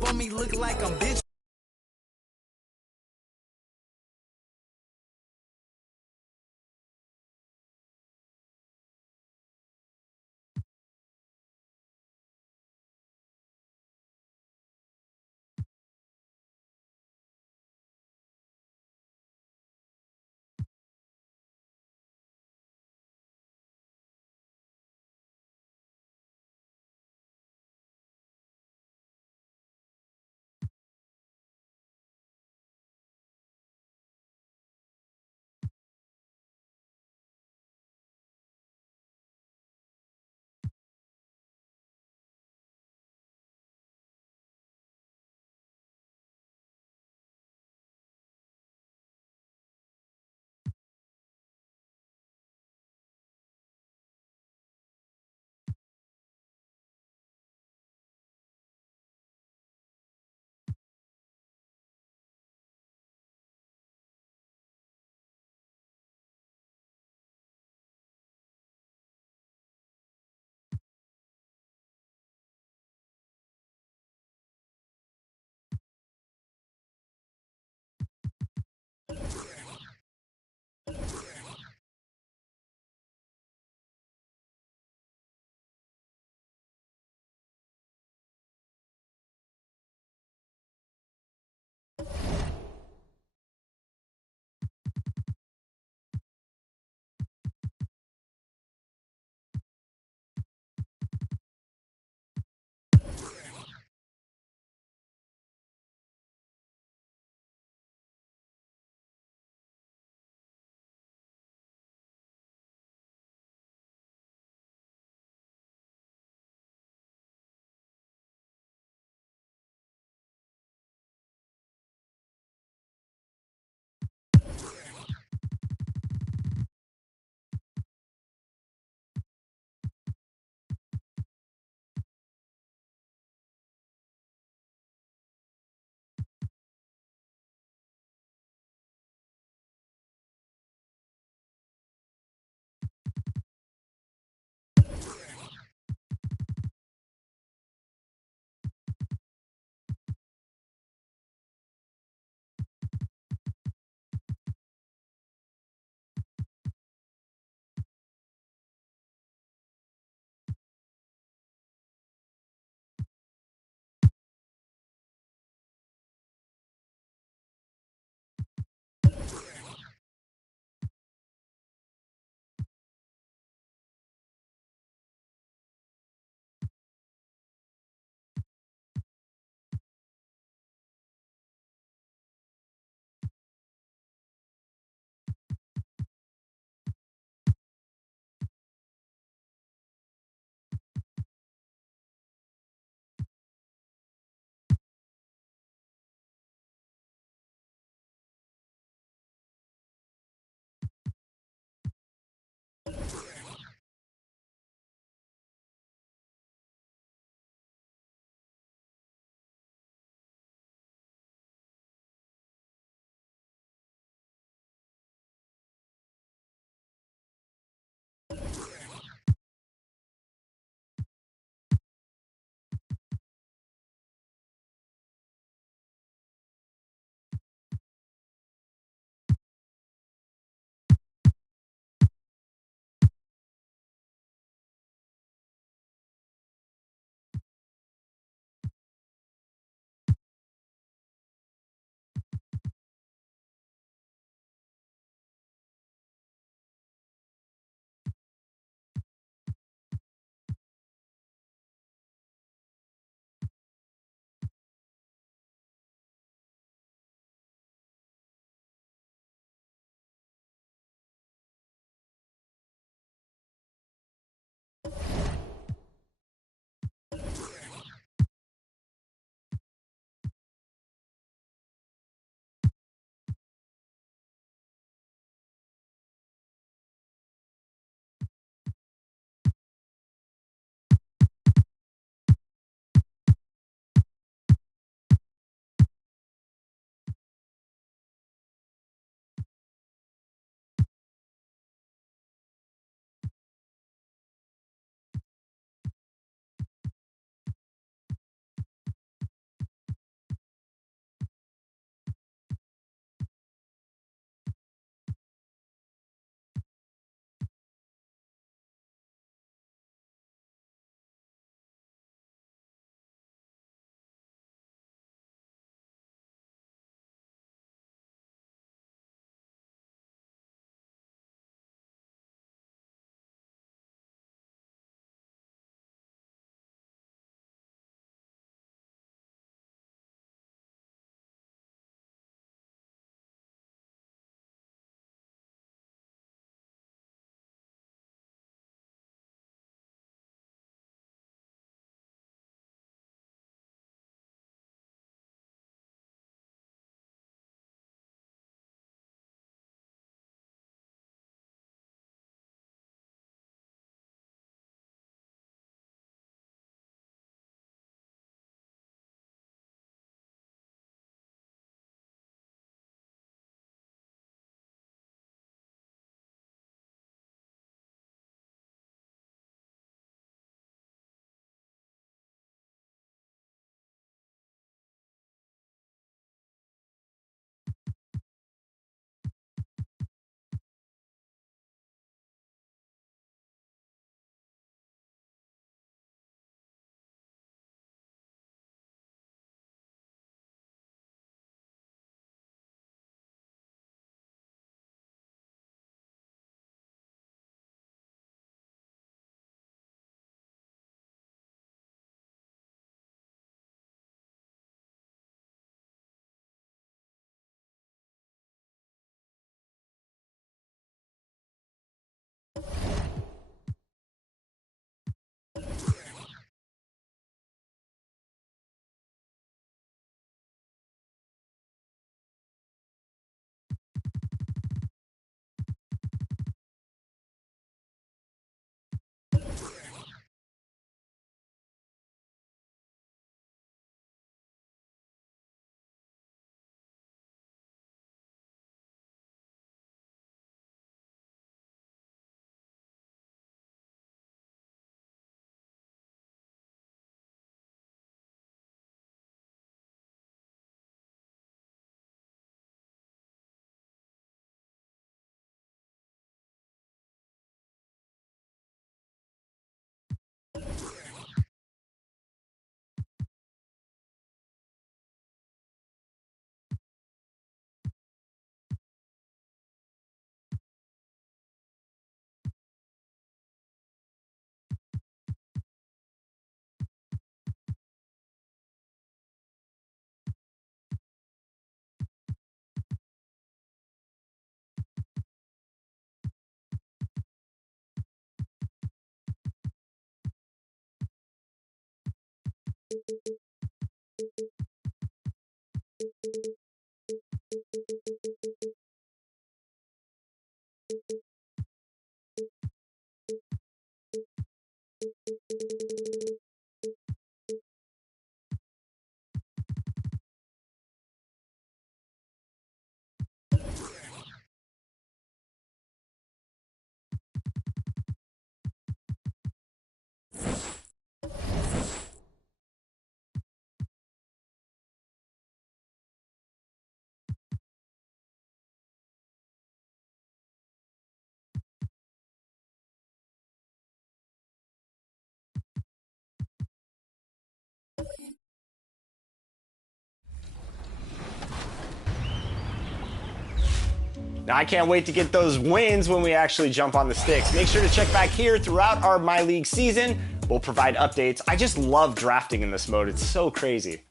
For me, look like I'm bitch. Now, I can't wait to get those wins when we actually jump on the sticks. Make sure to check back here throughout our My League season. We'll provide updates. I just love drafting in this mode. It's so crazy.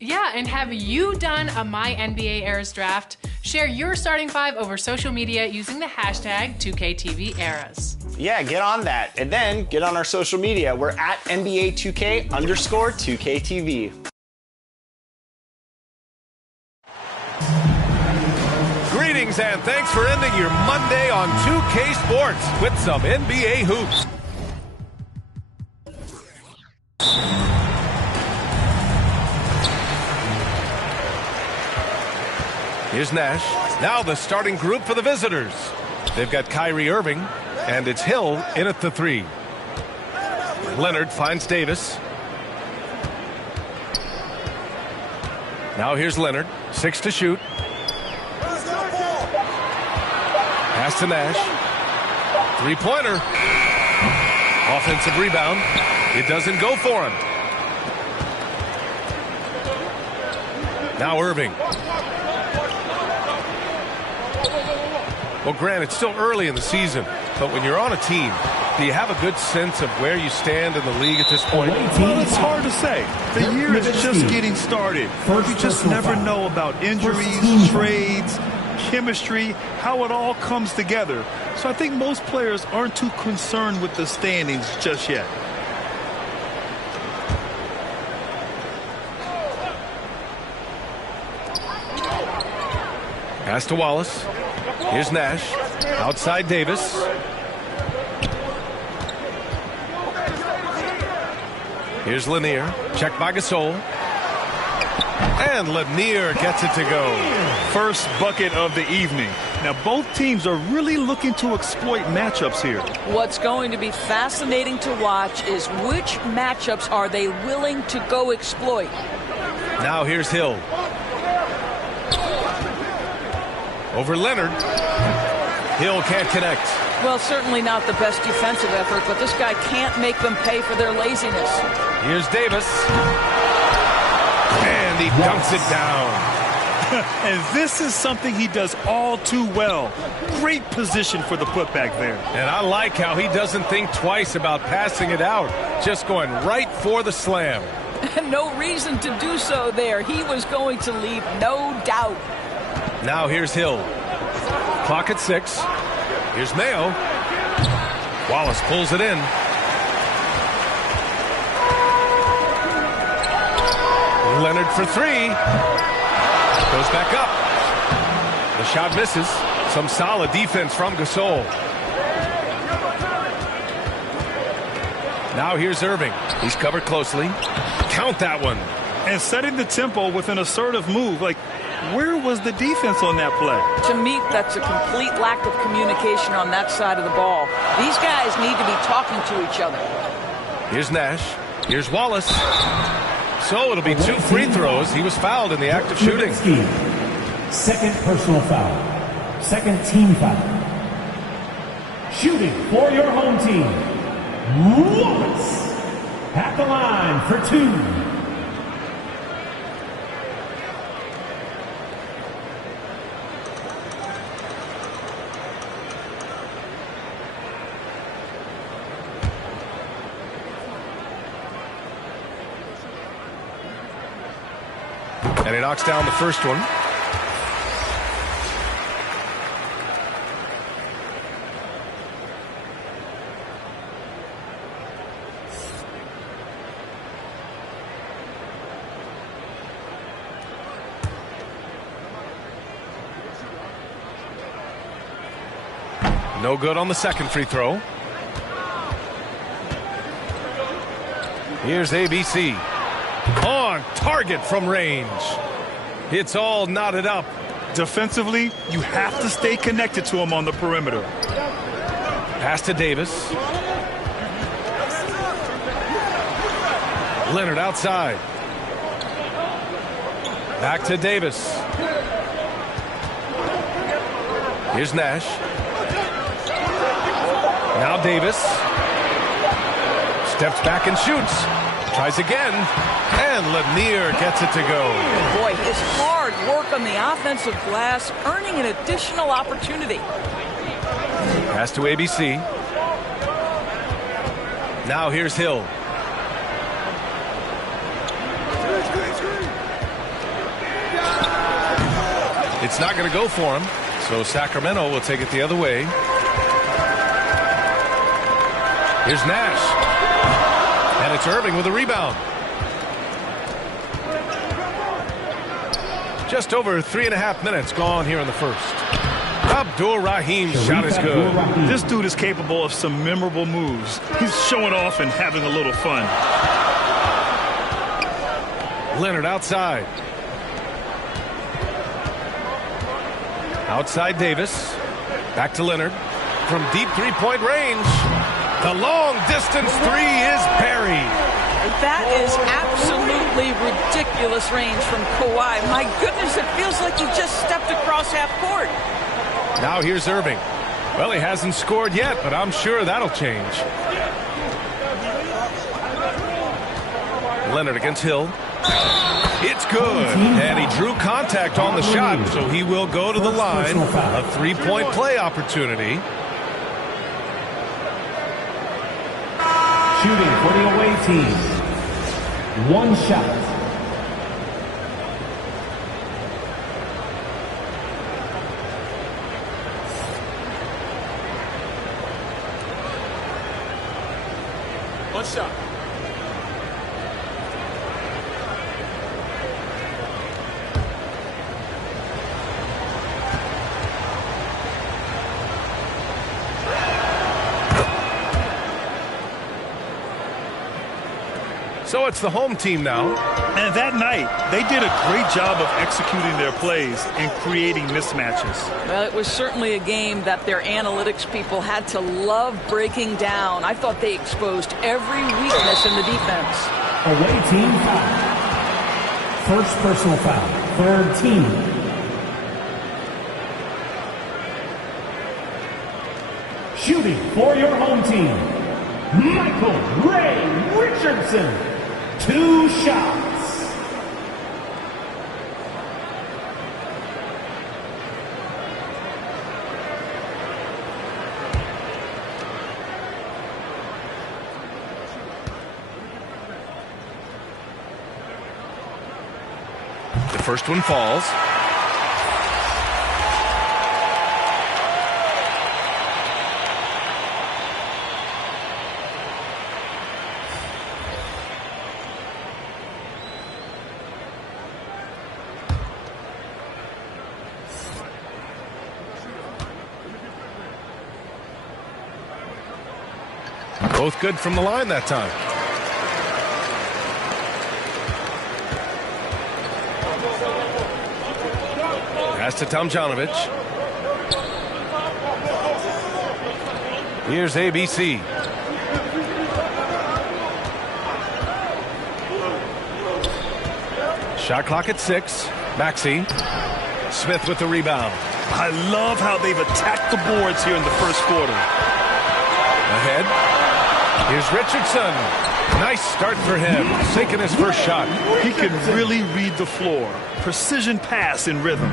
Yeah, and have you done a My NBA Eras draft? Share your starting five over social media using the hashtag 2KTVEras. Yeah, get on that. And then get on our social media. We're at NBA2K_2KTV. Greetings and thanks for ending your Monday on 2K Sports with some NBA hoops. Here's Nash. Now the starting group for the visitors. They've got Kyrie Irving, and it's Hill in at the 3. Leonard finds Davis. Now here's Leonard. 6 to shoot. Pass to Nash. 3-pointer. Offensive rebound. It doesn't go for him. Now Irving. Well, Grant, it's still early in the season, but when you're on a team, do you have a good sense of where you stand in the league at this point? Well, it's hard to say. The year is just getting started. You just never know about injuries, trades, chemistry, how it all comes together. So I think most players aren't too concerned with the standings just yet. Pass to Wallace. Here's Nash. Outside Davis. Here's Lanier. Checked by Gasol. And Lanier gets it to go. First bucket of the evening. Now, both teams are really looking to exploit matchups here. What's going to be fascinating to watch is which matchups are they willing to go exploit. Now here's Hill. Over Leonard. Hill can't connect. Well, certainly not the best defensive effort, but this guy can't make them pay for their laziness. Here's Davis. And he dunks it down. And this is something he does all too well. Great position for the putback there. And I like how he doesn't think twice about passing it out. Just going right for the slam. No reason to do so there. He was going to leave no doubt. Now here's Hill. Clock at 6. Here's Mayo. Wallace pulls it in. Leonard for 3. Goes back up. The shot misses. Some solid defense from Gasol. Now here's Irving. He's covered closely. Count that one. And setting the tempo with an assertive move. Like, where was the defense on that play? To me, that's a complete lack of communication on that side of the ball. These guys need to be talking to each other. Here's Nash. Here's Wallace. So it'll be 2 free throws. He was fouled in the act of shooting. Second personal foul. Second team foul. Shooting for your home team. Wallace at the line for 2. And he knocks down the first one. No good on the second free throw. Here's ABC. On target from range. It's all knotted up. Defensively, you have to stay connected to him on the perimeter. Pass to Davis. Leonard outside. Back to Davis. Here's Nash. Now Davis. Steps back and shoots. Tries again. And Lanier gets it to go. Boy, his hard work on the offensive glass, earning an additional opportunity. Pass to ABC. Now here's Hill. It's not going to go for him, so Sacramento will take it the other way. Here's Nash. And it's Irving with a rebound. Just over 3.5 minutes gone here in the first. Abdur-Rahim's shot is good. This dude is capable of some memorable moves. He's showing off and having a little fun. Leonard outside. Outside Davis. Back to Leonard. From deep three-point range. The long distance three is buried. That is absolutely ridiculous range from Kawhi. My goodness, it feels like he just stepped across half court. Now here's Irving. Well, he hasn't scored yet, but I'm sure that'll change. Leonard against Hill. It's good. And he drew contact on the shot, so he will go to the line. A three-point play opportunity. Shooting for the away team. One shot. One shot. So it's the home team now. And that night, they did a great job of executing their plays and creating mismatches. Well, it was certainly a game that their analytics people had to love breaking down. I thought they exposed every weakness in the defense. Away team foul. First personal foul. Third team. Shooting for your home team, Michael Ray Richardson. 2 shots. The first one falls. Both good from the line that time. Pass to Tomjanovich. Here's ABC. Shot clock at 6. Maxey. Smith with the rebound. I love how they've attacked the boards here in the first quarter. Ahead. Here's Richardson. Nice start for him. Sinking his first shot. He can really read the floor. Precision pass in rhythm.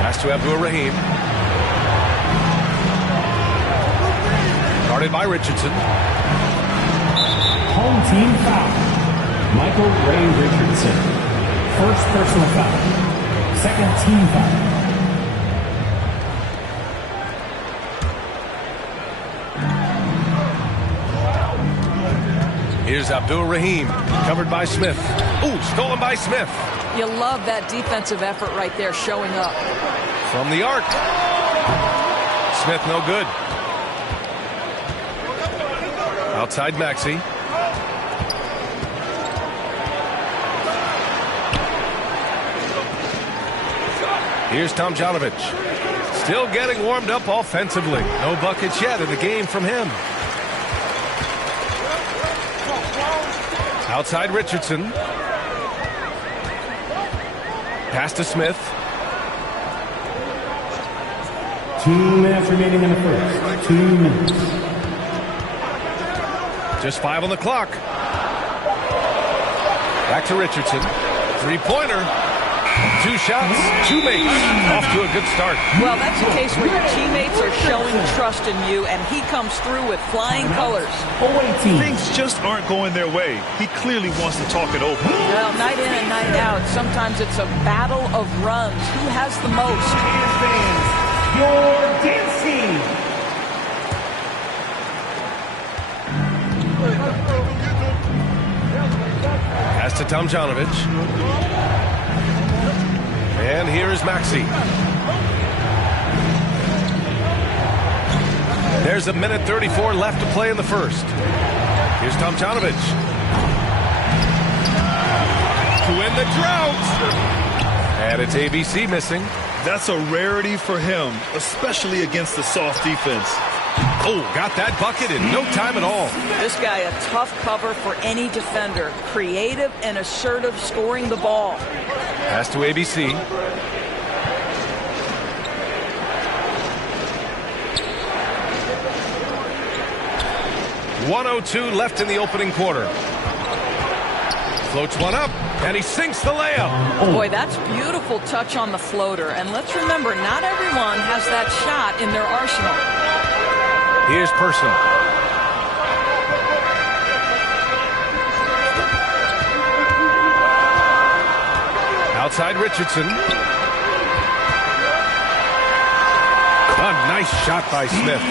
Pass to Abdur-Rahim. Guarded by Richardson. Home team foul. Michael Ray Richardson. First personal foul. Second team foul. Here's Abdur-Rahim, covered by Smith. Ooh, stolen by Smith. You love that defensive effort right there showing up. From the arc. Smith no good. Outside Maxey. Here's Tomjanovich. Still getting warmed up offensively. No buckets yet in the game from him. Outside Richardson. Pass to Smith. 2 minutes remaining in the first. 2 minutes. Just 5 on the clock. Back to Richardson. Three-pointer. 2 shots, 2 makes. Off to a good start. Well, that's a case where your teammates are showing trust in you, and he comes through with flying colors. Things just aren't going their way. He clearly wants to talk it over. Well, night in and night out, sometimes it's a battle of runs. Who has the most? Your dance team. Pass to Tomjanovich. And here is Maxey. There's a minute 34 left to play in the first. Here's Tomjanovich. To win the drought. And it's ABC missing. That's a rarity for him, especially against the soft defense. Oh, got that bucket in no time at all. This guy, a tough cover for any defender. Creative and assertive scoring the ball. Pass to ABC. .102 left in the opening quarter. Floats one up, and he sinks the layup. Boy, that's beautiful touch on the floater. And let's remember, not everyone has that shot in their arsenal. Here's Person. Outside Richardson. A nice shot by Smith.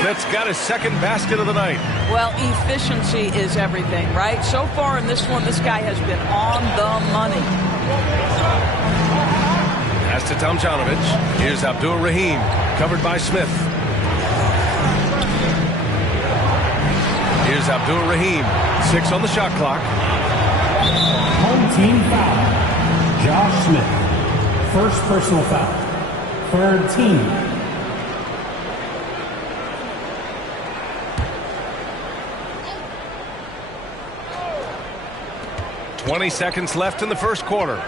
Smith's got his second basket of the night. Well, efficiency is everything, right? So far in this one, this guy has been on the money. Pass to Tomjanovich. Here's Abdur Rahim, covered by Smith. Here's Abdur Rahim. 6 on the shot clock. Home team foul. Josh Smith. First personal foul. Third team. 20 seconds left in the first quarter.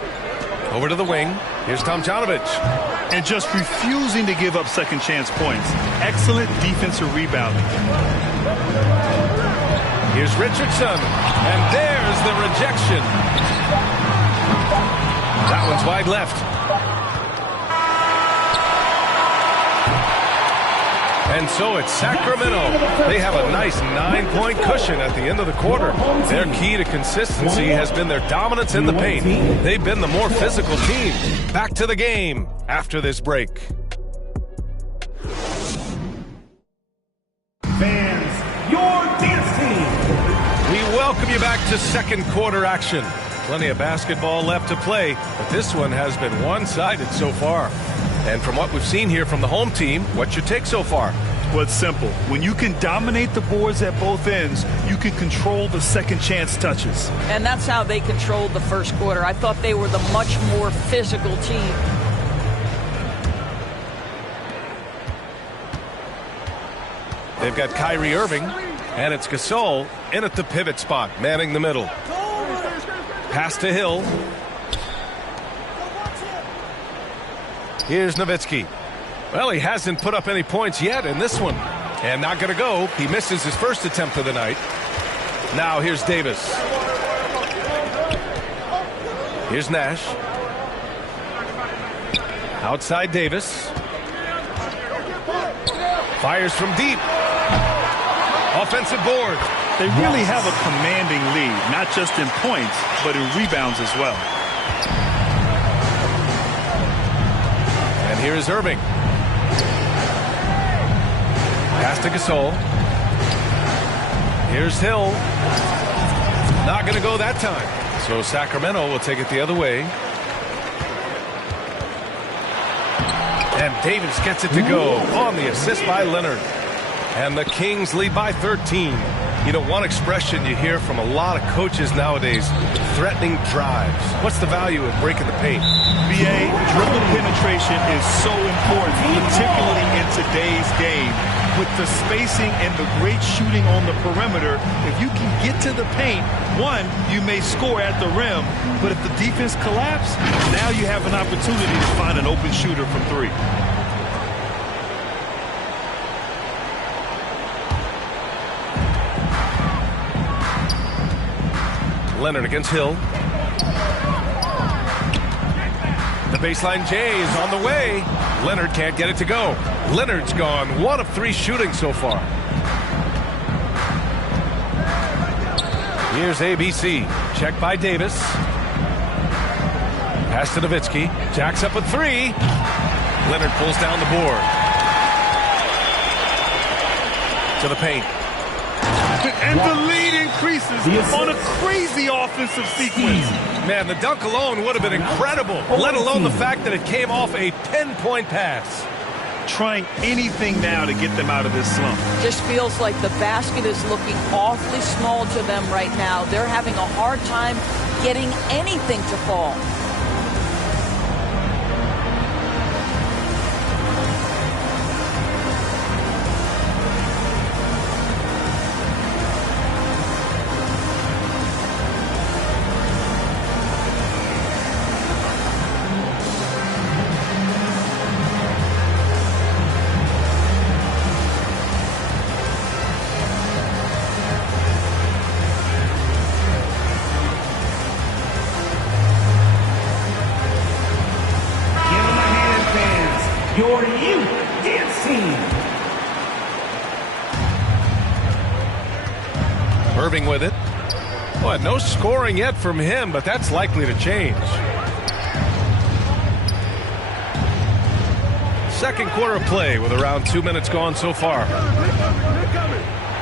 Over to the wing. Here's Tomjanovich. And just refusing to give up second chance points. Excellent defensive rebounding. Here's Richardson. And there's the rejection. That one's wide left. And so it's Sacramento. They have a nice 9-point cushion at the end of the quarter. Their key to consistency has been their dominance in the paint. They've been the more physical team. Back to the game after this break. Fans, your dance team. We welcome you back to second quarter action. Plenty of basketball left to play, but this one has been one-sided so far. And from what we've seen here from the home team, what's your take so far? Well, it's simple. When you can dominate the boards at both ends, you can control the second chance touches. And that's how they controlled the first quarter. I thought they were the much more physical team. They've got Kyrie Irving, and it's Gasol in at the pivot spot, manning the middle. Pass to Hill. Here's Nowitzki. Well, he hasn't put up any points yet in this one. And not going to go. He misses his first attempt of the night. Now here's Davis. Here's Nash. Outside Davis. Fires from deep. Offensive board. They really have a commanding lead, not just in points, but in rebounds as well. And here is Irving. Pass to Gasol. Here's Hill. Not going to go that time. So Sacramento will take it the other way. And Davis gets it to go on the assist by Leonard. And the Kings lead by 13. You know, one expression you hear from a lot of coaches nowadays, threatening drives. What's the value of breaking the paint? BA, dribble penetration is so important, particularly in today's game. With the spacing and the great shooting on the perimeter, if you can get to the paint, one, you may score at the rim, but if the defense collapses, now you have an opportunity to find an open shooter from three. Leonard against Hill. The baseline J is on the way. Leonard can't get it to go. Leonard's gone 1 of 3 shooting so far. Here's ABC. Check by Davis. Pass to Nowitzki. Jacks up a 3. Leonard pulls down the board. To the paint. And the lead increases on a crazy offensive sequence. Man, the dunk alone would have been incredible, let alone the fact that it came off a 10-point pass. Trying anything now to get them out of this slump. Just feels like the basket is looking awfully small to them right now. They're having a hard time getting anything to fall. Your youth dancing. Irving with it. Boy, no scoring yet from him, but that's likely to change. Second quarter play with around 2 minutes gone so far.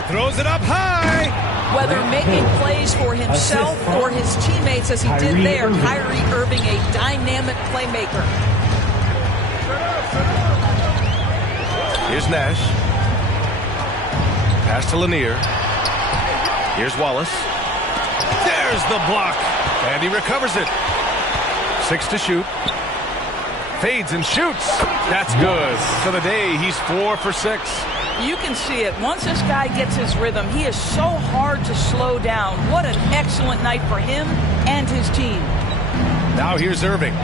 Throws it up high. Whether making plays for himself or his teammates as he did there, Kyrie Irving, a dynamic playmaker. Here's Nash. Pass to Lanier. Here's Wallace. There's the block. And he recovers it. 6 to shoot. Fades and shoots. That's good. For the day, he's 4 for 6. You can see it. Once this guy gets his rhythm, he is so hard to slow down. What an excellent night for him and his team. Now here's Irving.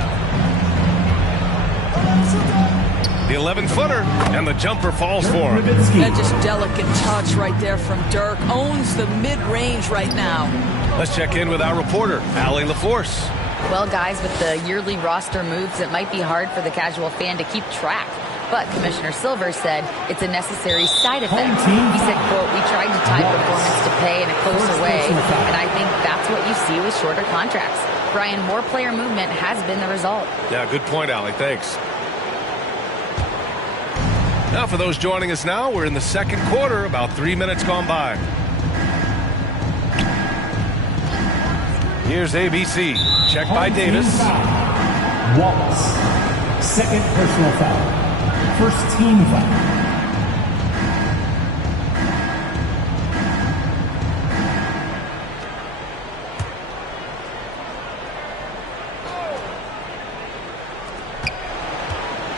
The 11-footer, and the jumper falls for him. That just delicate touch right there from Dirk. Owns the mid-range right now. Let's check in with our reporter, Allie LaForce. Well, guys, with the yearly roster moves, it might be hard for the casual fan to keep track. But Commissioner Silver said it's a necessary side effect. He said, quote, "We tried to tie performance to pay in a closer way, and I think that's what you see with shorter contracts." Brian, more player movement has been the result. Yeah, good point, Allie. Thanks. Now, for those joining us now, we're in the second quarter, about 3 minutes gone by. Here's ABC. Check by Davis. Wallace. Second personal foul. First team foul.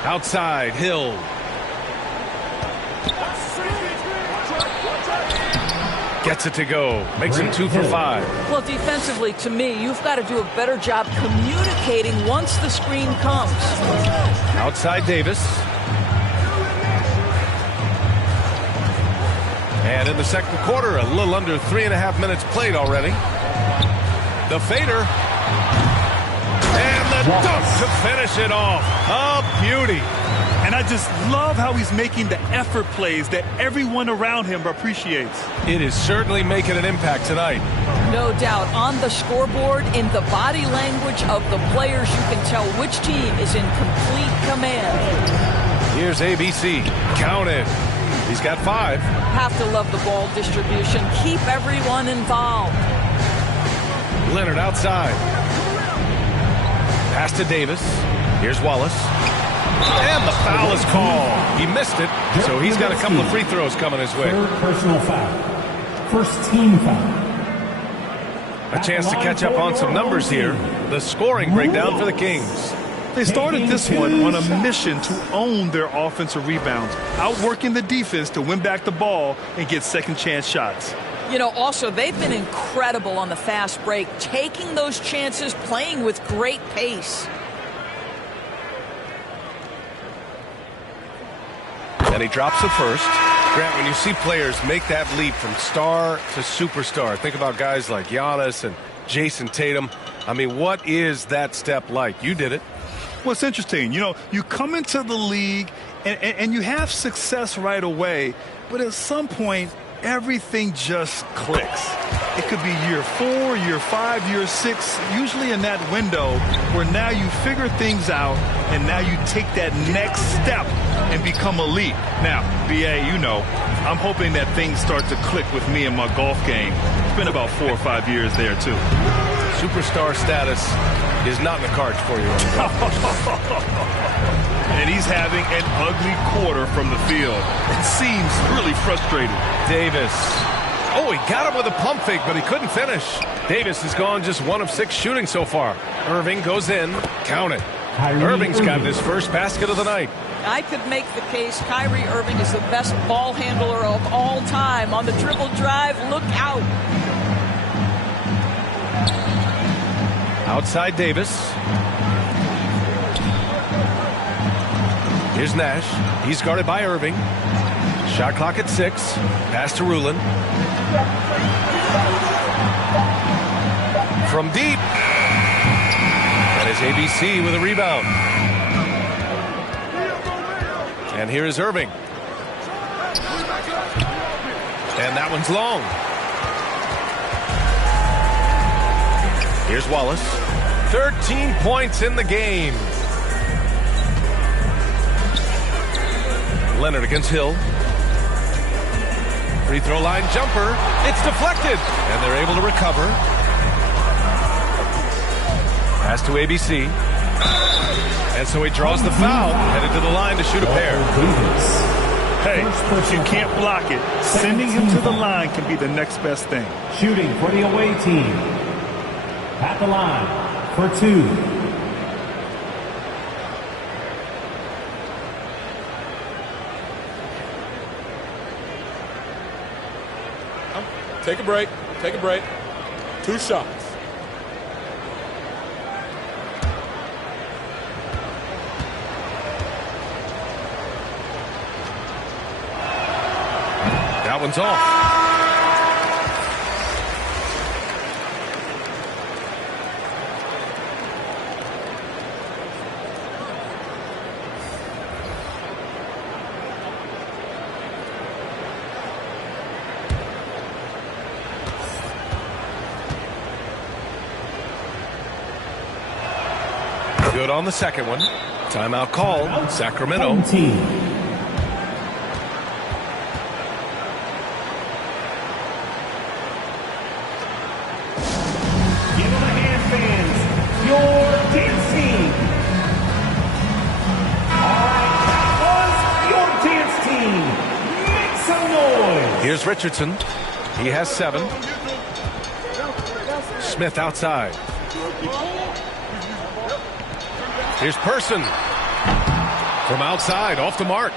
Outside, Hill. Gets it to go. Makes him 2 for 5. Well, defensively, to me, you've got to do a better job communicating once the screen comes. Outside Davis. And in the second quarter, a little under 3.5 minutes played already. The fader. And the dunk to finish it off. A beauty. And I just love how he's making the effort plays that everyone around him appreciates. It is certainly making an impact tonight. No doubt. On the scoreboard, in the body language of the players, you can tell which team is in complete command. Here's ABC. Count it. He's got 5. Have to love the ball distribution. Keep everyone involved. Leonard outside. Pass to Davis. Here's Wallace. And the foul is called. He missed it, so he's got a couple of free throws coming his way. Third personal foul. First team foul. A chance to catch up on some numbers here. The scoring breakdown for the Kings. They started this one on a mission to own their offensive rebounds, outworking the defense to win back the ball and get second chance shots. You know, also, they've been incredible on the fast break, taking those chances, playing with great pace. And he drops the first. Grant, when you see players make that leap from star to superstar, think about guys like Giannis and Jason Tatum. I mean, what is that step like? You did it. Well, it's interesting. You know, you come into the league and you have success right away, but at some point, everything just clicks. It could be year 4, year 5, year 6, usually in that window where now you figure things out and now you take that next step and become elite. Now, BA, you know, I'm hoping that things start to click with me in my golf game. It's been about 4 or 5 years there, too. Superstar status is not in the cards for you. And he's having an ugly quarter from the field. It seems really frustrating. Davis. Oh, he got him with a pump fake, but he couldn't finish. Davis has gone just 1 of 6 shooting so far. Irving goes in. Count it. Irving's got his first basket of the night. I could make the case Kyrie Irving is the best ball handler of all time. On the dribble drive, look out. Outside Davis. Here's Nash. He's guarded by Irving. Shot clock at 6. Pass to Rulin. From deep. That is ABC with a rebound. And here is Irving. And that one's long. Here's Wallace. 13 points in the game. Leonard against Hill. Free throw line jumper. It's deflected. And they're able to recover. Pass to ABC. And so he draws the foul. Headed to the line to shoot a pair. Hey, if you can't block it, sending him to the line can be the next best thing. Shooting for the away team. At the line for 2. Take a break. Take a break. 2 shots. That one's off. Good on the second one. Timeout called. Sacramento. Team. Give them a hand, fans. Your dance team. All right, that was your dance team. Make some noise. Here's Richardson. He has 7. Smith outside. Here's Person. From outside, off the mark.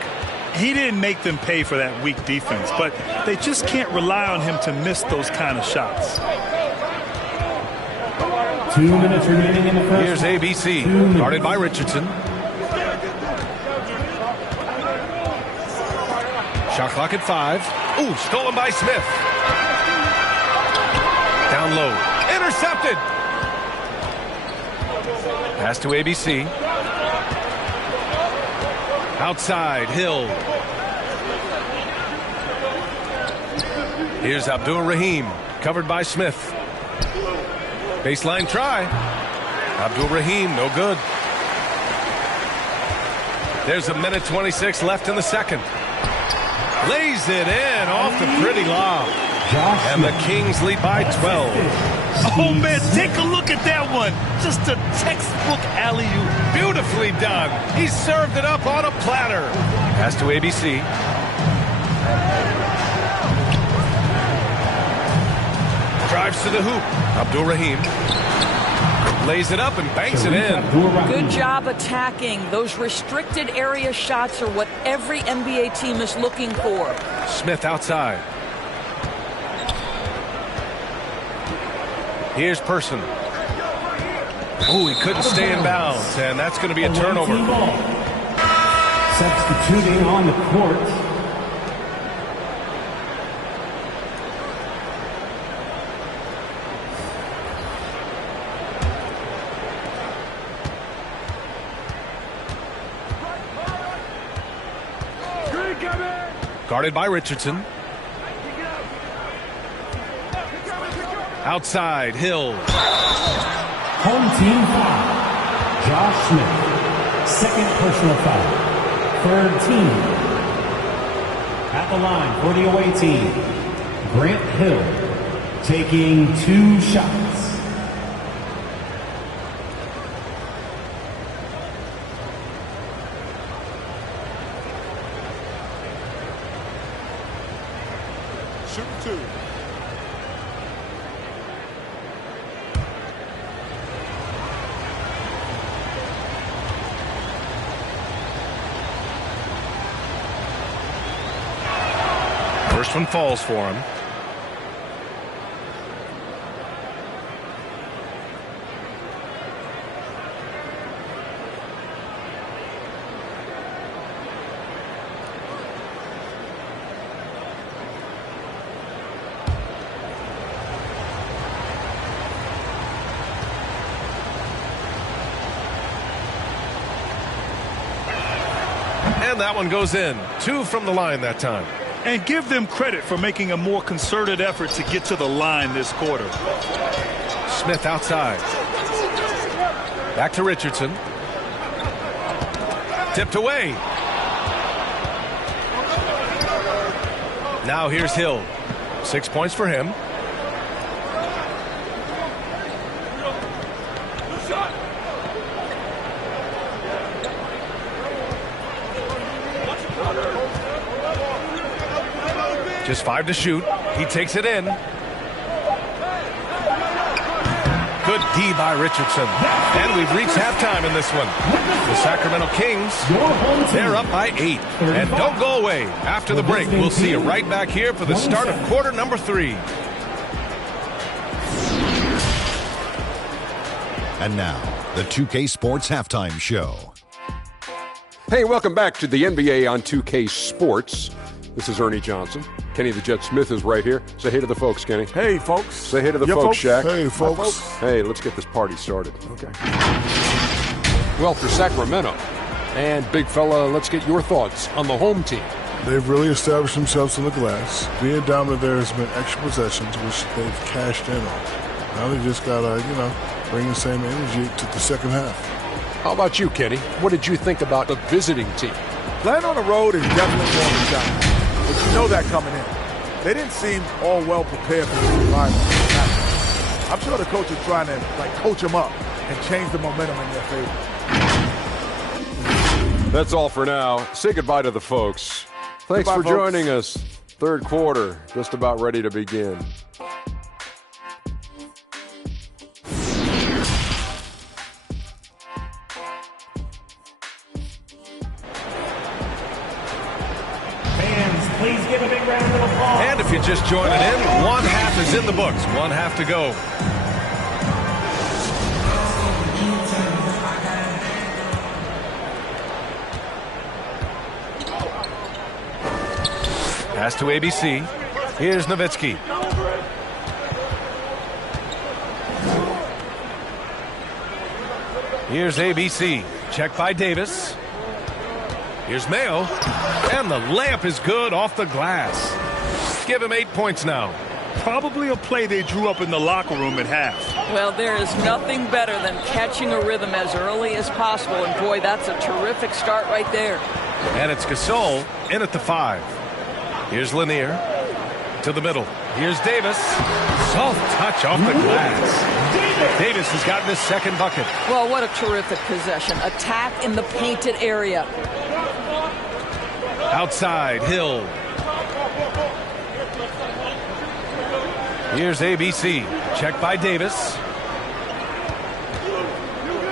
He didn't make them pay for that weak defense, but they just can't rely on him to miss those kind of shots. 2 minutes remaining in the first. Here's ABC, guarded by Richardson. Shot clock at 5. Ooh, stolen by Smith. Down low. Intercepted. Pass to ABC. Outside, Hill. Here's Abdul Rahim, covered by Smith. Baseline try. Abdul Rahim, no good. There's 1:26 left in the second. Lays it in off the pretty lob. And the Kings lead by 12. Oh, man, take a look at that one. Just a textbook alley-oop. Beautifully done. He served it up on a platter. Pass to ABC. Drives to the hoop. Abdul Rahim lays it up and banks it in. Good job attacking. Those restricted area shots are what every NBA team is looking for. Smith outside. Here's Person. Oh, he couldn't stay in bounds, and that's going to be a turnover. Substituting on the court. Guarded by Richardson. Outside, Hill. Home team foul. Josh Smith. Second personal foul. Third team. At the line for the away team, Grant Hill taking 2 shots. Shoot 2. First one falls for him. And that one goes in. 2 from the line that time. And give them credit for making a more concerted effort to get to the line this quarter. Smith outside. Back to Richardson. Tipped away. Now here's Hill. 6 points for him. Just 5 to shoot. He takes it in. Good D by Richardson. And we've reached halftime in this one. The Sacramento Kings, they're up by 8. And don't go away. After the break, we'll see you right back here for the start of quarter number 3. And now, the 2K Sports Halftime Show. Hey, welcome back to the NBA on 2K Sports. This is Ernie Johnson. Kenny the Jet Smith is right here. Say hey to the folks, Kenny. Hey, folks. Say hey to the folks, Shaq. Hey, folks. Hey, let's get this party started. Okay. Well, for Sacramento and Big Fella, let's get your thoughts on the home team. They've really established themselves in the glass. Being dominant there has been extra possessions, which they've cashed in on. Now they just got to, bring the same energy to the second half. How about you, Kenny? What did you think about the visiting team? Playing on the road is definitely more of a challenge. But you know that coming in. They didn't seem all well prepared for this environment. I'm sure the coach is trying to coach them up and change the momentum in their favor. That's all for now. Say goodbye to the folks. Thanks for joining us. Third quarter, just about ready to begin. Please give a big round of applause. And if you're just joining in, 1/2 is in the books. 1/2 to go. Pass to ABC. Here's Nowitzki. Here's ABC. Check by Davis. Here's Mayo. And the layup is good off the glass. Give him 8 points now. Probably a play they drew up in the locker room at half. Well, there is nothing better than catching a rhythm as early as possible. And, boy, that's a terrific start right there. And it's Gasol in at the 5. Here's Lanier. To the middle. Here's Davis. Soft touch off the glass. Davis has gotten his second bucket. Well, what a terrific possession. Attack in the painted area. Outside, Hill. Here's ABC. Check by Davis.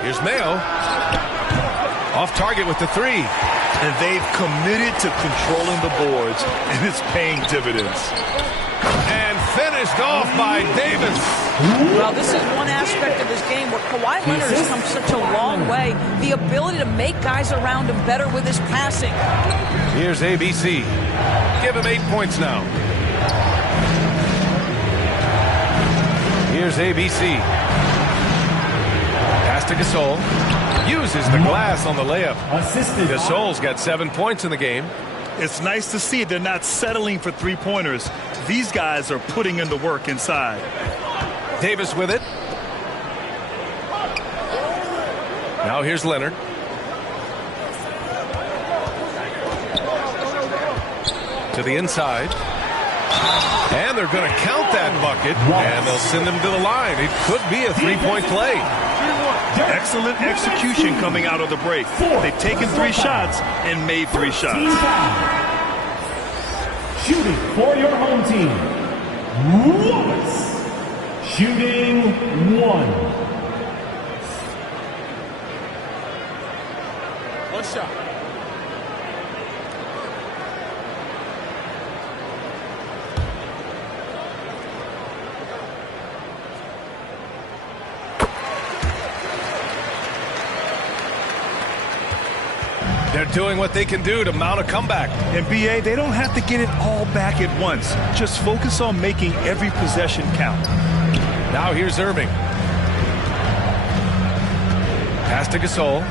Here's Mayo. Off target with the three. And they've committed to controlling the boards, and it's paying dividends. And finished off by Davis. Well, this is one aspect of his game where Kawhi Leonard has come such a long way. The ability to make guys around him better with his passing. Here's ABC. Give him 8 points now. Here's ABC. Pass to Gasol. Uses the glass on the layup. Gasol's got 7 points in the game. It's nice to see they're not settling for three-pointers. These guys are putting in the work inside. Davis with it. Now here's Leonard. To the inside. And they're going to count that bucket, and they'll send him to the line. It could be a three-point play. Excellent execution coming out of the break. They've taken 3 shots and made 3 shots. Shooting for your home team, Wallace. Shooting 1. One shot. They're doing what they can do to mount a comeback. And BA, they don't have to get it all back at once. Just focus on making every possession count. Now here's Irving. Pass to Gasol.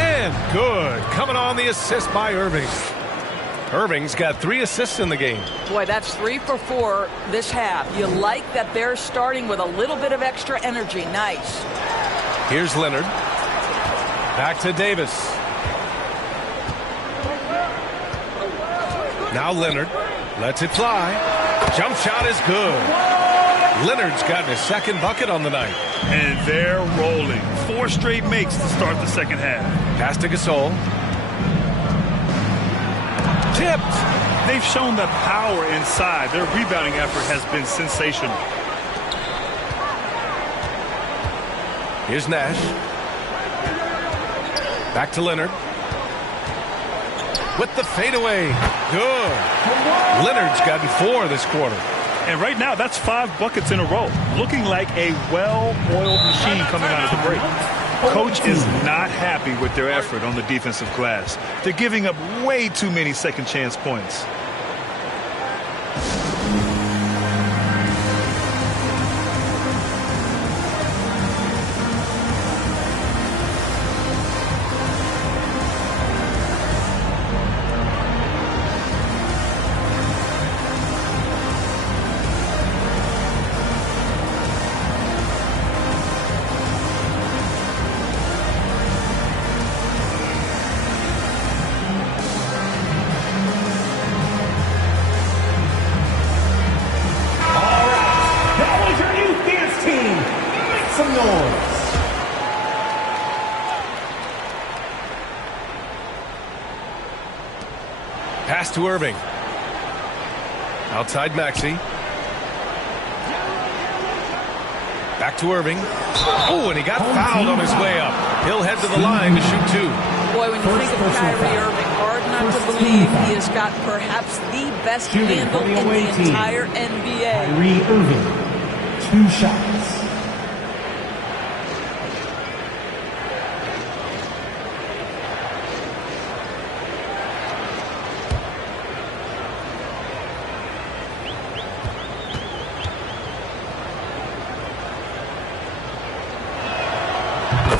And good. Coming on the assist by Irving. Irving's got 3 assists in the game. Boy, that's 3 for 4 this half. You like that they're starting with a little bit of extra energy. Nice. Here's Leonard. Back to Davis. Now Leonard lets it fly. Jump shot is good. Leonard's gotten his second bucket on the night. And they're rolling. 4 straight makes to start the second half. Pass to Gasol. Tipped. They've shown the power inside. Their rebounding effort has been sensational. Here's Nash. Back to Leonard. With the fadeaway. Good. Leonard's gotten 4 this quarter. And right now, that's 5 buckets in a row. Looking like a well-oiled machine coming out of the break. Coach is not happy with their effort on the defensive glass. They're giving up way too many second chance points. Pass to Irving. Outside Maxey. Back to Irving. Oh, and he got fouled on his way up. He'll head to the line to shoot 2. Boy, when you think of Kyrie Irving, hard not to believe he has got perhaps the best handle in the entire NBA. Kyrie Irving, 2 shots.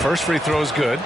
First free throw is good.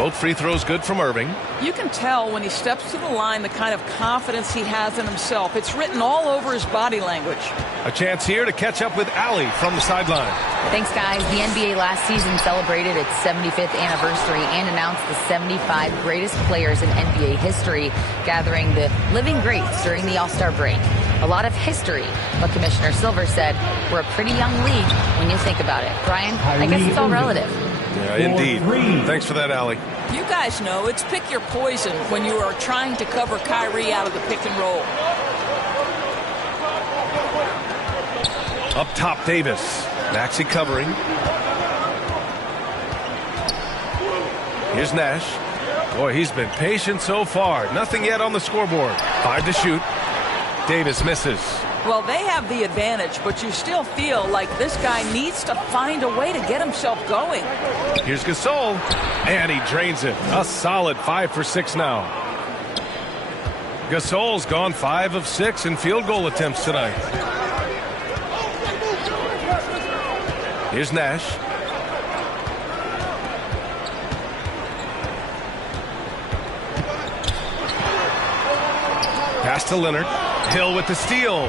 Both free throws good from Irving. You can tell when he steps to the line the kind of confidence he has in himself. It's written all over his body language. A chance here to catch up with Allie from the sideline. Thanks, guys. The NBA last season celebrated its 75th anniversary and announced the 75 greatest players in NBA history, gathering the living greats during the All-Star break. A lot of history, but Commissioner Silver said we're a pretty young league when you think about it. Brian, I guess it's all relative. Yeah, indeed. Thanks for that, Allie. You guys know it's pick your poison when you are trying to cover Kyrie out of the pick and roll. Up top, Davis. Maxey covering. Here's Nash. Boy, he's been patient so far. Nothing yet on the scoreboard. 5 to shoot. Davis misses. Well, they have the advantage, but you still feel like this guy needs to find a way to get himself going. Here's Gasol, and he drains it. A solid 5 for 6 now. Gasol's gone 5 of 6 in field goal attempts tonight. Here's Nash. Pass to Leonard. Hill with the steal.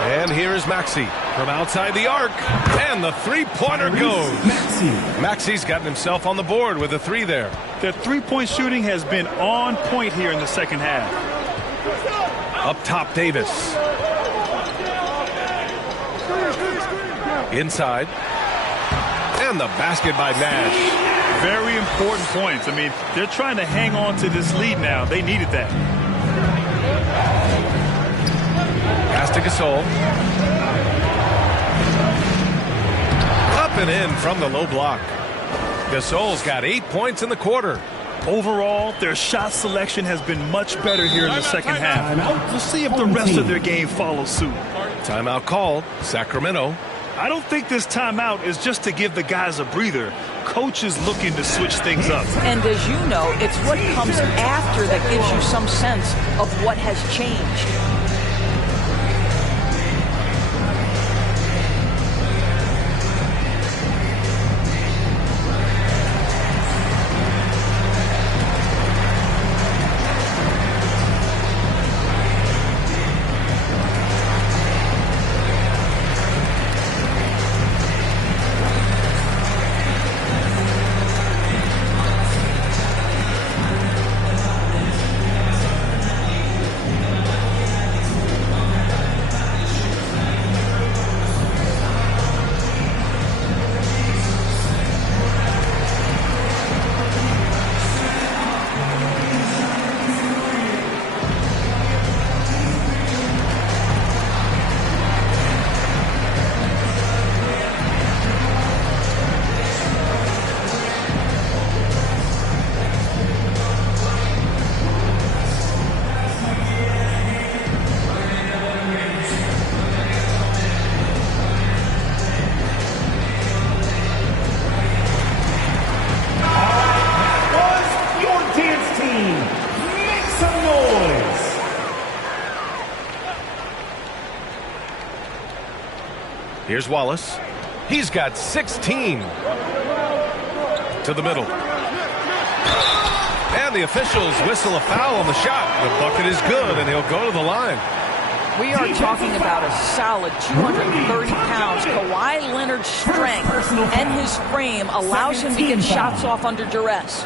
And here is Maxey from outside the arc. And the three-pointer goes. Maxey's gotten himself on the board with a 3 there. Their three-point shooting has been on point here in the second half. Up top, Davis. Inside. And the basket by Nash. Very important points. I mean, they're trying to hang on to this lead now. They needed that. Pass to Gasol. Up and in from the low block. Gasol's got 8 points in the quarter. Overall, their shot selection has been much better here in the second half. We'll see if the rest of their game follows suit. Timeout called. Sacramento. I don't think this timeout is just to give the guys a breather. Coach is looking to switch things up. And as you know, it's what comes after that gives you some sense of what has changed. Here's Wallace. He's got 16. To the middle. And the officials whistle a foul on the shot. The bucket is good, and he'll go to the line. We are talking about a solid 230 pounds. Kawhi Leonard's strength and his frame allows him to get shots off under duress.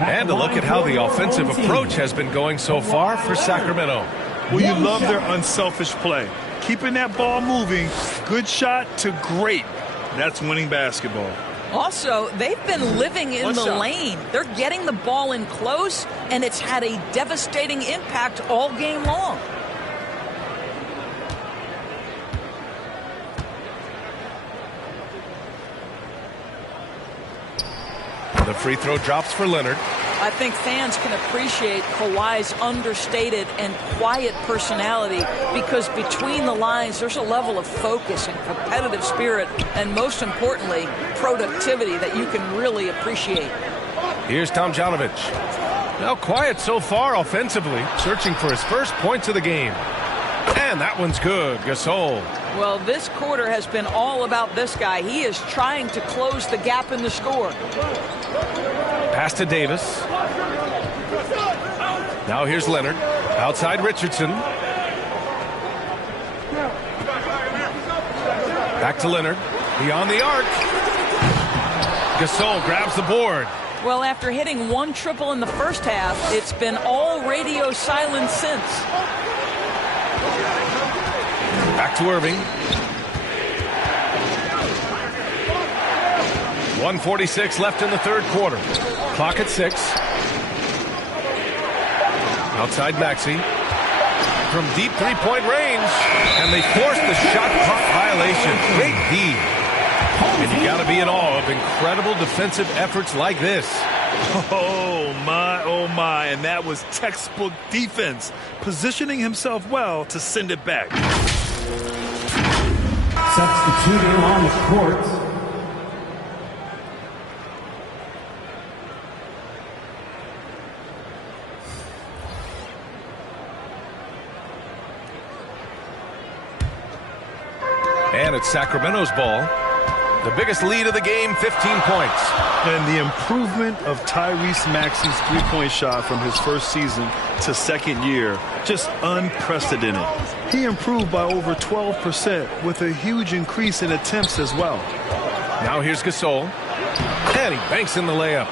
And to look at how the offensive approach has been going so far for Sacramento. Well, you love their unselfish play. Keeping that ball moving, good shot to great. That's winning basketball. Also, they've been living in the lane. They're getting the ball in close, and it's had a devastating impact all game long. The free throw drops for Leonard. I think fans can appreciate Kawhi's understated and quiet personality because between the lines there's a level of focus and competitive spirit and most importantly productivity that you can really appreciate. Here's Tomjanovich. Now quiet so far offensively, searching for his first points of the game. And that one's good. Gasol. Well, this quarter has been all about this guy. He is trying to close the gap in the score. Pass to Davis. Now here's Leonard. Outside Richardson. Back to Leonard. Beyond the arc. Gasol grabs the board. Well, after hitting one triple in the first half, it's been all radio silence since. Back to Irving. 1:46 left in the third quarter. Clock at 6. Outside Maxey. From deep three-point range. And they force the shot clock violation. Great D. And you got to be in awe of incredible defensive efforts like this. Oh, my. And that was textbook defense. Positioning himself well to send it back. Substituting on the court. And it's Sacramento's ball. The biggest lead of the game, 15 points. And the improvement of Tyrese Maxey's three-point shot from his first season to second year, just unprecedented. He improved by over 12% with a huge increase in attempts as well. Now here's Gasol. And he banks in the layup.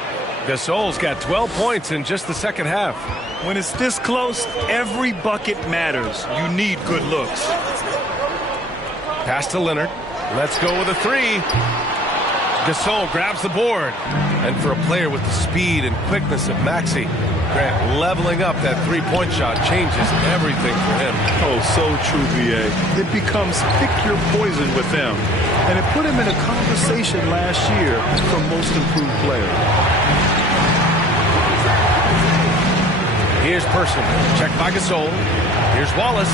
Gasol's got 12 points in just the second half. When it's this close, every bucket matters. You need good looks. Pass to Leonard. Let's go with a three. Gasol grabs the board. And for a player with the speed and quickness of Maxey, Grant, leveling up that three-point shot changes everything for him. Oh, so true, B.A. It becomes pick your poison with them. And it put him in a conversation last year for most improved player. Here's Person. Checked by Gasol. Here's Wallace.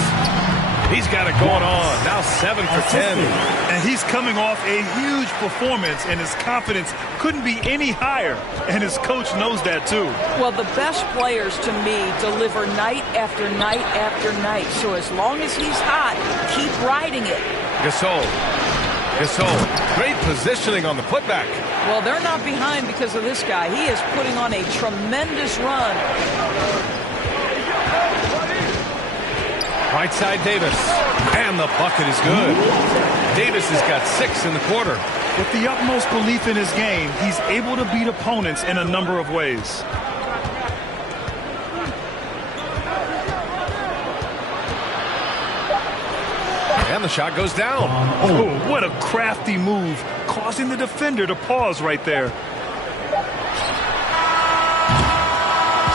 He's got it going on. Now 7 for 10. And he's coming off a huge performance, and his confidence couldn't be any higher. And his coach knows that, too. Well, the best players, to me, deliver night after night after night. So as long as he's hot, keep riding it. Gasol. Great positioning on the putback. Well, they're not behind because of this guy. He is putting on a tremendous run. Right side Davis. And the bucket is good. Davis has got 6 in the quarter. With the utmost belief in his game, he's able to beat opponents in a number of ways. And the shot goes down. Oh, what a crafty move, causing the defender to pause right there.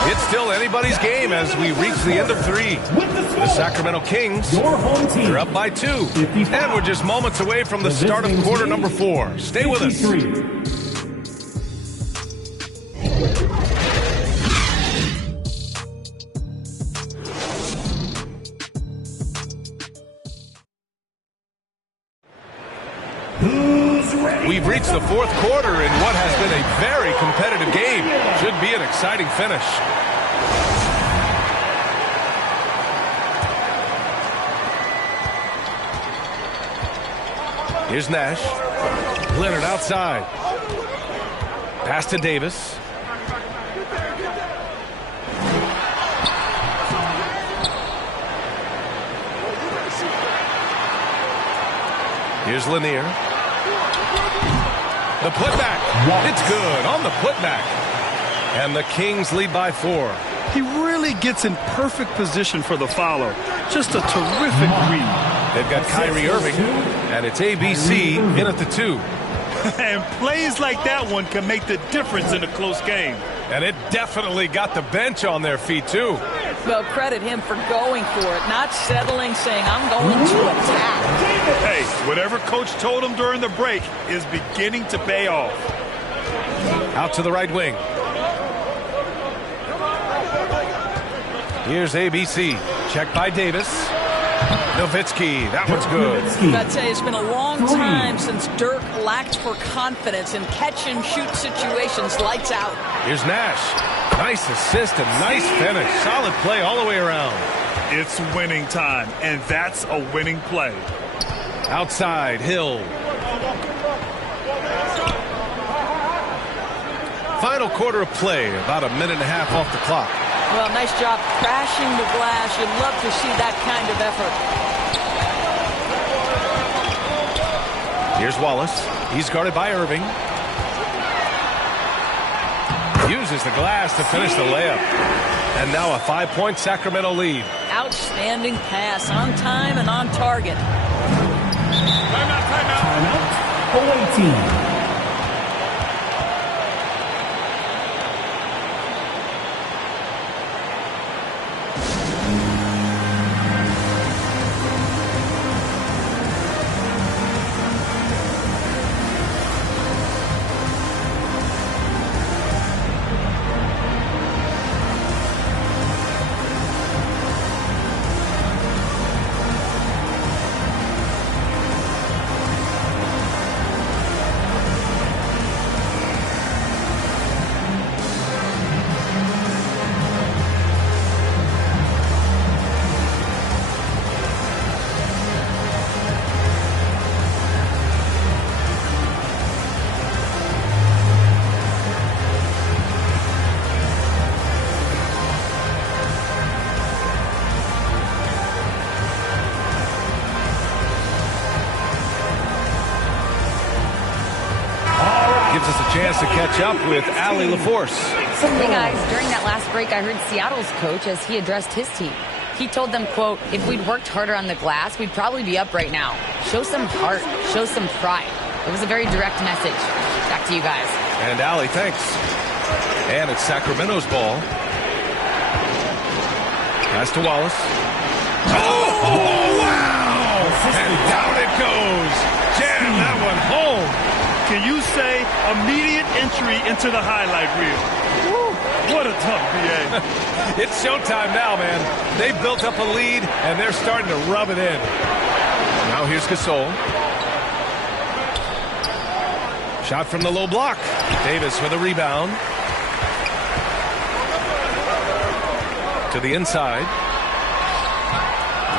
It's still anybody's game as we reach the end of 3. The Sacramento Kings are up by 2. And we're just moments away from the start of quarter number 4. Stay with us. We've reached the fourth quarter in what has been a very competitive game. Should be an exciting finish. Here's Nash. Leonard outside. Pass to Davis. Here's Lanier. The putback. It's good on the putback. And the Kings lead by 4. He really gets in perfect position for the follow. Just a terrific read. They've got Kyrie Irving, and it's ABC in at the 2. And plays like that one can make the difference in a close game. And it definitely got the bench on their feet, too. Well, credit him for going for it, not settling, saying, I'm going to attack. Hey, whatever coach told him during the break is beginning to pay off. Out to the right wing. Here's ABC. Checked by Davis. Nowitzki. That one's good. I'd say it's been a long time since Dirk lacked for confidence in catch-and-shoot situations. Lights out. Here's Nash. Nice assist and nice finish. Solid play all the way around. It's winning time, and that's a winning play. Outside, Hill. Final quarter of play, about a minute and a half off the clock. Well, nice job crashing the glass. You'd love to see that kind of effort. Here's Wallace. He's guarded by Irving. Uses the glass to finish the layup. And now a 5-point Sacramento lead. Outstanding pass, on time and on target. Timeout. Away team. Gives us a chance to catch up with Allie LaForce. Hey guys, during that last break, I heard Seattle's coach as he addressed his team. He told them, quote, if we'd worked harder on the glass, we'd probably be up right now. Show some heart, show some pride. It was a very direct message. Back to you guys. And Allie, thanks. And it's Sacramento's ball. Pass to Wallace. Oh, wow! And down it goes. Jam that one home. Can you say immediate entry into the highlight reel? Woo, what a tough BA. It's showtime now, man. They've built up a lead, and they're starting to rub it in. Now here's Gasol. Shot from the low block. Davis with a rebound. To the inside.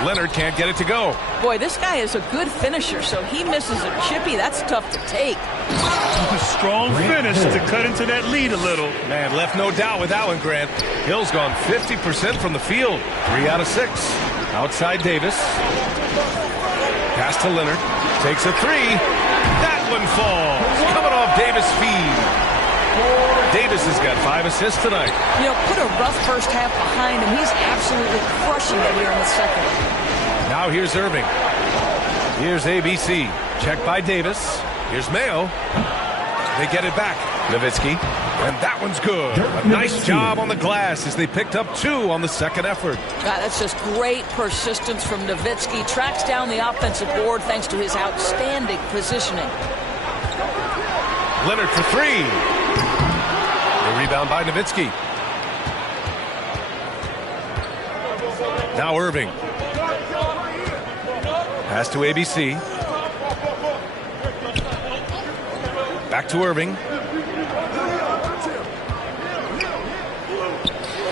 Leonard can't get it to go. Boy, this guy is a good finisher, so he misses a chippy. That's tough to take. A strong finish to cut into that lead a little. Man, left no doubt with that one, Grant. Hill's gone 50% from the field. 3 out of 6. Outside Davis. Pass to Leonard. Takes a 3. That one falls. Coming off Davis' feed. Davis has got 5 assists tonight. You know, put a rough first half behind him. He's absolutely crushing it here in the second. Now here's Irving. Here's ABC. Checked by Davis. Here's Mayo. They get it back. Nowitzki. And that one's good. A nice job on the glass as they picked up 2 on the second effort. God, that's just great persistence from Nowitzki. Tracks down the offensive board thanks to his outstanding positioning. Leonard for 3. The rebound by Nowitzki. Now Irving. Pass to ABC. Back to Irving.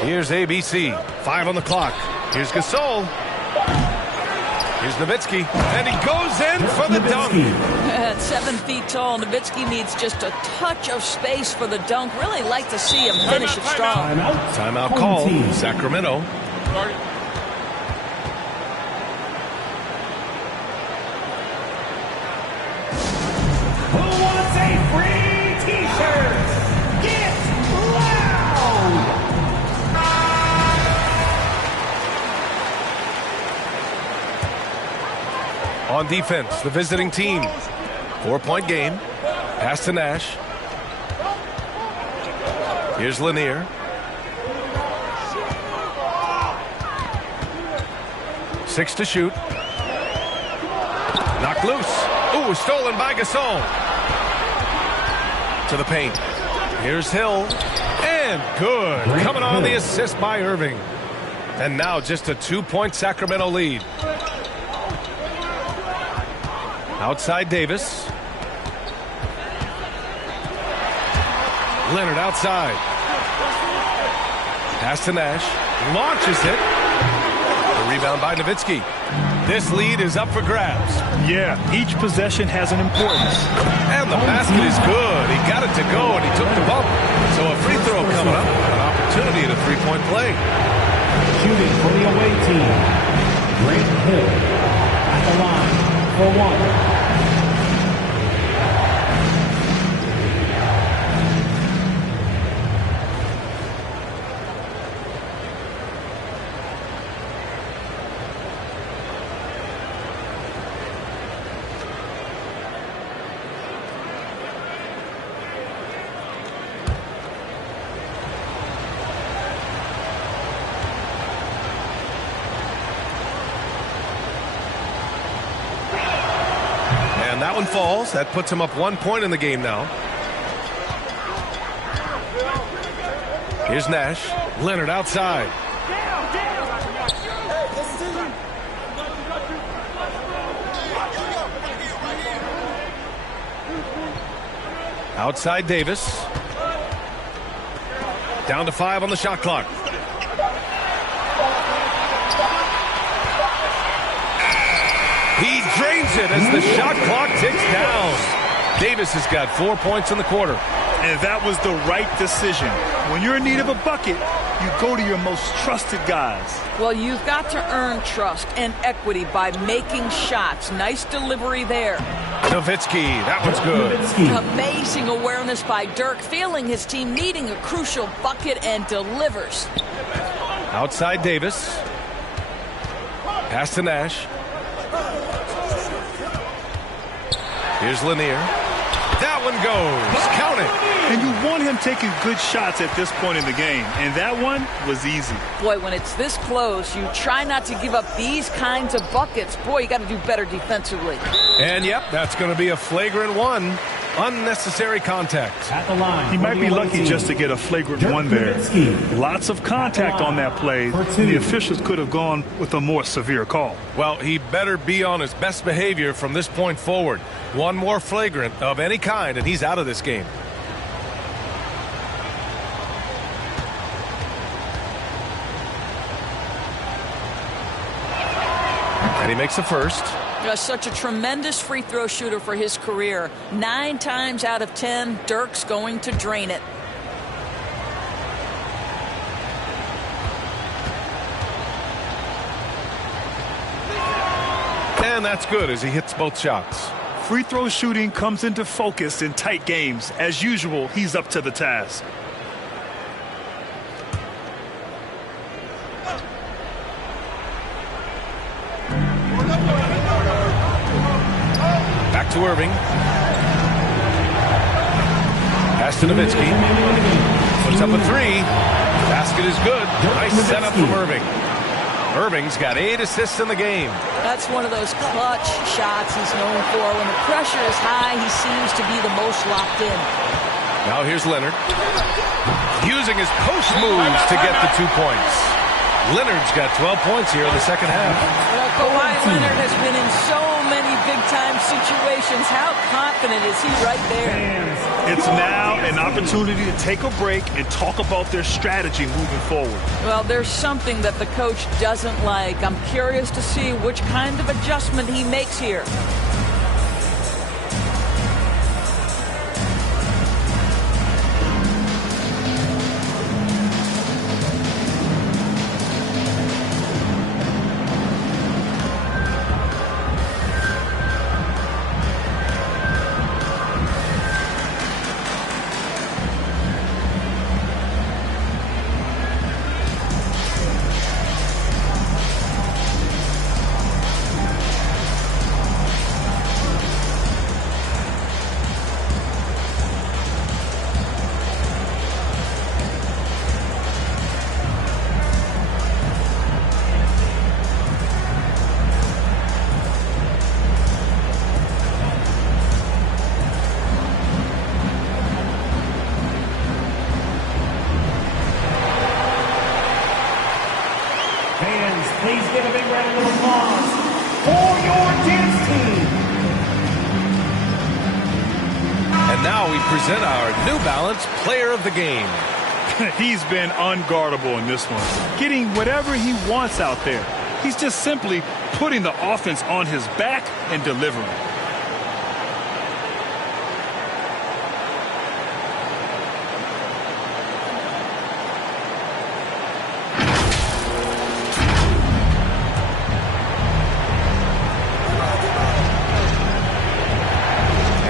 Here's ABC. 5 on the clock. Here's Gasol. Here's Nowitzki. And he goes in for the dunk. At 7 feet tall, Nowitzki needs just a touch of space for the dunk. Really like to see him finish it strong. Timeout call. Sacramento. Who wants a free t-shirt? Get loud! On defense, the visiting team. 4-point game. Pass to Nash. Here's Lanier. Six to shoot. Knocked loose. Ooh, stolen by Gasol. To the paint. Here's Hill. And good. Coming on the assist by Irving. And now just a 2-point Sacramento lead. Outside Davis. Leonard outside. Pass to Nash. Launches it. Rebound by Nowitzki. This lead is up for grabs. Yeah, each possession has an importance. And the basket is good. He got it to go, and he took the bump. So a free throw coming up. An opportunity at a three-point play. Shooting for the away team, Grant Hill at the line for one. And that one falls. That puts him up 1 point in the game now. Here's Nash. Leonard outside. Outside Davis. Down to 5 on the shot clock. He drains it as the shot clock ticks down. Davis has got 4 points in the quarter. And that was the right decision. When you're in need of a bucket, you go to your most trusted guys. Well, you've got to earn trust and equity by making shots. Nice delivery there. Nowitzki, that one's good. Amazing awareness by Dirk, feeling his team needing a crucial bucket and delivers. Outside Davis. Pass to Nash. Here's Lanier. That one goes. Count it. And you want him taking good shots at this point in the game. And that one was easy. Boy, when it's this close, you try not to give up these kinds of buckets. Boy, you got to do better defensively. And, yep, that's going to be a flagrant one. Unnecessary contact. At the line. He might be lucky just to get a flagrant one there. Lots of contact on that play. The officials could have gone with a more severe call. Well, he better be on his best behavior from this point forward. One more flagrant of any kind, and he's out of this game. And he makes the first. Such a tremendous free throw shooter for his career. 9 times out of 10, Dirk's going to drain it. And that's good as he hits both shots. Free throw shooting comes into focus in tight games. As usual, he's up to the task. Back to Irving. Pass to Nowitzki. Puts up a 3. Basket is good. Nice setup from Irving. Irving's got 8 assists in the game. That's one of those clutch shots he's known for. When the pressure is high, he seems to be the most locked in. Now here's Leonard. Using his post moves to get the 2 points. Leonard's got 12 points here in the second half. Well, Kawhi Leonard has been in so many big-time situations. How confident is he right there? It's now an opportunity to take a break and talk about their strategy moving forward. Well, there's something that the coach doesn't like. I'm curious to see which kind of adjustment he makes here. Please give a big round of applause for your dance team. And now we present our New Balance Player of the Game. He's been unguardable in this one, getting whatever he wants out there. He's just simply putting the offense on his back and delivering.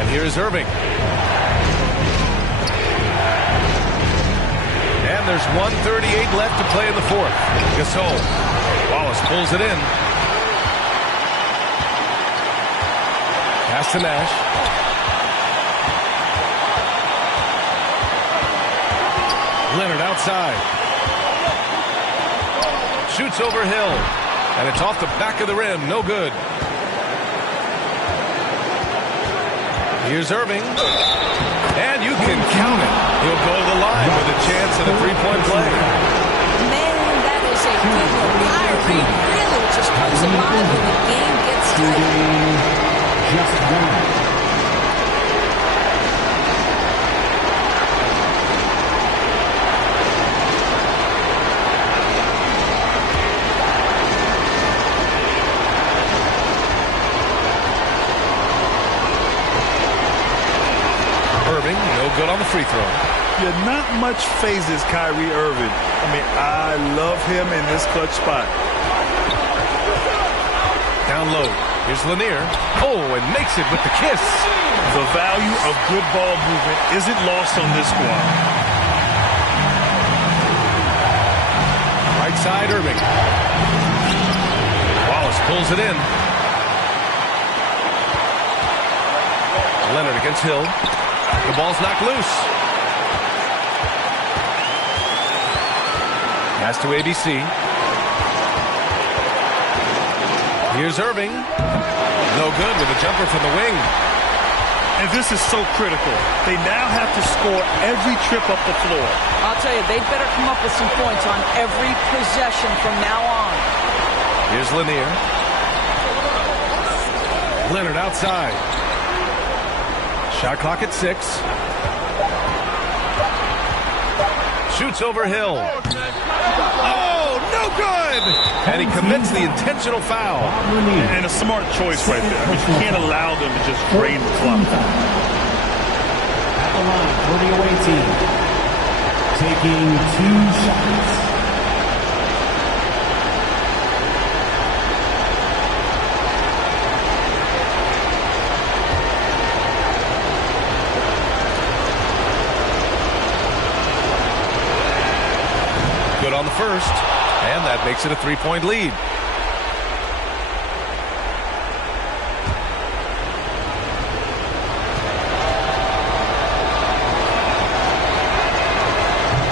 Here's Irving. And there's 1:38 left to play in the fourth. Gasol. Wallace pulls it in. Pass to Nash. Leonard outside. Shoots over Hill. And it's off the back of the rim. No good. Here's Irving. And you can count it. He'll go to the line with a chance at a three-point play. Man, that is a good one. Kyrie really just comes alive when the game gets tight. Just one. Good on the free throw. Yeah, not much phases Kyrie Irving. I mean, I love him in this clutch spot. Down low. Here's Lanier. Oh, and makes it with the kiss. The value of good ball movement isn't lost on this squad. Right side, Irving. Wallace pulls it in. Leonard against Hill. The ball's knocked loose. Pass to ABC. Here's Irving. No good with a jumper from the wing. And this is so critical. They now have to score every trip up the floor. I'll tell you, they better come up with some points on every possession from now on. Here's Lanier. Leonard outside. Shot clock at 6. Shoots over Hill. Oh, no good! And he commits the intentional foul. And a smart choice right there. I mean, you can't allow them to just drain the clock. At the line for the away team, taking 2 shots. Good on the first, and that makes it a 3-point lead.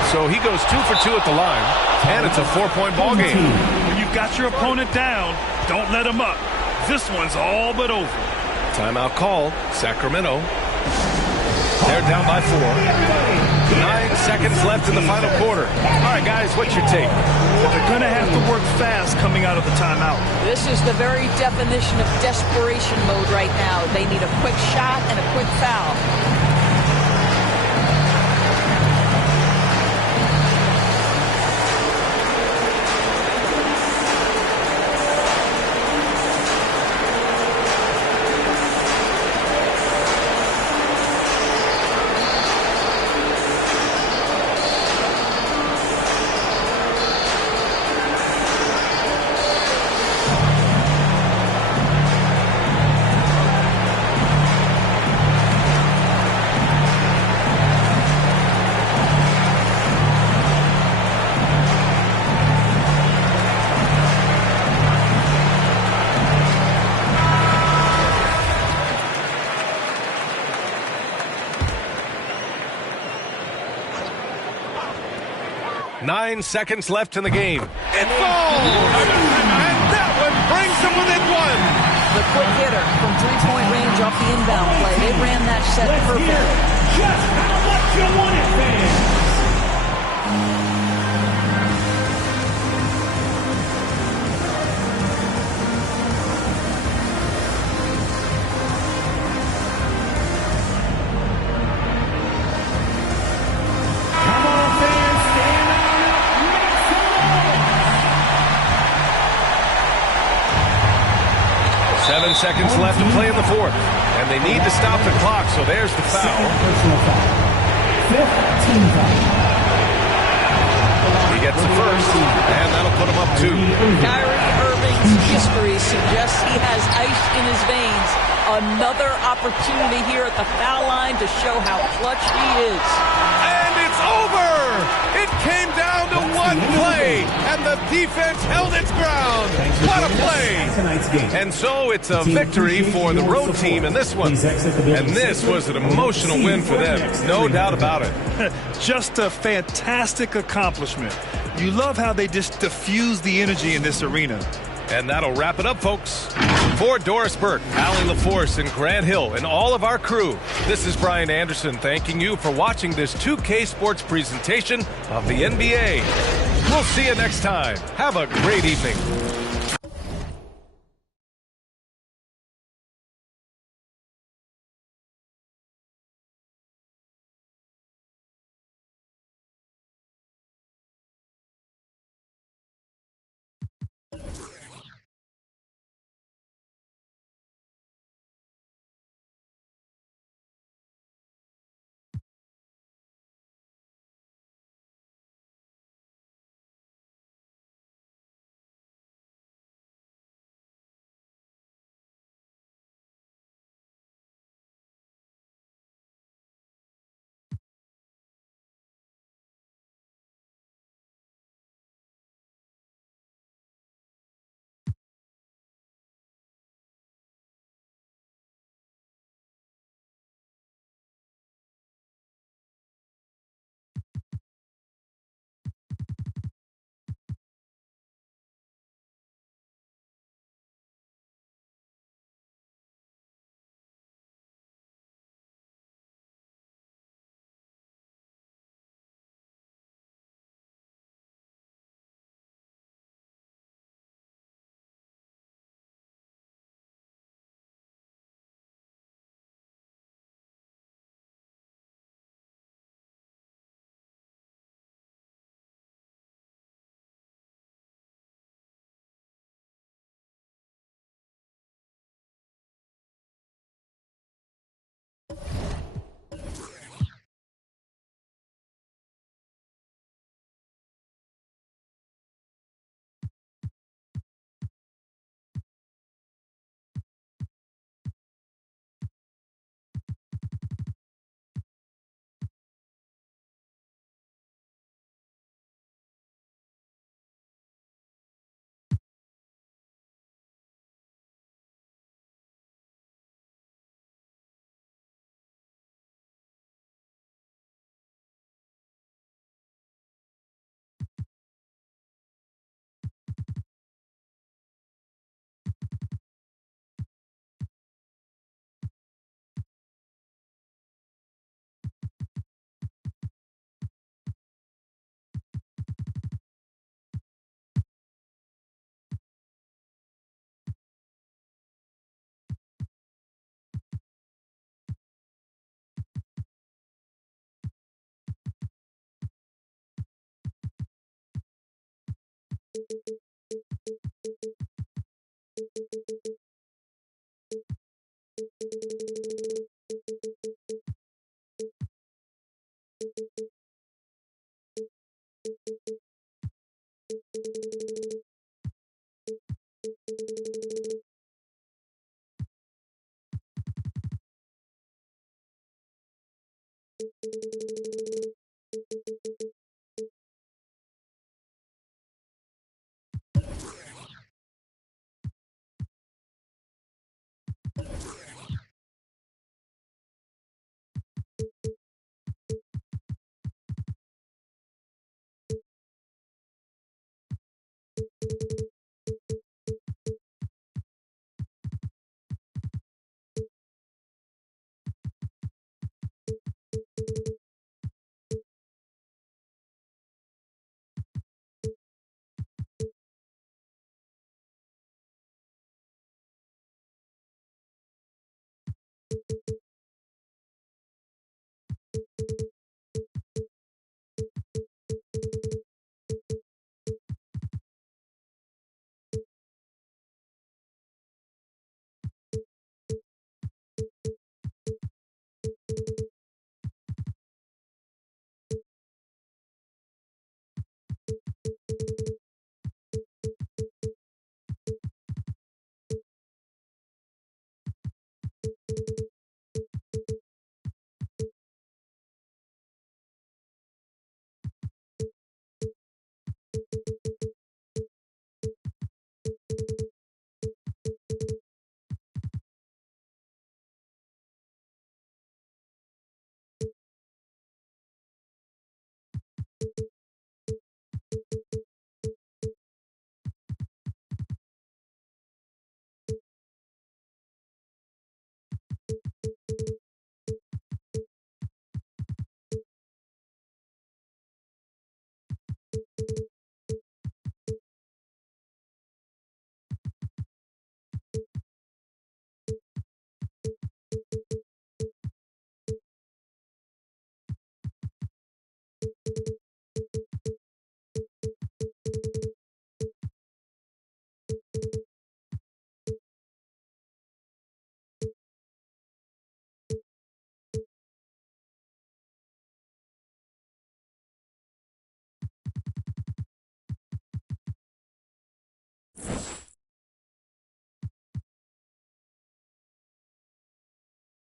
So he goes 2 for 2 at the line, and it's a 4-point ball game. When you've got your opponent down, don't let him up. This one's all but over. Timeout called. Sacramento. They're down by 4. 9 seconds left in the final quarter. All right, guys, what's your take? They're going to have to work fast coming out of the timeout. This is the very definition of desperation mode right now. They need a quick shot and a quick foul. Nine seconds left in the game. It falls! And that one brings them within 1. The quick hitter from three-point range off the inbound play. They ran that set perfectly. Just how much you want it, fans. seconds left to play in the fourth. And they need to stop the clock, so there's the foul. Personal foul. Fifth team foul. He gets the first, and that'll put him up 2. Kyrie Irving's history suggests he has ice in his veins. Another opportunity here at the foul line to show how clutch he is. And it's over! It came down to one play, and the defense held its ground. What a play! And so it's a victory for the road team in this one. And this was an emotional win for them, no doubt about it. Just a fantastic accomplishment. You love how they just diffuse the energy in this arena. And that'll wrap it up, folks. For Doris Burke, Allie LaForce, and Grant Hill, and all of our crew, this is Brian Anderson thanking you for watching this 2K Sports presentation of the NBA. We'll see you next time. Have a great evening.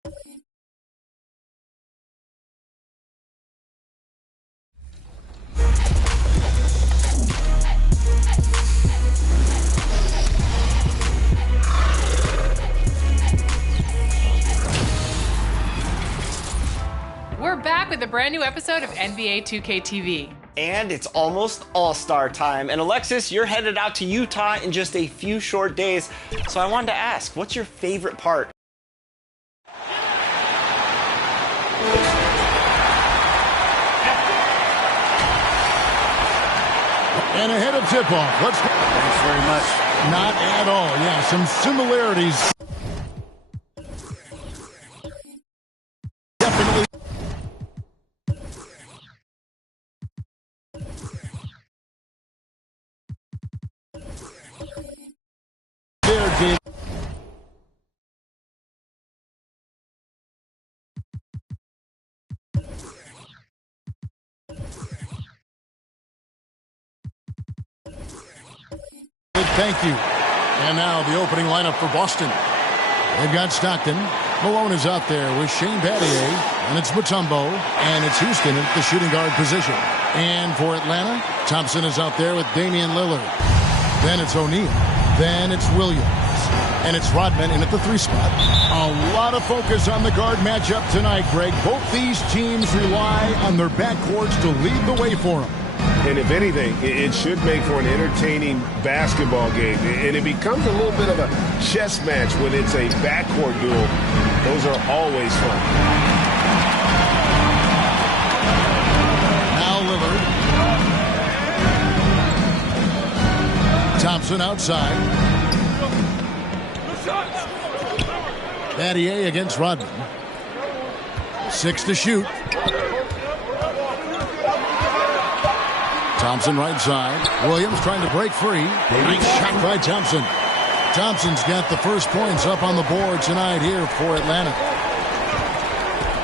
We're back with a brand new episode of NBA 2K TV. And it's almost All-Star time. And Alexis, you're headed out to Utah in just a few short days. So I wanted to ask, what's your favorite part? And ahead of tip-off. Thanks very much. Not at all. Yeah, some similarities. Definitely. There, Dave. Thank you. And now the opening lineup for Boston. They've got Stockton. Malone is out there with Shane Battier. And it's Mutombo. And it's Houston at the shooting guard position. And for Atlanta, Thompson is out there with Damian Lillard. Then it's O'Neal. Then it's Williams. And it's Rodman in at the 3 spot. A lot of focus on the guard matchup tonight, Greg. Both these teams rely on their backcourts to lead the way for them. And if anything, it should make for an entertaining basketball game. And it becomes a little bit of a chess match when it's a backcourt duel. Those are always fun. Now Lillard. Thompson outside. Battier against Rodman. 6 to shoot. Thompson right side. Williams trying to break free. Nice shot by Thompson. Thompson's got the first points up on the board tonight here for Atlanta.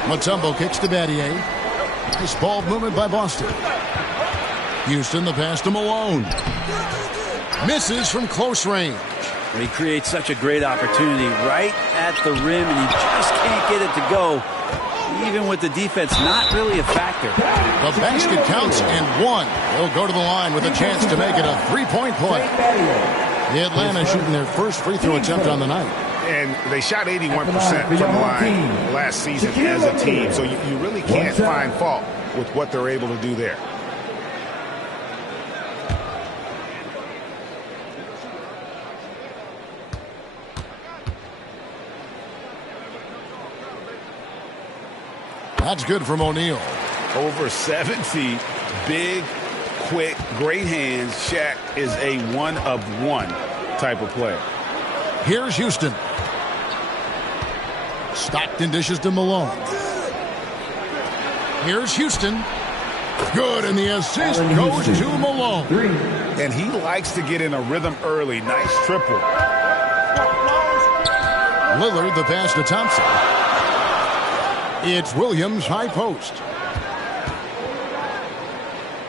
Mutombo kicks to Battier. Nice ball movement by Boston. Houston the pass to Malone. Misses from close range. He creates such a great opportunity right at the rim, and he just can't get it to go. Even with the defense not really a factor. The basket counts and 1. They'll go to the line with a chance to make it a 3-point play. The Atlanta shooting their first free throw attempt on the night. And they shot 81% from the line last season as a team. So you really can't find fault with what they're able to do there. That's good from O'Neal. Over 7 feet, big, quick, great hands. Shaq is a one-of-one type of player. Here's Houston. Stockton dishes to Malone. Here's Houston. Good, and the assist goes to Malone. And he likes to get in a rhythm early. Nice triple. Lillard the pass to Thompson. It's Williams, high post.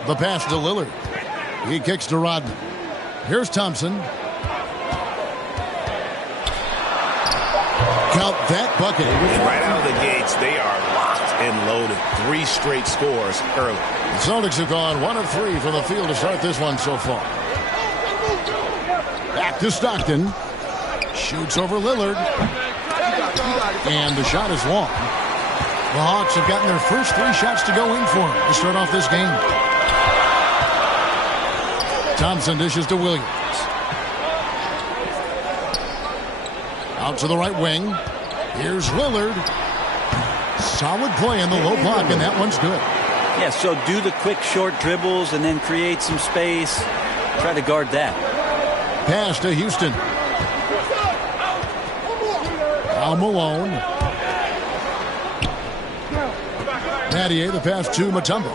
The pass to Lillard. He kicks to Rodman. Here's Thompson. Count that bucket. Right out of the gates, they are locked and loaded. 3 straight scores early. The Celtics have gone 1 of 3 from the field to start this one so far. Back to Stockton. Shoots over Lillard. And the shot is long. The Hawks have gotten their first 3 shots to go in for them to start off this game. Thompson dishes to Williams. Out to the right wing. Here's Lillard. Solid play in the low block, and that one's good. Yeah, so do the quick short dribbles and then create some space. Try to guard that. Pass to Houston. Now Malone. Battier the pass to Mutombo.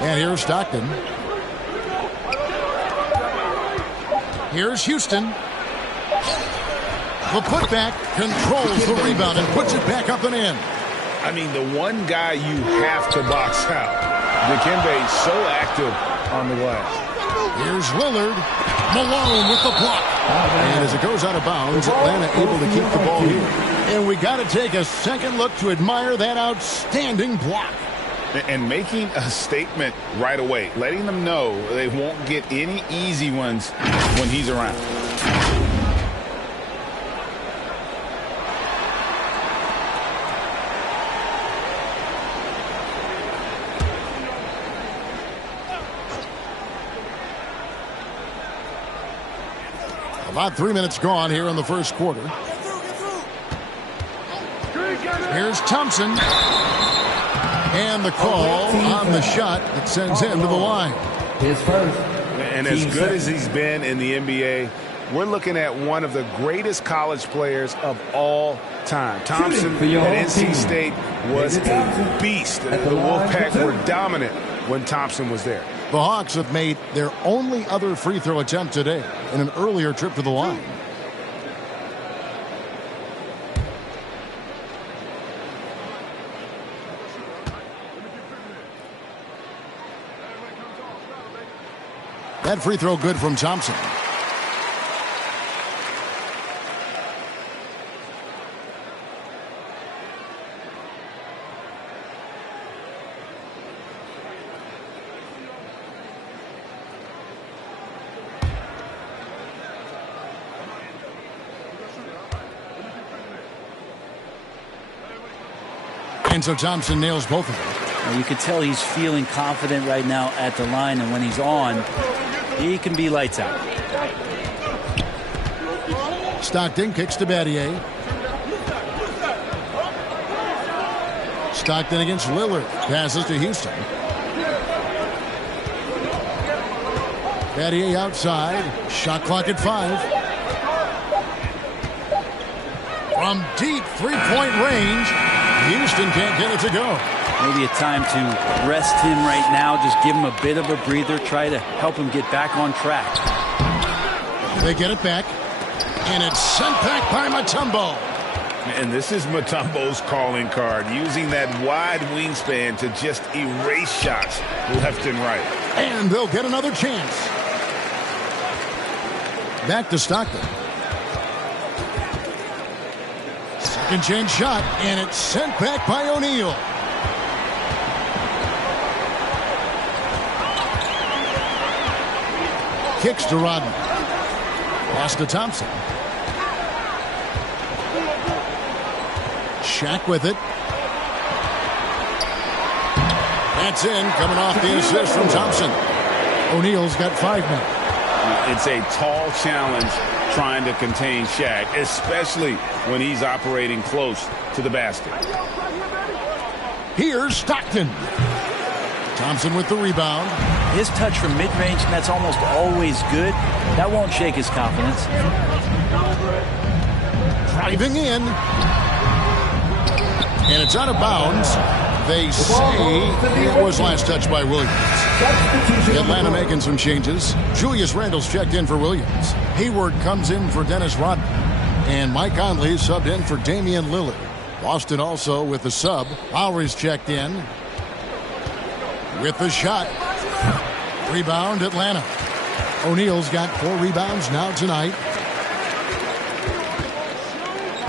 And here's Stockton. Here's Houston. The putback controls the rebound and puts it back up and in. I mean, the one guy you have to box out. Dikembe so active on the glass. Here's Lillard. Malone with the block. And as it goes out of bounds, Atlanta able to keep the ball here. And we got to take a second look to admire that outstanding block. And making a statement right away, letting them know they won't get any easy ones when he's around. About 3 minutes gone here in the first quarter. Here's Thompson. And the call on the shot that sends him to the line. His first. And as good as he's been in the NBA, we're looking at one of the greatest college players of all time. Thompson at NC State was a beast. The Wolfpack were dominant when Thompson was there. The Hawks have made their only other free throw attempt today in an earlier trip to the line. That free throw good from Thompson. And so Thompson nails both of them. Well, you can tell he's feeling confident right now at the line, and when he's on, he can be lights out. Stockton kicks to Battier. Stockton against Lillard. Passes to Houston. Battier outside. Shot clock at 5. From deep three-point range, Houston can't get it to go. Maybe a time to rest him right now. Just give him a bit of a breather. Try to help him get back on track. They get it back. And it's sent back by Mutombo. And this is Mutombo's calling card. Using that wide wingspan to just erase shots left and right. And they'll get another chance. Back to Stockton. Second chance shot. And it's sent back by O'Neal. Kicks to Rodman. Pass to Thompson. Shaq with it. That's in. Coming off the assist from Thompson. O'Neal's got 5 men. It's a tall challenge trying to contain Shaq, especially when he's operating close to the basket. Here's Stockton. Thompson with the rebound. His touch from mid-range, that's almost always good. That won't shake his confidence. Driving in. And it's out of bounds. They say it was last touched by Williams. Atlanta making some changes. Julius Randle's checked in for Williams. Hayward comes in for Dennis Rodman. And Mike Conley subbed in for Damian Lillard. Boston also with the sub. Lowry's checked in. With the shot. Rebound, Atlanta. O'Neal's got 4 rebounds now tonight.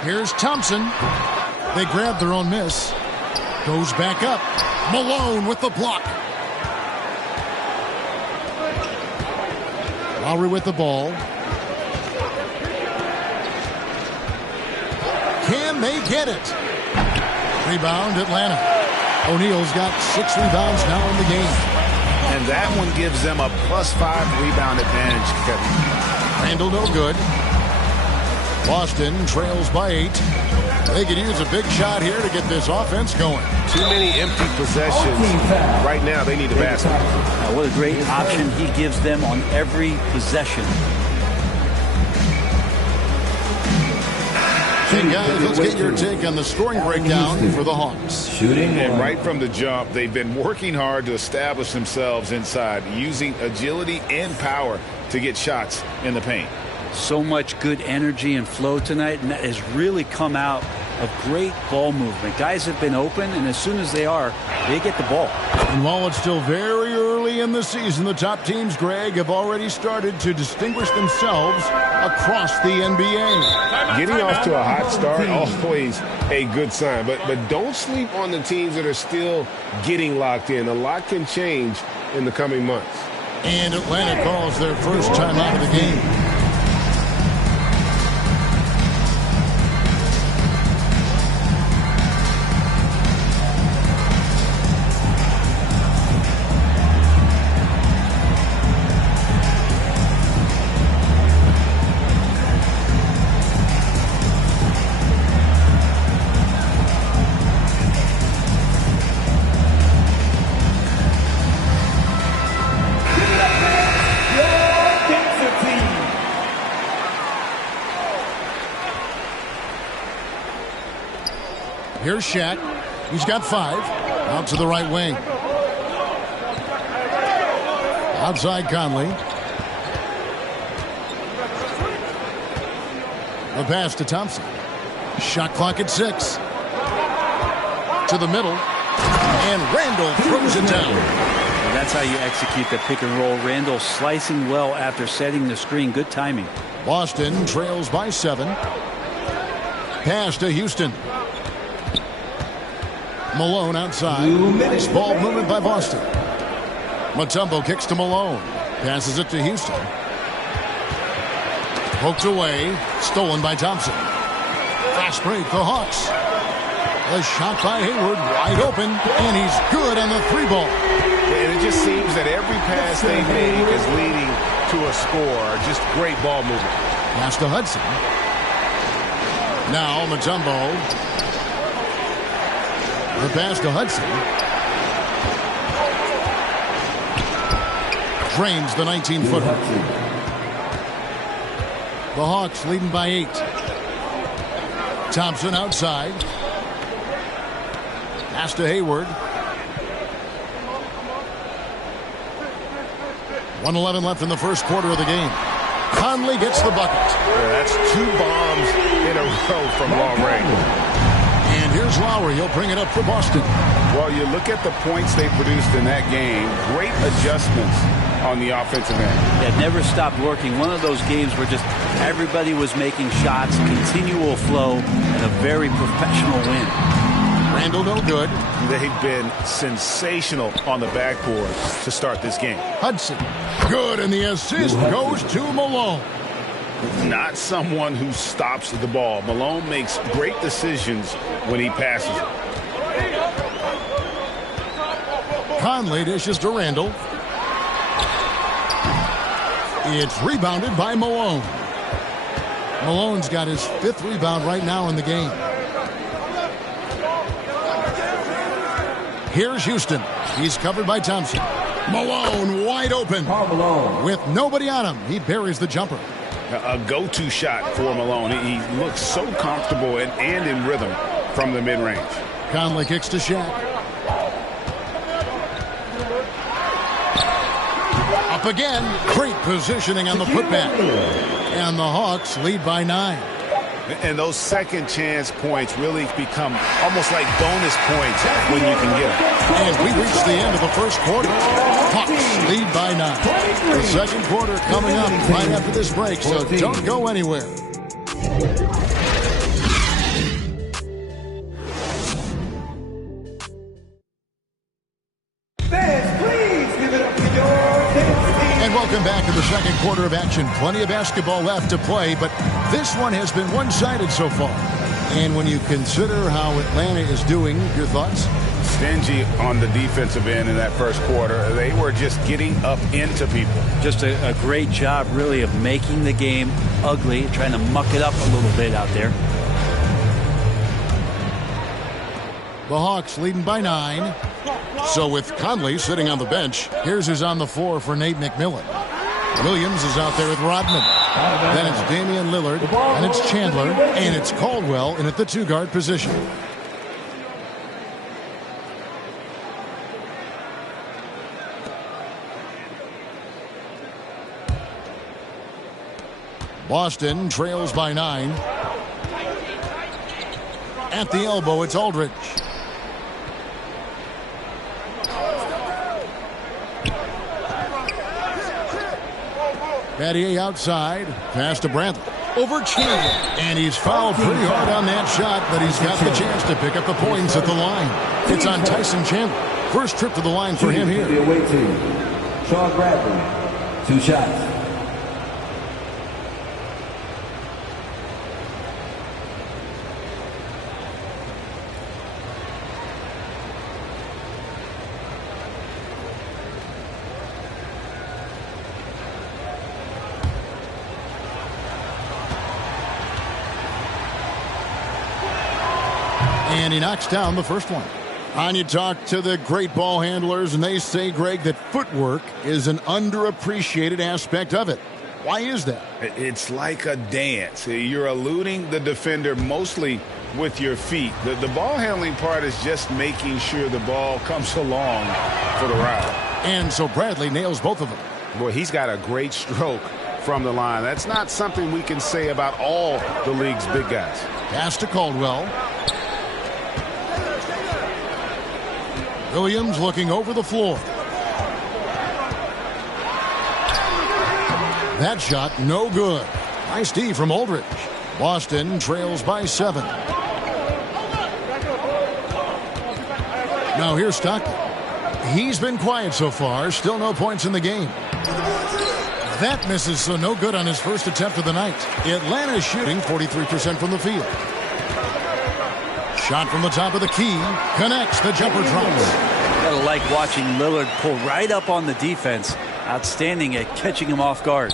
Here's Thompson. They grab their own miss. Goes back up. Malone with the block. Lowry with the ball. Can they get it? Rebound, Atlanta. O'Neal's got 6 rebounds now in the game. And that one gives them a +5 rebound advantage, Kevin. Randle no good. Boston trails by 8. They could use a big shot here to get this offense going. Too many empty possessions. Right now, they need a basket. What a great option he gives them on every possession. Hey guys, let's get your take on the scoring breakdown for the Hawks. And right from the jump, they've been working hard to establish themselves inside, using agility and power to get shots in the paint. So much good energy and flow tonight, and that has really come out of great ball movement. Guys have been open, and as soon as they are, they get the ball. And while it's still very early Early in the season, the top teams, Greg, have already started to distinguish themselves across the NBA. Getting off to a hot start, always a good sign. But don't sleep on the teams that are still getting locked in. A lot can change in the coming months. And Atlanta calls their first time out of the game. Here's Shaq. He's got 5. Out to the right wing. Outside Conley. The pass to Thompson. Shot clock at 6. To the middle. And Randall throws it down. Well, that's how you execute the pick and roll. Randall slicing well after setting the screen. Good timing. Boston trails by 7. Pass to Houston. Malone outside. Nice ball movement by Boston. Mutombo kicks to Malone. Passes it to Houston. Poked away. Stolen by Thompson. Fast break, the Hawks. A shot by Hayward. Wide open. And he's good on the 3-ball. And it just seems that every pass they make is leading to a score. Just great ball movement. Pass to Hudson. Now Mutombo. The pass to Hudson. Drains the 19-footer. The Hawks leading by 8. Thompson outside. Pass to Hayward. 1:11 left in the first quarter of the game. Conley gets the bucket. Yeah, that's 2 bombs in a row from long range. And here's Lowry. He'll bring it up for Boston. Well, you look at the points they produced in that game. Great adjustments on the offensive end. Yeah, never stopped working. One of those games where just everybody was making shots, continual flow, and a very professional win. Randall no good. They've been sensational on the backboard to start this game. Hudson. Good, and the assist goes to Malone. Not someone who stops the ball. Malone makes great decisions when he passes it. Conley dishes to Randall. It's rebounded by Malone. Malone's got his 5th rebound right now in the game. Here's Houston. He's covered by Thompson. Malone wide open. With nobody on him, he buries the jumper. A go-to shot for Malone. He looks so comfortable and in rhythm from the mid-range. Conley kicks to Shaq. Up again. Great positioning on the putback. And the Hawks lead by 9. And those second chance points really become almost like bonus points when you can get them. And we reach the end of the first quarter. Hawks lead by 9. The second quarter coming up right after this break, so don't go anywhere. And welcome back to the second quarter of action. Plenty of basketball left to play, but this one has been one-sided so far. And when you consider how Atlanta is doing, your thoughts? Stingy on the defensive end in that first quarter. They were just getting up into people. Just a great job, really, of making the game ugly, trying to muck it up a little bit out there. The Hawks leading by 9. So with Conley sitting on the bench, here's who's on the floor for Nate McMillan. Williams is out there with Rodman. Then it's Damian Lillard, and it's Chandler, and it's Caldwell in at the 2-guard position. Boston trails by 9. At the elbow, it's Aldridge. Battier outside. Pass to Bradley. Over Chandler. And he's fouled pretty hard on that shot, but he's got the chance to pick up the points at the line. It's on Tyson Chandler. First trip to the line for him here. The away team, Sean Bradley, 2 shots. And he knocks down the first one. And you talk to the great ball handlers, and they say, Greg, that footwork is an underappreciated aspect of it. Why is that? It's like a dance. You're eluding the defender mostly with your feet. The ball handling part is just making sure the ball comes along for the ride. And so Bradley nails both of them. Boy, he's got a great stroke from the line. That's not something we can say about all the league's big guys. Pass to Caldwell. Williams looking over the floor. That shot no good. Nice D from Aldridge. Boston trails by 7. Now here's Stockton. He's been quiet so far. Still no points in the game. That misses, so no good on his first attempt of the night. Atlanta shooting 43% from the field. Shot from the top of the key. Connects. The jumper drops. Gotta like watching Lillard pull right up on the defense. Outstanding at catching him off guard.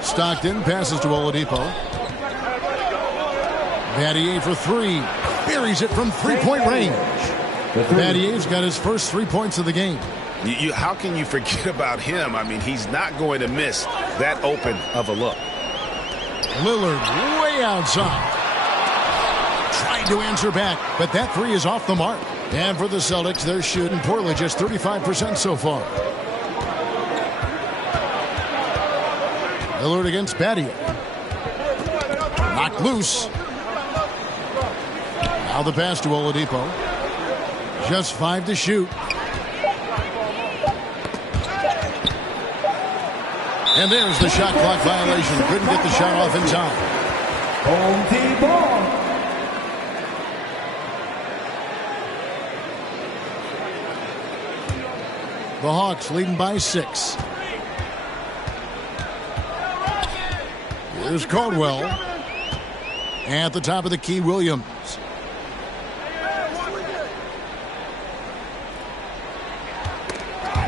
Stockton passes to Oladipo. Battier for 3. Buries it from three-point range. Battier's got his first 3 points of the game. How can you forget about him? I mean, he's not going to miss that open of a look. Lillard way outside. Tried to answer back, but that 3 is off the mark. And for the Celtics, they're shooting poorly, just 35% so far. Lillard against Battier. Knocked loose. Now the pass to Oladipo. Just 5 to shoot. And there's the shot clock violation. Couldn't get the shot off in time. Home team ball. The Hawks leading by 6. Here's Caldwell. At the top of the key, Williams.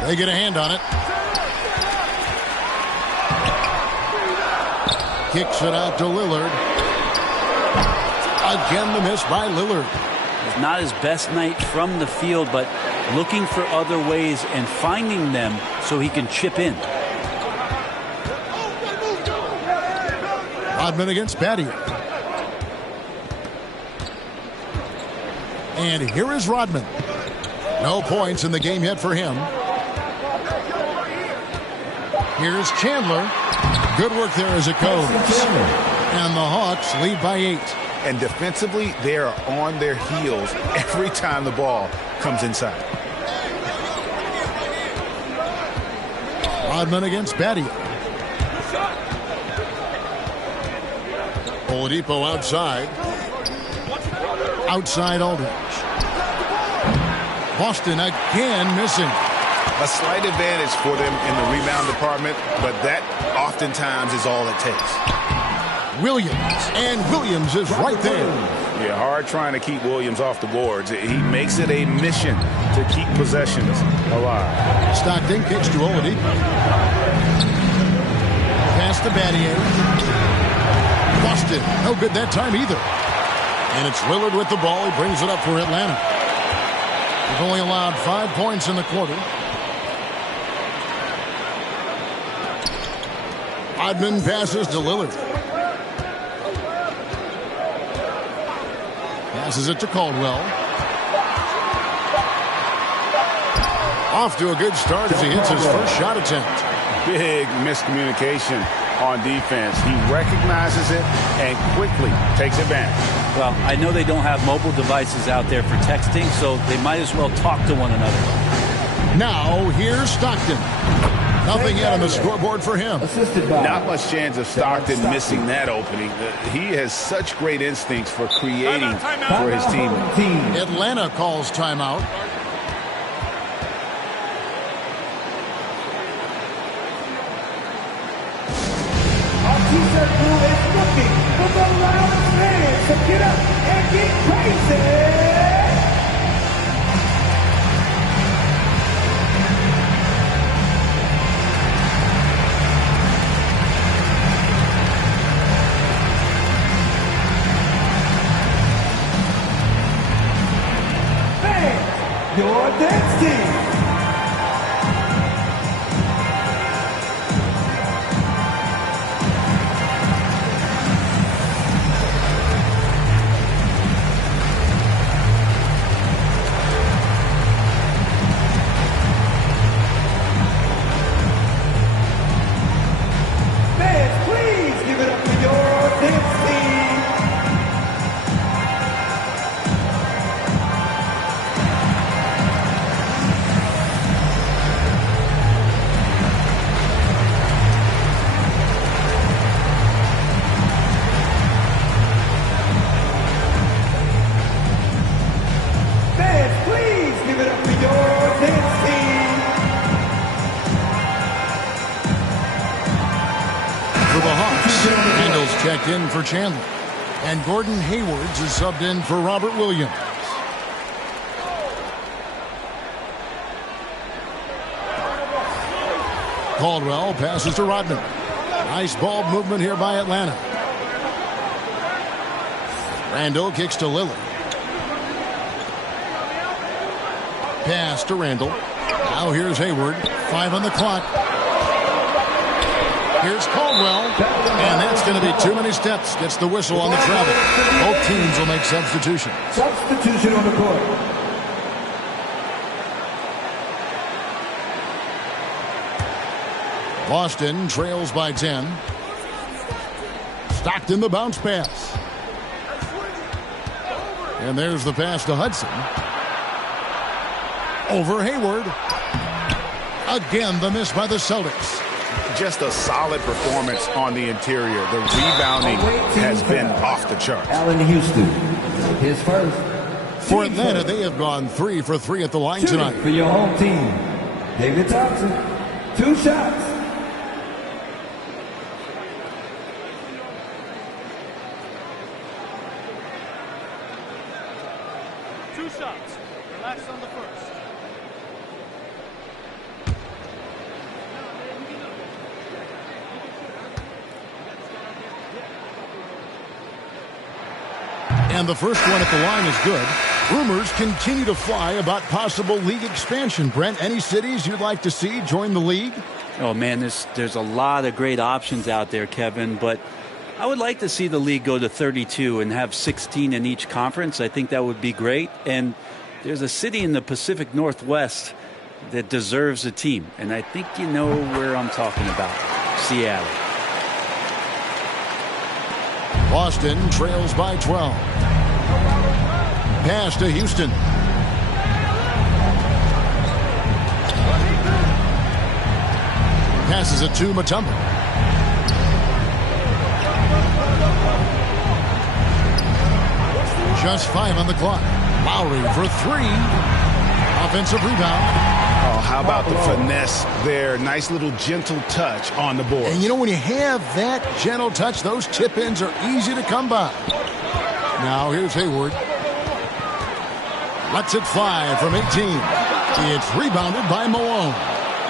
They get a hand on it. Kicks it out to Lillard. Again, the miss by Lillard. It's not his best night from the field, but looking for other ways and finding them so he can chip in. Rodman against Battier. And here is Rodman. No points in the game yet for him. Here's Chandler. Good work there as it goes. And the Hawks lead by 8. And defensively, they are on their heels every time the ball comes inside. Rodman against Battier. Oladipo outside. Outside Aldridge. Boston again missing. A slight advantage for them in the rebound department, but that oftentimes is all it takes. Williams, and Williams is right there. Yeah, hard trying to keep Williams off the boards. He makes it a mission to keep possessions alive. Stockton kicks to Oladipo. Pass to Battier. Boston, no good that time either. And it's Lillard with the ball. He brings it up for Atlanta. They've only allowed 5 points in the quarter. Rodman passes to Lillard. Passes it to Caldwell. Off to a good start as he hits his first shot attempt. Big miscommunication on defense. He recognizes it and quickly takes advantage. Well, I know they don't have mobile devices out there for texting, so they might as well talk to one another. Now, here's Stockton. Nothing yet on the scoreboard for him. Not much chance of Stockton missing that opening. He has such great instincts for creating for his team. Atlanta calls timeout. Our T-shirt crew is looking for the loudest fans, so get up and get crazy. Your dance team. Fans, please give it up for your dance team. Checked in for Chandler. And Gordon Haywards is subbed in for Robert Williams. Caldwell passes to Rodman. Nice ball movement here by Atlanta. Randall kicks to Lillard. Pass to Randall. Now here's Hayward. 5 on the clock. Here's Caldwell, and that's going to be too many steps. Gets the whistle on the travel. Both teams will make substitutions. Substitution on the court. Boston trails by 10. Stockton the bounce pass. And there's the pass to Hudson. Over Hayward. Again, the miss by the Celtics. Just a solid performance on the interior. The rebounding has been off the charts. Allen Houston, his first. For Atlanta, they have gone 3 for 3 at the line tonight. For your home team, David Thompson, 2 shots. Relax on the first. And the first one at the line is good. Rumors continue to fly about possible league expansion. Brent, any cities you'd like to see join the league? Oh, man, there's a lot of great options out there, Kevin, but I would like to see the league go to 32 and have 16 in each conference. I think that would be great. And there's a city in the Pacific Northwest that deserves a team, and I think you know where I'm talking about. Seattle. Boston trails by 12. Pass to Houston. Passes it to Mutombo. Just 5 on the clock. Lowry for 3. Offensive rebound. Oh, how about the finesse there? Nice little gentle touch on the board. And you know, when you have that gentle touch, those tip-ins are easy to come by. Now here's Hayward. Lets it fly from 18. It's rebounded by Malone.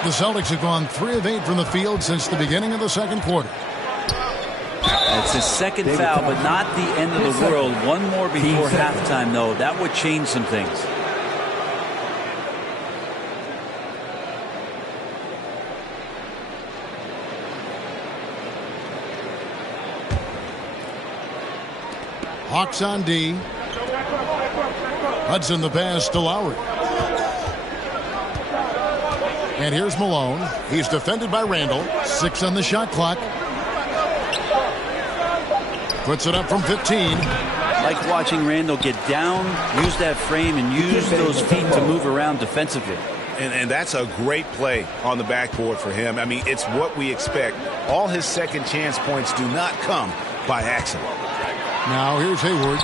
The Celtics have gone 3 of 8 from the field since the beginning of the second quarter. It's his second foul, but not the end of the world. One more before halftime, though. That would change some things. Hawks on D. Hudson the pass to Lowry. And here's Malone. He's defended by Randall. 6 on the shot clock. Puts it up from 15. Like watching Randall get down, use that frame, and use those feet to move around defensively. And that's a great play on the backboard for him. I mean, it's what we expect. All his second chance points do not come by accident. Now here's Hayward.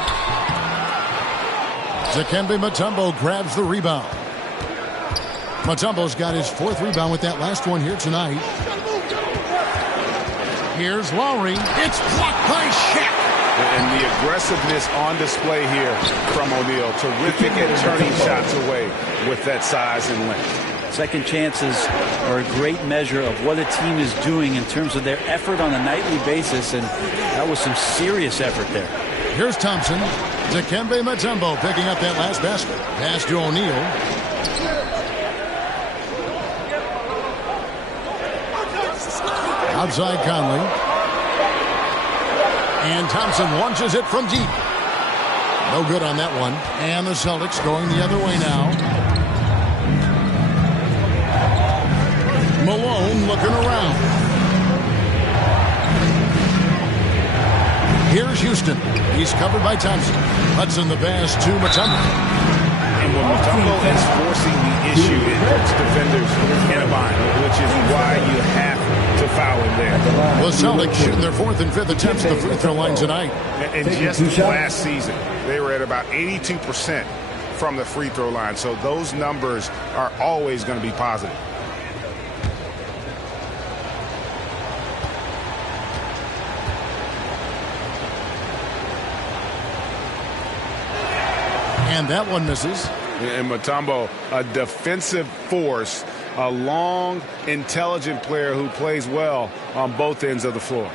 Dikembe Mutombo grabs the rebound. Mutombo's got his 4th rebound with that last one here tonight. Here's Lowry. It's blocked by Shaq. And the aggressiveness on display here from O'Neal. Terrific at turning shots away with that size and length. Second chances are a great measure of what a team is doing in terms of their effort on a nightly basis, and that was some serious effort there. Here's Thompson. Dikembe Mutombo picking up that last basket. Pass to O'Neal. Outside Conley. And Thompson launches it from deep. No good on that one. And the Celtics going the other way now. Malone looking around. Here's Houston. He's covered by Thompson. Hudson the pass to Mutombo. And when Mutombo is forcing the issue, it puts defenders in a bind, which is why you have to foul him there. The Celtics shooting their 4th and 5th attempts at the free throw line tonight. And just last season, they were at about 82% from the free throw line. So those numbers are always going to be positive. And that one misses. And Mutombo, a defensive force, a long, intelligent player who plays well on both ends of the floor.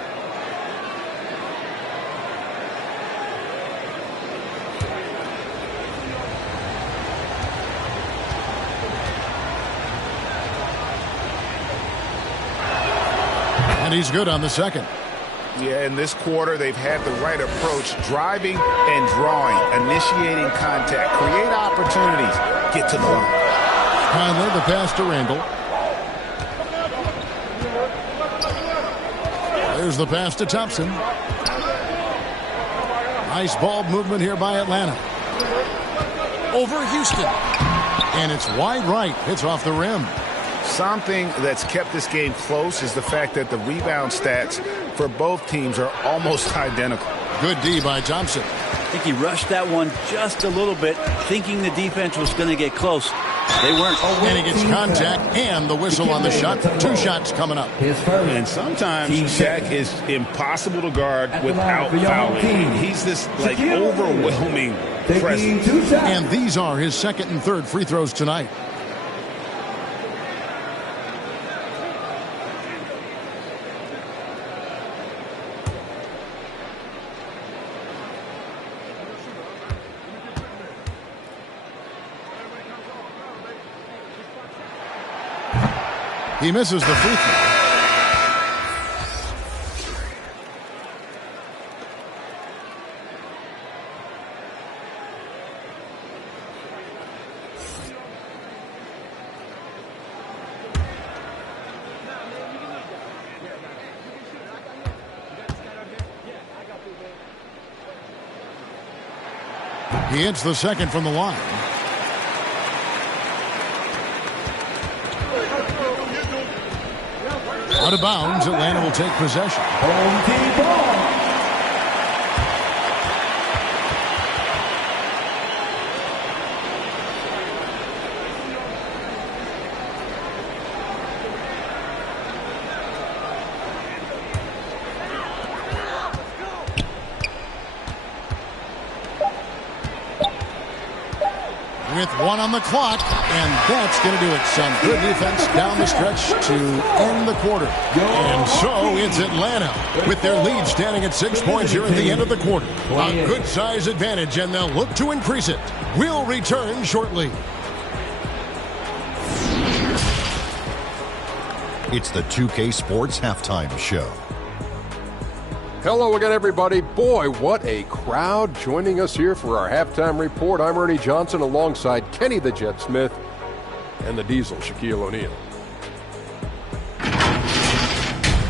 And he's good on the second. Yeah, in this quarter, they've had the right approach, driving and drawing, initiating contact, create opportunities, get to the line. Conley, the pass to Randall. There's the pass to Thompson. Nice ball movement here by Atlanta. Over Houston. And it's wide right. It's off the rim. Something that's kept this game close is the fact that the rebound stats for both teams are almost identical. Good D by Thompson. I think he rushed that one just a little bit, thinking the defense was going to get close. They weren't. And he gets contact and the whistle on the shot. 2 shots coming up. And sometimes Shaq is impossible to guard without fouling. He's this like overwhelming presence. And these are his 2nd and 3rd free throws tonight. He misses the free throw. He hits the second from the line. Out of bounds, Atlanta will take possession. Home team ball. With 1 on the clock, and that's going to do it. Some good defense down the stretch to end the quarter. And so it's Atlanta with their lead standing at 6 points here at the end of the quarter. A good size advantage, and they'll look to increase it. We'll return shortly. It's the 2K Sports Halftime Show. Hello again, everybody. Boy, what a crowd joining us here for our halftime report. I'm Ernie Johnson alongside Kenny the Jet Smith and the Diesel, Shaquille O'Neal.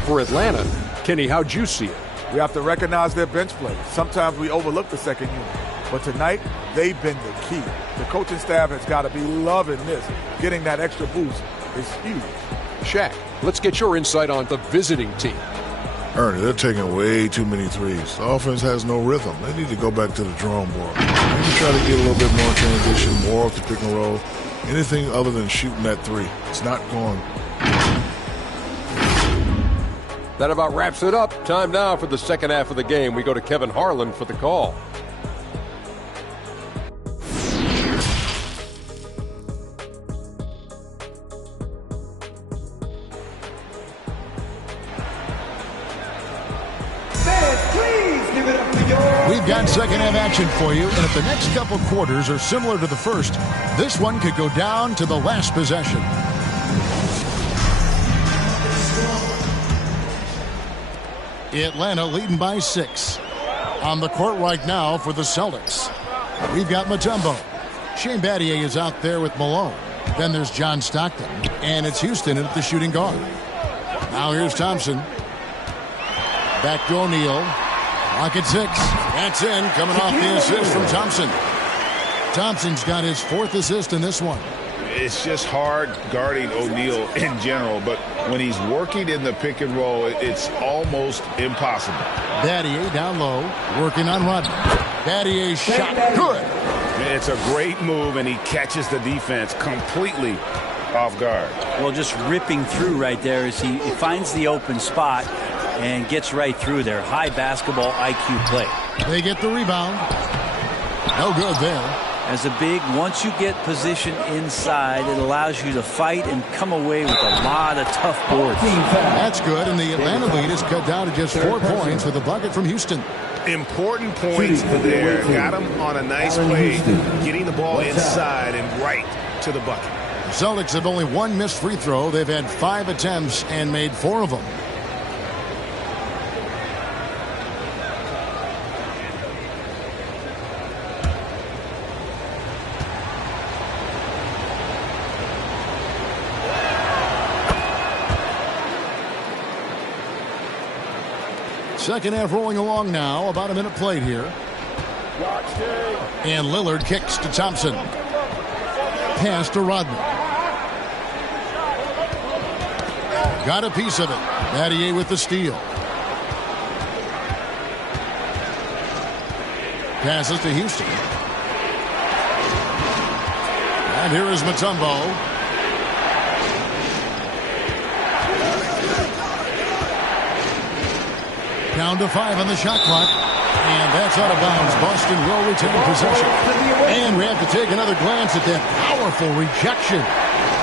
For Atlanta, Kenny, how'd you see it? We have to recognize their bench play. Sometimes we overlook the second unit. But tonight, they've been the key. The coaching staff has got to be loving this. Getting that extra boost is huge. Shaq, let's get your insight on the visiting team. Ernie, they're taking way too many threes. The offense has no rhythm. They need to go back to the drawing board. Maybe try to get a little bit more transition, more off the pick and roll. Anything other than shooting that three. It's not going. That about wraps it up. Time now for the second half of the game. We go to Kevin Harlan for the call. We've got second half action for you, and if the next couple quarters are similar to the first, this one could go down to the last possession. Atlanta leading by 6. On the court right now for the Celtics, we've got Mutombo. Shane Battier is out there with Malone. Then there's John Stockton, and it's Houston at the shooting guard. Now here's Thompson. Back to O'Neal. Clock at 6. That's in, coming off the assist from Thompson. Thompson's got his 4th assist in this one. It's just hard guarding O'Neal in general, but when he's working in the pick and roll, it's almost impossible. Battier down low, working on Rodman. Battier's shot, good. It's a great move, and he catches the defense completely off guard. Well, just ripping through right there as he finds the open spot and gets right through there. High basketball IQ play. They get the rebound. No good there. As a big, once you get position inside, it allows you to fight and come away with a lot of tough boards. That's good, and the Atlanta lead is cut down to just 4 points with a bucket from Houston. Important points there. Got him on a nice play, getting the ball inside and right to the bucket. The Celtics have only 1 missed free throw. They've had 5 attempts and made 4 of them. Second half rolling along now. About a minute played here. And Lillard kicks to Thompson. Pass to Rodman. Got a piece of it. Battier with the steal. Passes to Houston. And here is Mutombo. Down to 5 on the shot clock. And that's out of bounds. Boston will retain possession. And we have to take another glance at that powerful rejection.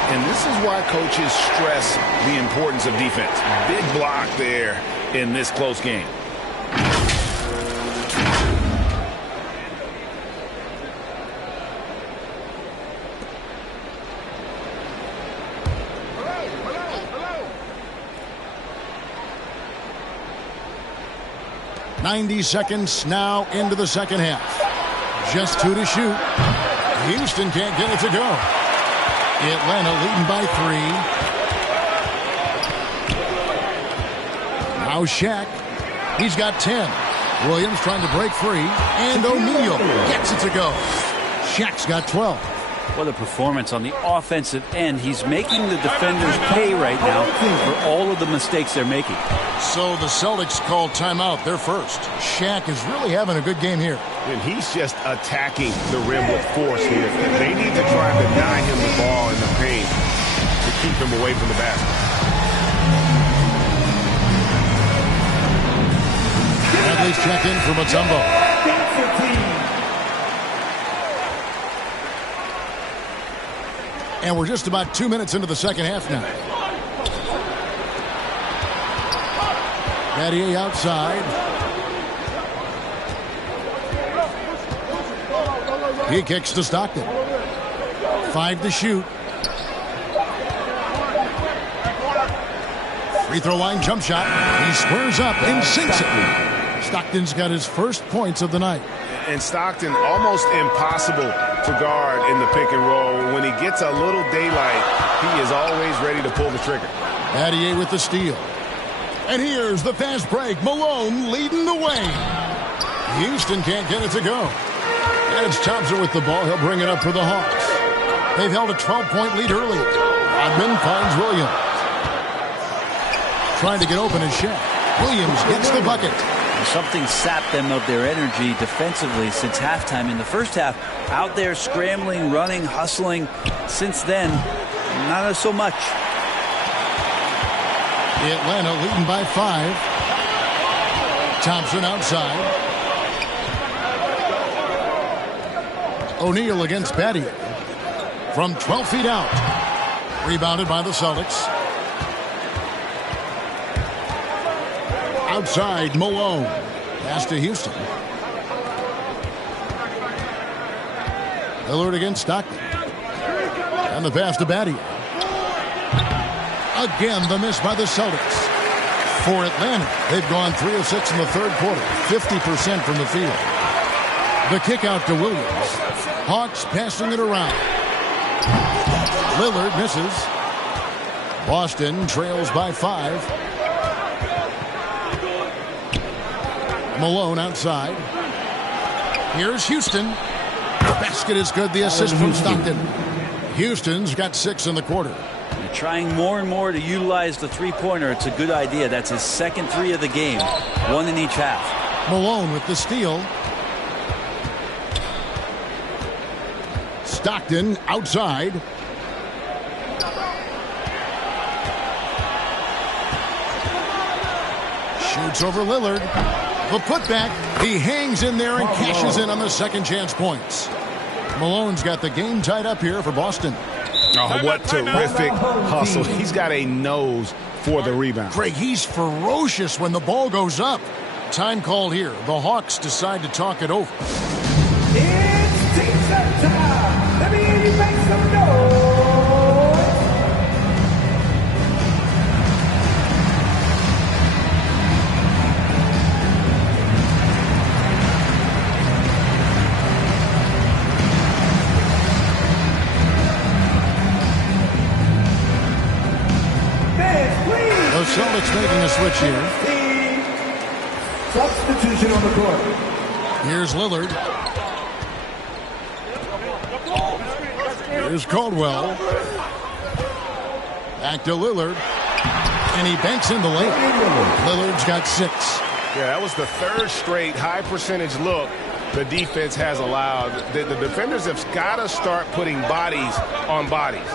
And this is why coaches stress the importance of defense. Big block there in this close game. .90 seconds now into the second half. Just 2 to shoot. Houston can't get it to go. Atlanta leading by 3. Now Shaq. He's got 10. Williams trying to break free. And O'Neal gets it to go. Shaq's got 12. What a performance on the offensive end. He's making the defenders pay right now for all of the mistakes they're making. So the Celtics called timeout. They're first. Shaq is really having a good game here. And he's just attacking the rim with force here. They need to try and deny him the ball in the paint to keep him away from the basket. Bradley's check in for Mutombo. And we're just about 2 minutes into the second half now. Battier outside. He kicks to Stockton. 5 to shoot. Free throw line jump shot. He squares up and sinks it. Stockton's got his first points of the night. And Stockton almost impossible to guard in the pick and roll. When he gets a little daylight, he is always ready to pull the trigger. Battier with the steal. And here's the fast break. Malone leading the way. Houston can't get it to go. And it's Thompson with the ball. He'll bring it up for the Hawks. They've held a 12-point lead early. Rodman finds Williams. Trying to get open is Shaq. Williams gets the bucket. Something sapped them of their energy defensively since halftime. In the first half, out there scrambling, running, hustling. Since then, not so much. Atlanta leading by 5. Thompson outside. O'Neal against Battier. From 12 feet out. Rebounded by the Celtics. Outside, Malone. Pass to Houston. Lillard against Stockton. And the pass to Battier. Again, the miss by the Celtics. For Atlanta, they've gone 3 of 6 in the third quarter. 50% from the field. The kick out to Williams. Hawks passing it around. Lillard misses. Boston trails by 5. Malone outside. Here's Houston. The basket is good. The assist from Stockton. Houston's got 6 in the quarter. They're trying more and more to utilize the three-pointer. It's a good idea. That's his second 3 of the game. 1 in each half. Malone with the steal. Stockton outside. Shoots over Lillard. The putback. He hangs in there and cashes in on the second chance points. Malone's got the game tied up here for Boston. Oh, what terrific hustle. He's got a nose for the rebound. Greg, he's ferocious when the ball goes up. Time called here. The Hawks decide to talk it over. It's team set time. Let me hear you make some noise. The Celtics making a switch here. Substitution on the court. Here's Lillard. Here's Caldwell. Back to Lillard. And he banks in the lane. Lillard's got 6. Yeah, that was the 3rd straight high percentage look the defense has allowed. The defenders have got to start putting bodies on bodies.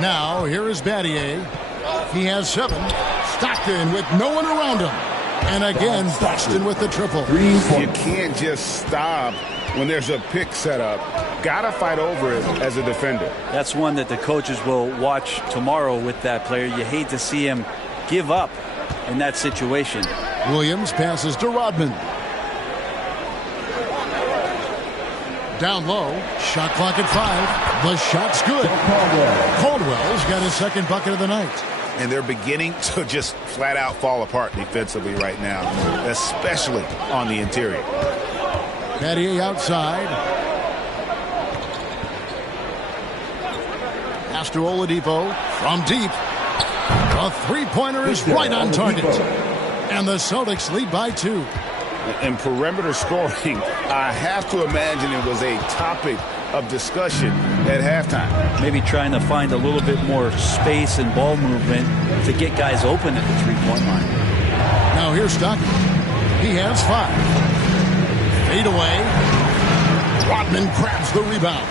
Now, here is Battier. He has 7. Stockton with no one around him. And again, Boston with the triple. You can't just stop when there's a pick set up. Got to fight over it as a defender. That's one that the coaches will watch tomorrow with that player. You hate to see him give up in that situation. Williams passes to Rodman. Down low. Shot clock at 5. The shot's good. Caldwell's got his second bucket of the night. And they're beginning to just flat out fall apart defensively right now, especially on the interior. Battier outside. Pass to Oladipo from deep. A three-pointer is right on target. And the Celtics lead by 2. And perimeter scoring, I have to imagine it was a topic of discussion at halftime. Maybe trying to find a little bit more space and ball movement to get guys open at the three-point line. Now here's Stockton. He has 5. Fade away. Rodman grabs the rebound.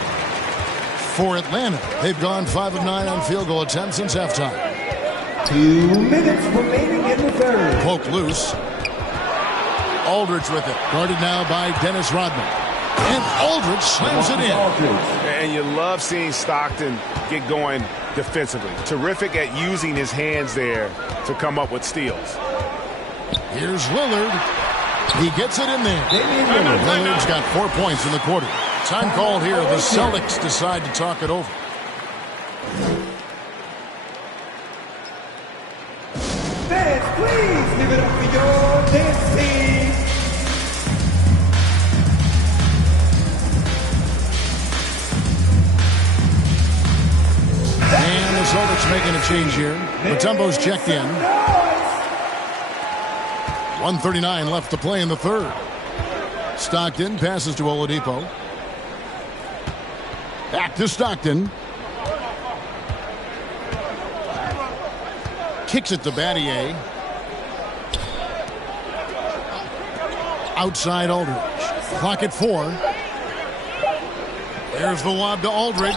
For Atlanta, they've gone 5 of 9 on field goal attempts since halftime. 2 minutes remaining in the third. Poke loose. Aldridge with it. Guarded now by Dennis Rodman. And Aldridge slams it in. And you love seeing Stockton get going defensively. Terrific at using his hands there to come up with steals. Here's Lillard. He gets it in there. Lillard's got 4 points in the quarter. Time called here. The Celtics decide to talk it over. Fans, please give it up for your dance team. And the Celtics making a change here. Mutombo's checked in. 1:39 left to play in the third. Stockton passes to Oladipo. Back to Stockton. Kicks it to Battier. Outside Aldridge. Clock at 4. There's the lob to Aldridge.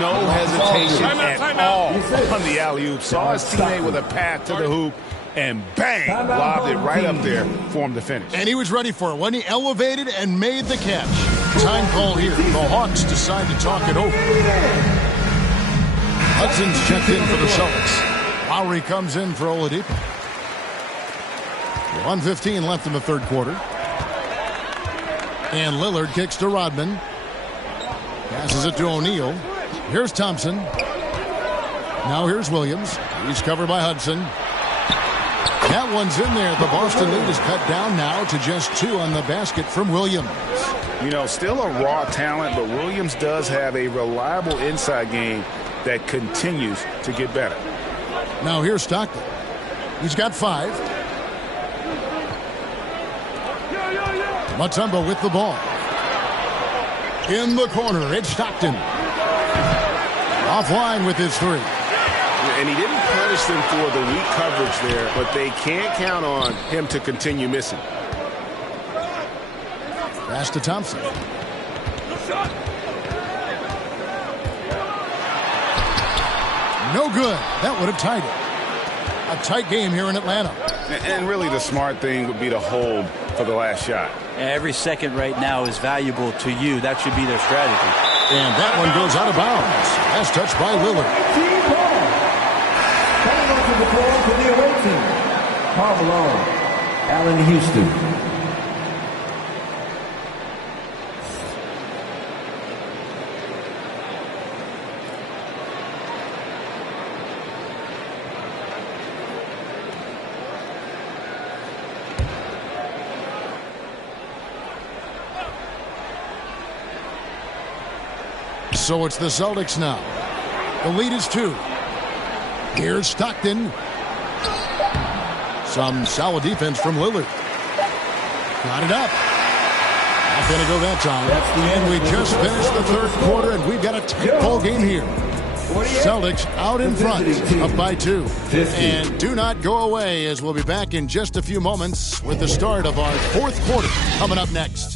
No hesitation at all on the alley-oop. Saw his teammate with a path to the hoop, and bang, lobbed it right up there for him to finish. And he was ready for it when he elevated and made the catch. Time call here. The Hawks decide to talk it over. Hudson's checked in for the Celtics. Lowry comes in for Oladipo. 1:15 left in the third quarter. And Lillard kicks to Rodman. Passes it to O'Neal. Here's Thompson. Now here's Williams. He's covered by Hudson. That one's in there. The Boston lead is cut down now to just 2 on the basket from Williams. You know, still a raw talent, but Williams does have a reliable inside game that continues to get better. Now here's Stockton. He's got 5. Mutombo with the ball. In the corner, it's Stockton. Offline with his 3. And he didn't punish them for the weak coverage there, but they can't count on him to continue missing. Pass to Thompson. No good. That would have tied it. A tight game here in Atlanta. And really the smart thing would be to hold for the last shot. Every second right now is valuable to you. That should be their strategy. And that one goes out of bounds. That's touched by Lillard. Coming onto the floor for the away team, Karl Malone, Allen Houston. So it's the Celtics now. The lead is 2. Here's Stockton. Some solid defense from Lillard. Got it up. Not going to go that time. And we just finished the third quarter, and we've got a tight ball game here. Celtics out in front, up by 2. And do not go away, as we'll be back in just a few moments with the start of our fourth quarter coming up next.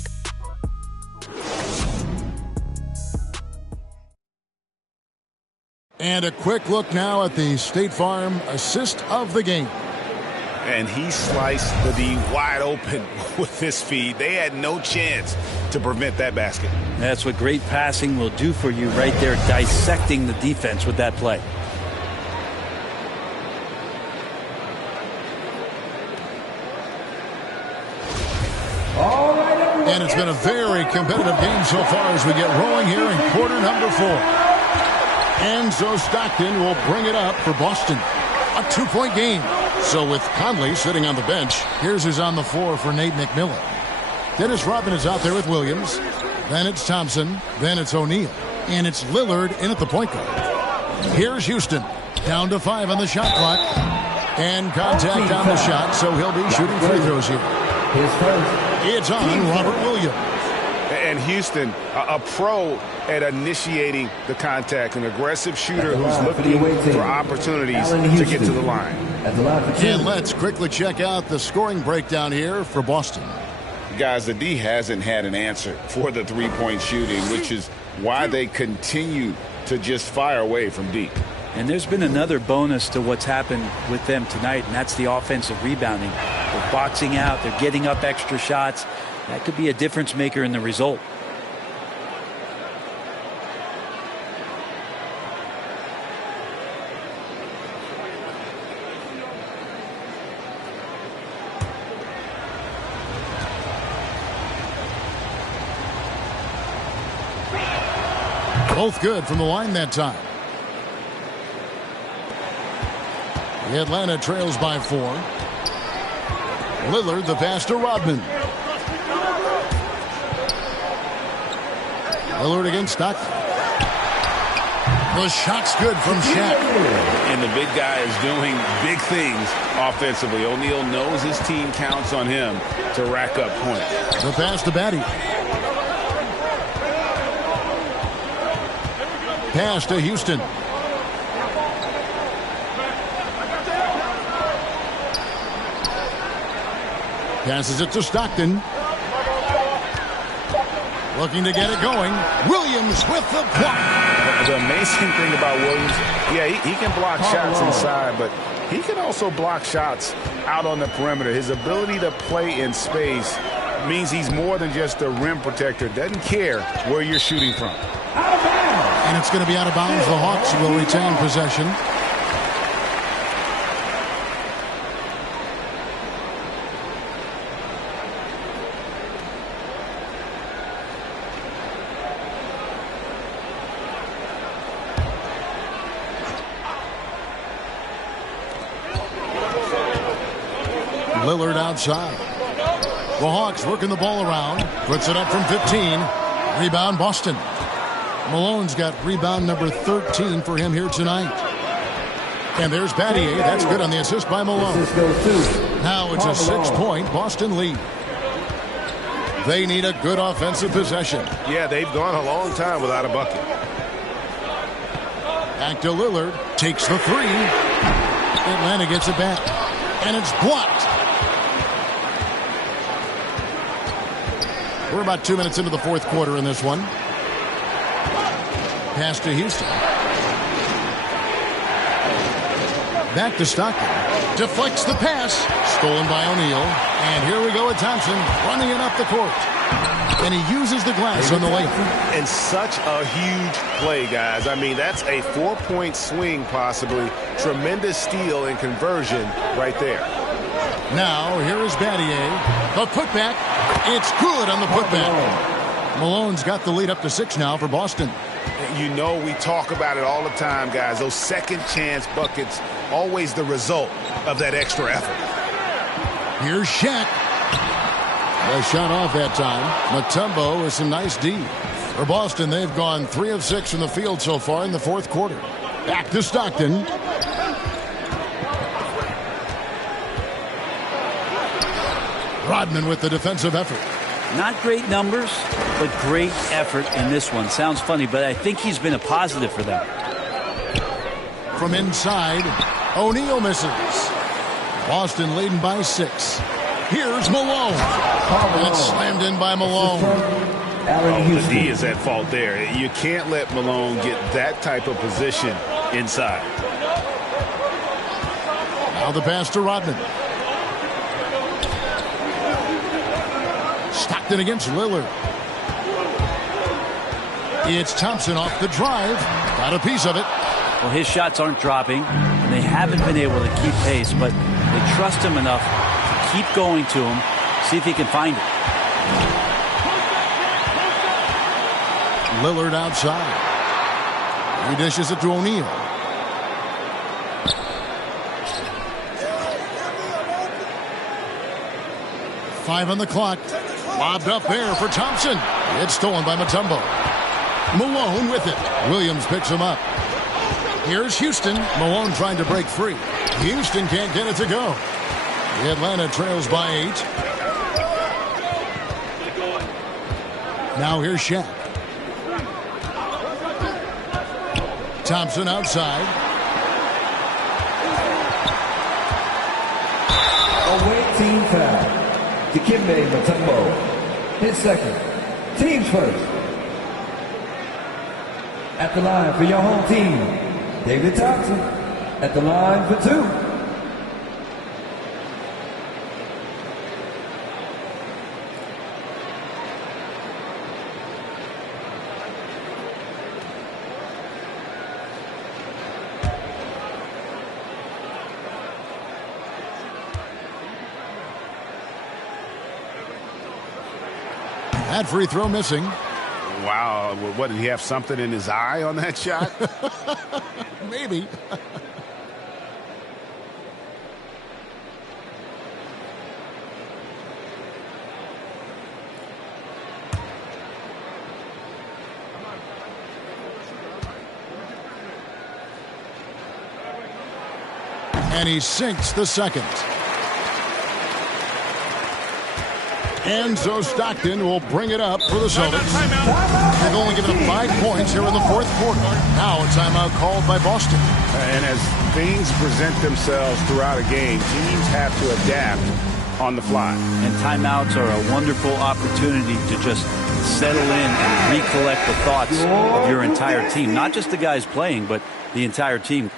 And a quick look now at the State Farm assist of the game. And he sliced the D wide open with his feed. They had no chance to prevent that basket. That's what great passing will do for you right there, dissecting the defense with that play. And it's been a very competitive game so far as we get rolling here in quarter number 4. And so Stockton will bring it up for Boston. A 2-point game. So with Conley sitting on the bench, here's who's on the floor for Nate McMillan. Dennis Rodman is out there with Williams. Then it's Thompson. Then it's O'Neal. And it's Lillard in at the point guard. Here's Houston. Down to 5 on the shot clock. And contact on the shot, so he'll be shooting free throws here. It's on Robert Williams. And Houston, a pro at initiating the contact, an aggressive shooter who's looking for opportunities to get to the line. And let's quickly check out the scoring breakdown here for Boston. Guys, the D hasn't had an answer for the three-point shooting, which is why they continue to just fire away from deep. And there's been another bonus to what's happened with them tonight, and that's the offensive rebounding. They're boxing out. They're getting up extra shots. That could be a difference maker in the result. Both good from the line that time. The Atlanta trails by 4. Lillard the pass to Rodman. Lillard against Stockton. The shot's good from Shaq. And the big guy is doing big things offensively. O'Neal knows his team counts on him to rack up points. The pass to Batty. Pass to Houston. Passes it to Stockton. Looking to get it going. Williams with the block. The amazing thing about Williams, yeah, he can block shots inside, but he can also block shots out on the perimeter. His ability to play in space means he's more than just a rim protector. Doesn't care where you're shooting from. And it's going to be out of bounds. The Hawks will retain possession. Lillard outside. The Hawks working the ball around. Puts it up from 15. Rebound Boston. Malone's got rebound number 13 for him here tonight. And there's Battier. That's good on the assist by Malone. Now it's a 6-point Boston lead. They need a good offensive possession. Yeah, they've gone a long time without a bucket. Back to Lillard. Takes the three. Atlanta gets it back. And it's blocked. We're about 2 minutes into the fourth quarter in this one. Pass to Houston. Back to Stockton. Deflects the pass. Stolen by O'Neal. And here we go with Thompson running it up the court. And he uses the glass on the layup. And such a huge play, guys. I mean, that's a 4-point swing possibly. Tremendous steal and conversion right there. Now, here is Battier. The putback. It's good on the putback. Malone's got the lead up to 6 now for Boston. You know, we talk about it all the time, guys. Those second chance buckets, always the result of that extra effort. Here's Shaq. A shot off that time. Mutombo with some nice D. For Boston, they've gone 3 of 6 from the field so far in the fourth quarter. Back to Stockton. Rodman with the defensive effort. Not great numbers, but great effort in this one. Sounds funny, but I think he's been a positive for them. From inside, O'Neal misses. Boston leading by 6. Here's Malone. And it's slammed in by Malone. The D is at fault there. You can't let Malone get that type of position inside. Now the pass to Rodman. Stockton against Lillard. It's Thompson off the drive. Got a piece of it. Well, his shots aren't dropping, and they haven't been able to keep pace, but they trust him enough to keep going to him, see if he can find it. Lillard outside. He dishes it to O'Neal. Five on the clock. Lobbed up there for Thompson. It's stolen by Mutombo. Malone with it. Williams picks him up. Here's Houston. Malone trying to break free. Houston can't get it to go. The Atlanta trails by 8. Now here's Shaq. Thompson outside. Away team foul. Dikembe Mutombo. His second. Team's first. At the line for your home team, David Thompson. At the line for 2. That free throw missing. Wow. What, did he have something in his eye on that shot? Maybe. And he sinks the second. Enzo Stockton will bring it up for the Celtics. They've only given up 5 points here in the fourth quarter. Now a timeout called by Boston. And as things present themselves throughout a game, teams have to adapt on the fly. And timeouts are a wonderful opportunity to just settle in and recollect the thoughts of your entire team. Not just the guys playing, but the entire team.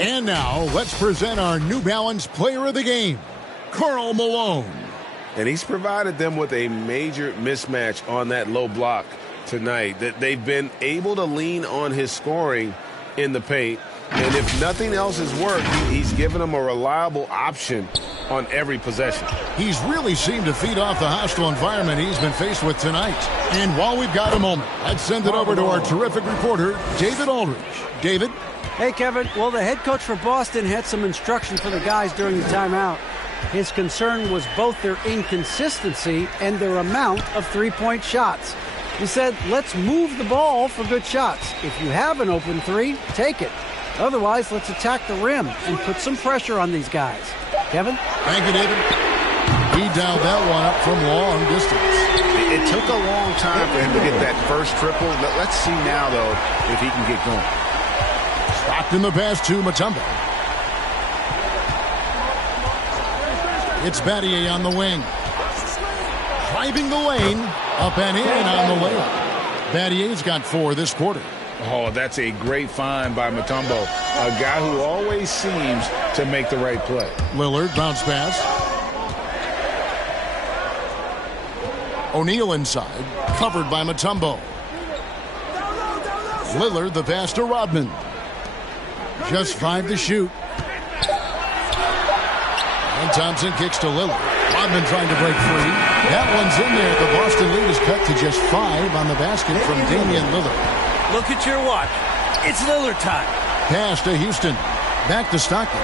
And now let's present our New Balance Player of the Game, Karl Malone. And he's provided them with a major mismatch on that low block tonight. That they've been able to lean on his scoring in the paint. And if nothing else has worked, he's given them a reliable option on every possession. He's really seemed to feed off the hostile environment he's been faced with tonight. And while we've got a moment, let's send it over to our terrific reporter, David Aldridge. David? Hey, Kevin. Well, the head coach for Boston had some instruction for the guys during the timeout. His concern was both their inconsistency and their amount of three-point shots. He said, let's move the ball for good shots. If you have an open three, take it. Otherwise, let's attack the rim and put some pressure on these guys. Kevin? Thank you, David. He dialed that one up from long distance. It took a long time for him to get that first triple. Let's see now, though, if he can get going. Stockton the pass to Mutombo. It's Battier on the wing. Driving the lane. Up and in on the layup. Battier's got 4 this quarter. Oh, that's a great find by Mutombo. A guy who always seems to make the right play. Lillard bounce pass. O'Neal inside. Covered by Mutombo. Lillard the pass to Rodman. Just 5 to shoot. And Thompson kicks to Lillard. Rodman trying to break free. That one's in there. The Boston lead is cut to just 5 on the basket from Damian Lillard. Look at your watch. It's Lillard time. Pass to Houston. Back to Stockton.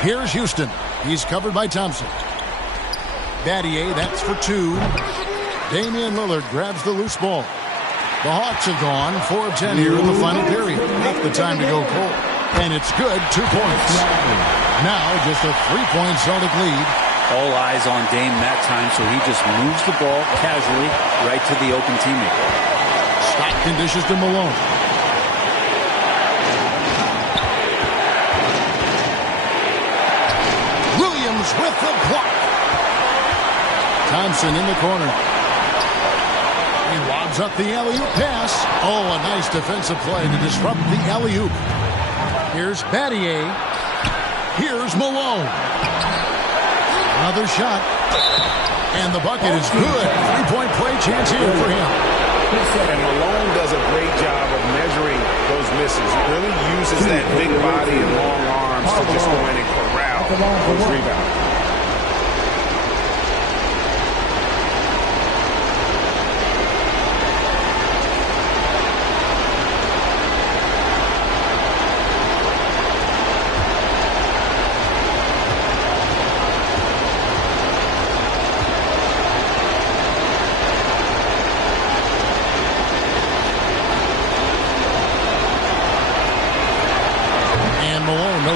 Here's Houston. He's covered by Thompson. Battier, that's for 2. Damian Lillard grabs the loose ball. The Hawks have gone 4 of 10 here in the final period. Not the time to go cold. And it's good, 2 points. Now just a 3-point Celtic lead. All eyes on Dame that time, so he just moves the ball casually right to the open teammate. Stockton dishes to Malone. Williams with the block. Thompson in the corner. He lobs up the alley-oop pass. Oh, a nice defensive play to disrupt the alley-oop. Here's Battier. Here's Malone. Another shot. And the bucket is good. 3-point play chance here for him. And Malone does a great job of measuring those misses. He really uses that big body and long arms to just go in and corral those rebounds.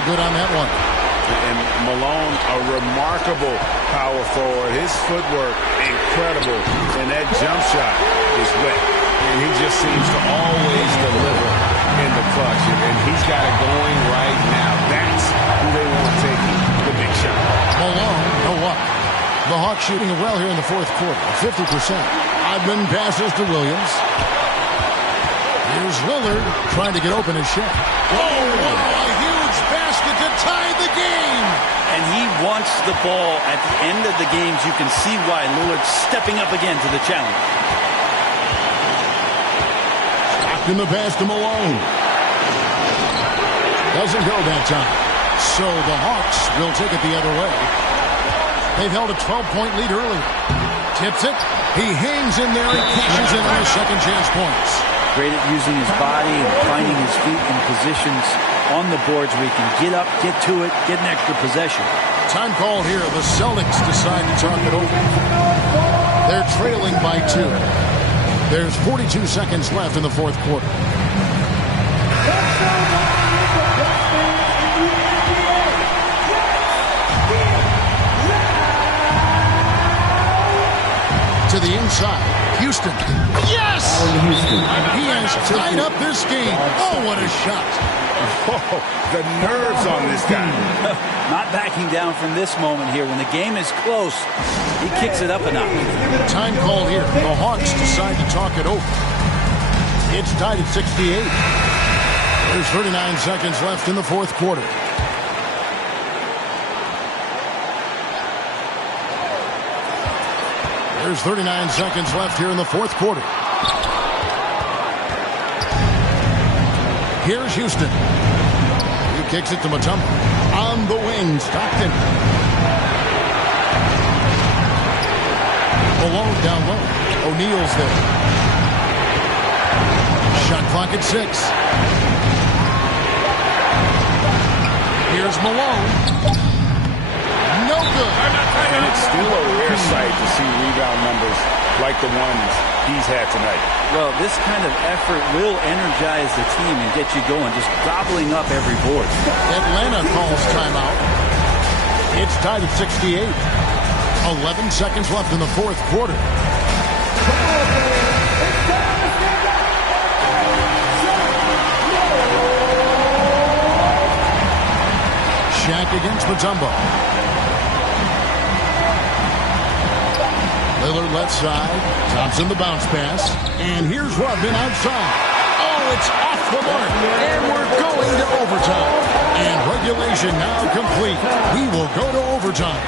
Good on that one. And Malone, a remarkable power forward. His footwork, incredible. And that jump shot is wet. And he just seems to always deliver in the clutch. And he's got it going right now. That's who they want taking the big shot. Malone, no luck. The Hawks shooting well here in the fourth quarter, 50%. Odman passes to Williams. Here's Lillard trying to get open his shot. Oh, basket to tie the game. And he wants the ball at the end of the games. You can see why Lillard's stepping up again to the challenge. Stockton the pass to Malone. Doesn't go that time. So the Hawks will take it the other way. They've held a 12-point lead early. Tips it. He hangs in there. He cashes in on his second chance points. Great at using his body and finding his feet in positions on the boards where he can get up, get to it, get an extra possession. Time call here. The Celtics decide to talk it over. They're trailing by 2. There's 42 seconds left in the fourth quarter. inside. Houston. Yes! He has tied up this game. Oh, what a shot. Oh, the nerves on this guy. Not backing down from this moment here. When the game is close, he kicks it up a notch. Time call here. The Hawks decide to talk it over. It's tied at 68. There's 39 seconds left in the fourth quarter. There's 39 seconds left here in the fourth quarter. Here's Houston. He kicks it to Mutombo. On the wing, Stockton. Malone down low. O'Neal's there. Shot clock at 6. Here's Malone. No good. And it's still a rare sight to see rebound numbers like the ones he's had tonight. Well, this kind of effort will energize the team and get you going, just gobbling up every board. Atlanta calls timeout. It's tied at 68. 11 seconds left in the fourth quarter. Shaq against Mutombo. Lillard left side. Thompson the bounce pass. And here's Rodman outside. Oh, it's off the mark. And we're going to overtime. And regulation now complete. We will go to overtime.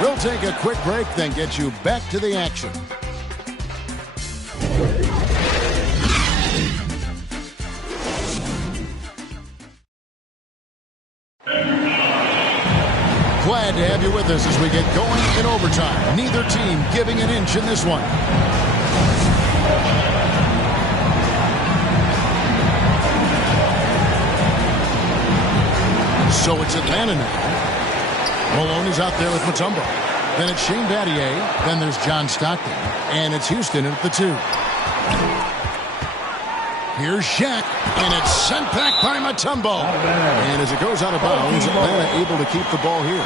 We'll take a quick break, then get you back to the action. Glad to have you with us as we get going in overtime. Neither team giving an inch in this one. So it's Atlanta now. Malone is out there with Mutombo. Then it's Shane Battier. Then there's John Stockton. And it's Houston at the 2. Here's Shaq, and it's sent back by Mutombo. And as it goes out of bounds, Atlanta able to keep the ball here.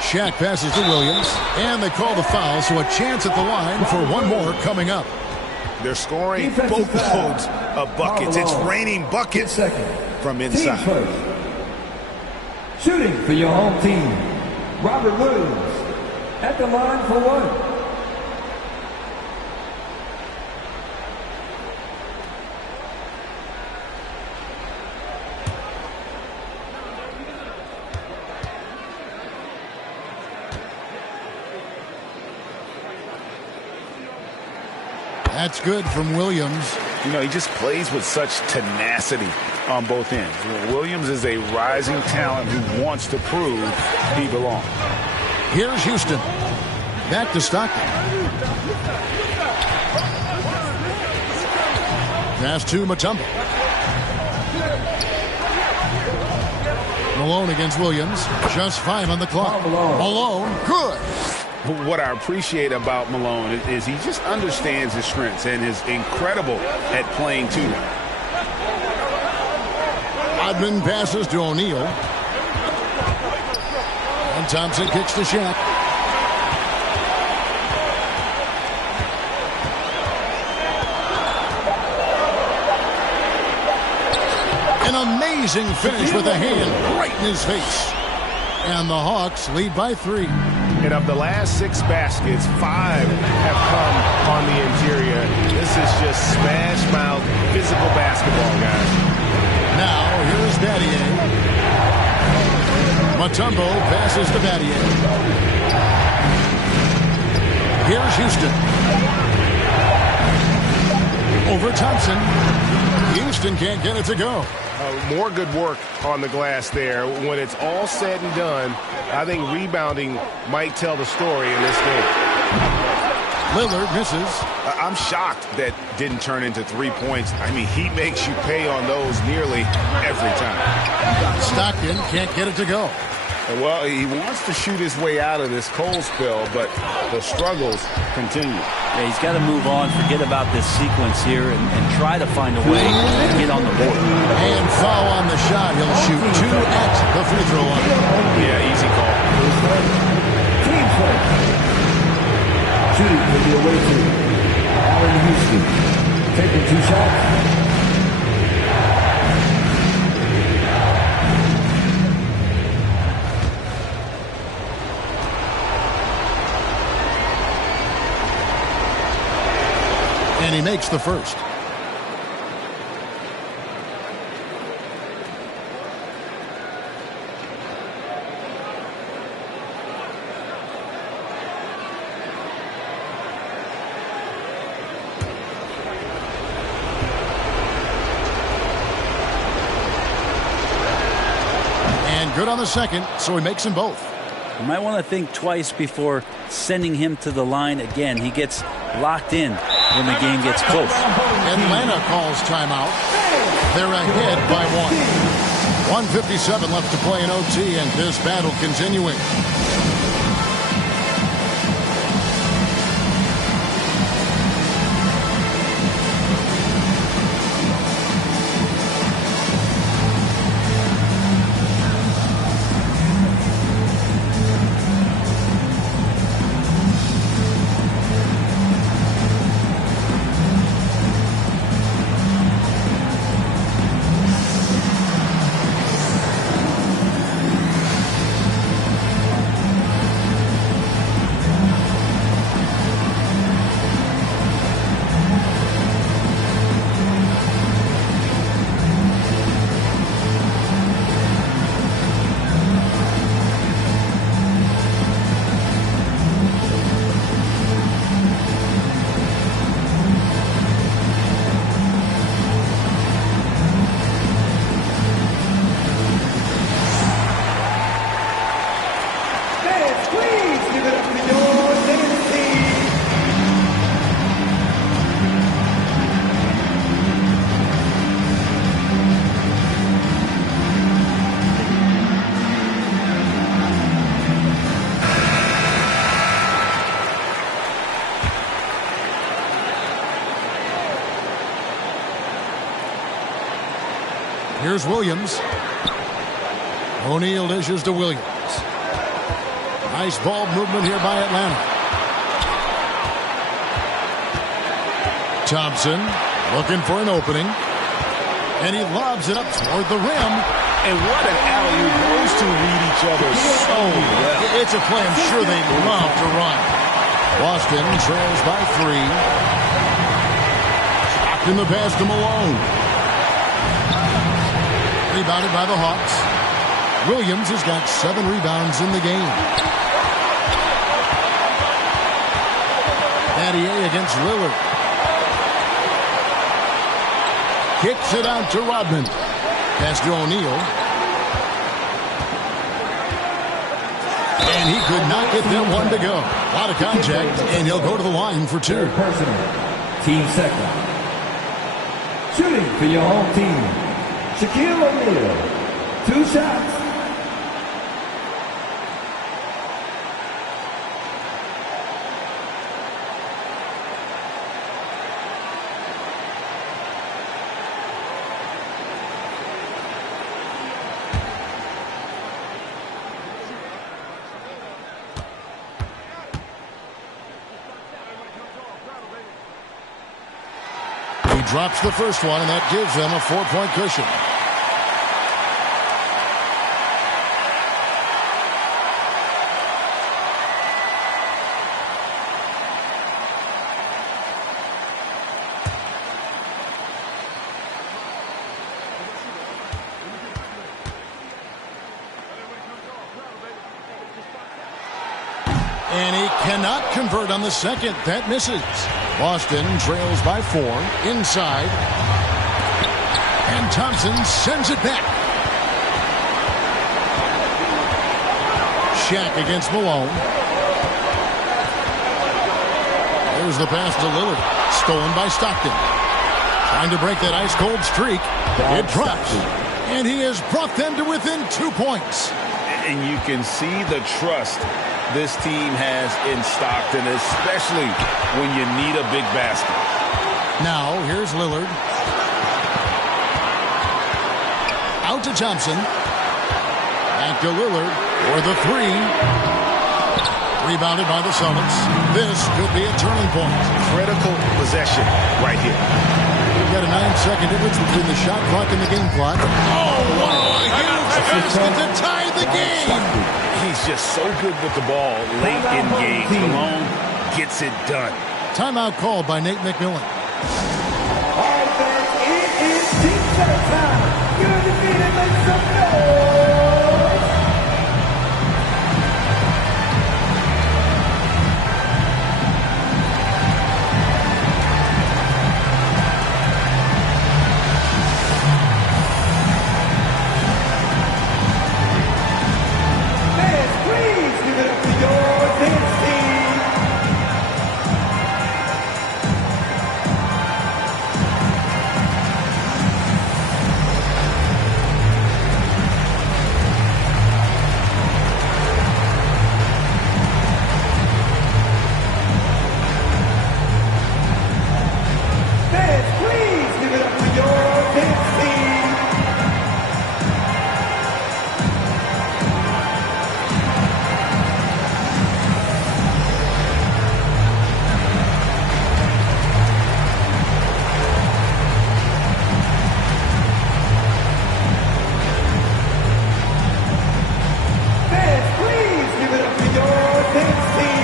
Shaq passes to Williams, and they call the foul, so a chance at the line for one more coming up. They're scoring boatloads of buckets. It's raining buckets from inside. Shooting for your home team, Robert Williams at the line for 1. That's good from Williams. You know, he just plays with such tenacity on both ends. Williams is a rising talent who wants to prove he belongs. Here's Houston. Back to Stockton. Pass to Mutombo. Malone against Williams. Just 5 on the clock. Malone, good. What I appreciate about Malone is he just understands his strengths and is incredible at playing to them. Rodman passes to O'Neal. And Thompson kicks to Shaq. An amazing finish with a hand right in his face. And the Hawks lead by 3. And of the last 6 baskets, 5 have come on the interior. This is just smash mouth physical basketball, guys. Now, here's Battier. Mutombo passes to Battier. Here's Houston. Over Thompson. Houston can't get it to go. More good work on the glass there. When it's all said and done, I think rebounding might tell the story in this game. Lillard misses. I'm shocked that didn't turn into 3 points. I mean, he makes you pay on those nearly every time. Stockton can't get it to go. Well, he wants to shoot his way out of this cold spell, but the struggles continue. Yeah, he's got to move on, forget about this sequence here, and try to find a way to get on the board. And foul on the shot. He'll shoot 2 at the free throw line. Yeah, easy call. Team first. Shooting for the away team, Allen Houston. Taking 2 shots. And he makes the first. And good on the second, so he makes them both. You might want to think twice before sending him to the line again. He gets locked in when the game gets close. Atlanta calls timeout. They're ahead by 1. 1:57 left to play in OT, and this battle continuing. Here's Williams. O'Neal dishes to Williams. Nice ball movement here by Atlanta. Thompson looking for an opening. And he lobs it up toward the rim. And what an alley-oop. Those two read each other so well. It's a play I'm sure they love to run. Boston trails by 3. Stockton the pass to Malone. Rebounded by the Hawks. Williams has got 7 rebounds in the game. Battier against Lillard. Kicks it out to Rodman. Pass to O'Neal. And he could not get that one to go. A lot of contact, and he'll go to the line for 2. Personal. Team second. Shooting for your home team, Shaquille O'Neal. 2 shots. He drops the first one, and that gives them a 4-point cushion. And he cannot convert on the second. That misses. Boston trails by 4. Inside. And Thompson sends it back. Shaq against Malone. There's the pass to Lillard. Stolen by Stockton. Trying to break that ice-cold streak. It drops. And he has brought them to within 2 points. And you can see the trust this team has in Stockton, especially when you need a big basket. Now, here's Lillard. Out to Thompson. Back to Lillard for the three. Rebounded by the Celtics. This could be a turning point. Critical possession right here. We've got a 9-second difference between the shot clock and the game clock. Oh, what a huge basket to tie the game. He's just so good with the ball late in games. Malone gets it done. Timeout called by Nate McMillan. All right, fans, it is team shot time. You're defeated, make some noise. Fans, please give it up to your dance team. Fans, please give it up to your dance team. Fans, please give it up to your dance team.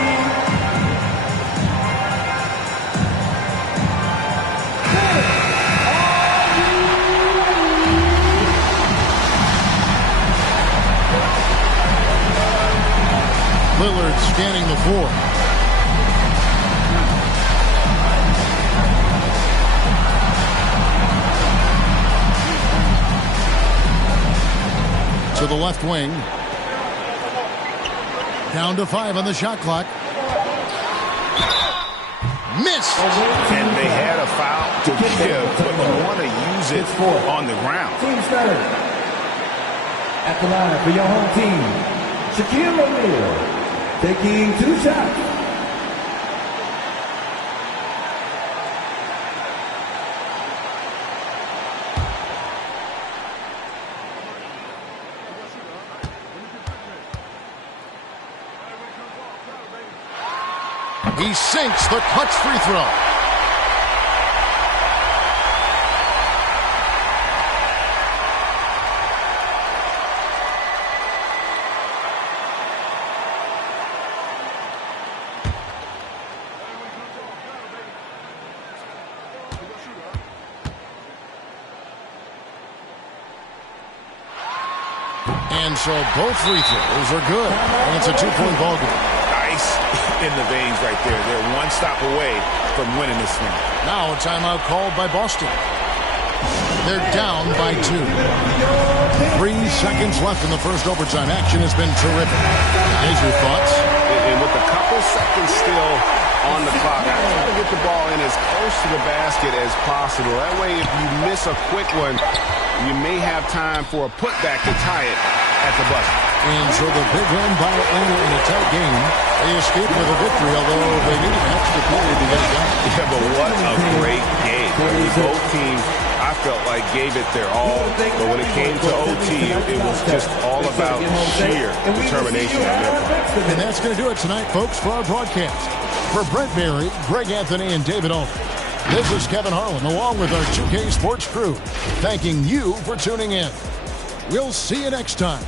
Lillard scanning the floor. To the left wing. Down to 5 on the shot clock. Missed. And they had a foul to give, but you want to use it on the ground. Team starter. At the line for your home team, Shaquille O'Neal, taking 2 shots. He sinks the clutch free throw. And so both free throws are good. And it's a 2-point ball game. Ice in the veins right there. They're one stop away from winning this thing. Now a timeout called by Boston. They're down by 2. 3 seconds left in the first overtime. Action has been terrific. Guys, your thoughts? And with a couple seconds still on the clock, I try to get the ball in as close to the basket as possible. That way, if you miss a quick one, you may have time for a putback to tie it at the buzzer. And so the big win by Atlanta in a tight game. They escaped with a victory, although they needed an extra period to get it done. Yeah, but what a great game. Both teams, I felt like, gave it their all. But when it came to OT, it was just all about sheer determination on their part. And that's going to do it tonight, folks, for our broadcast. For Brent Barry, Greg Anthony, and David Owen, this is Kevin Harlan, along with our 2K Sports crew, thanking you for tuning in. We'll see you next time.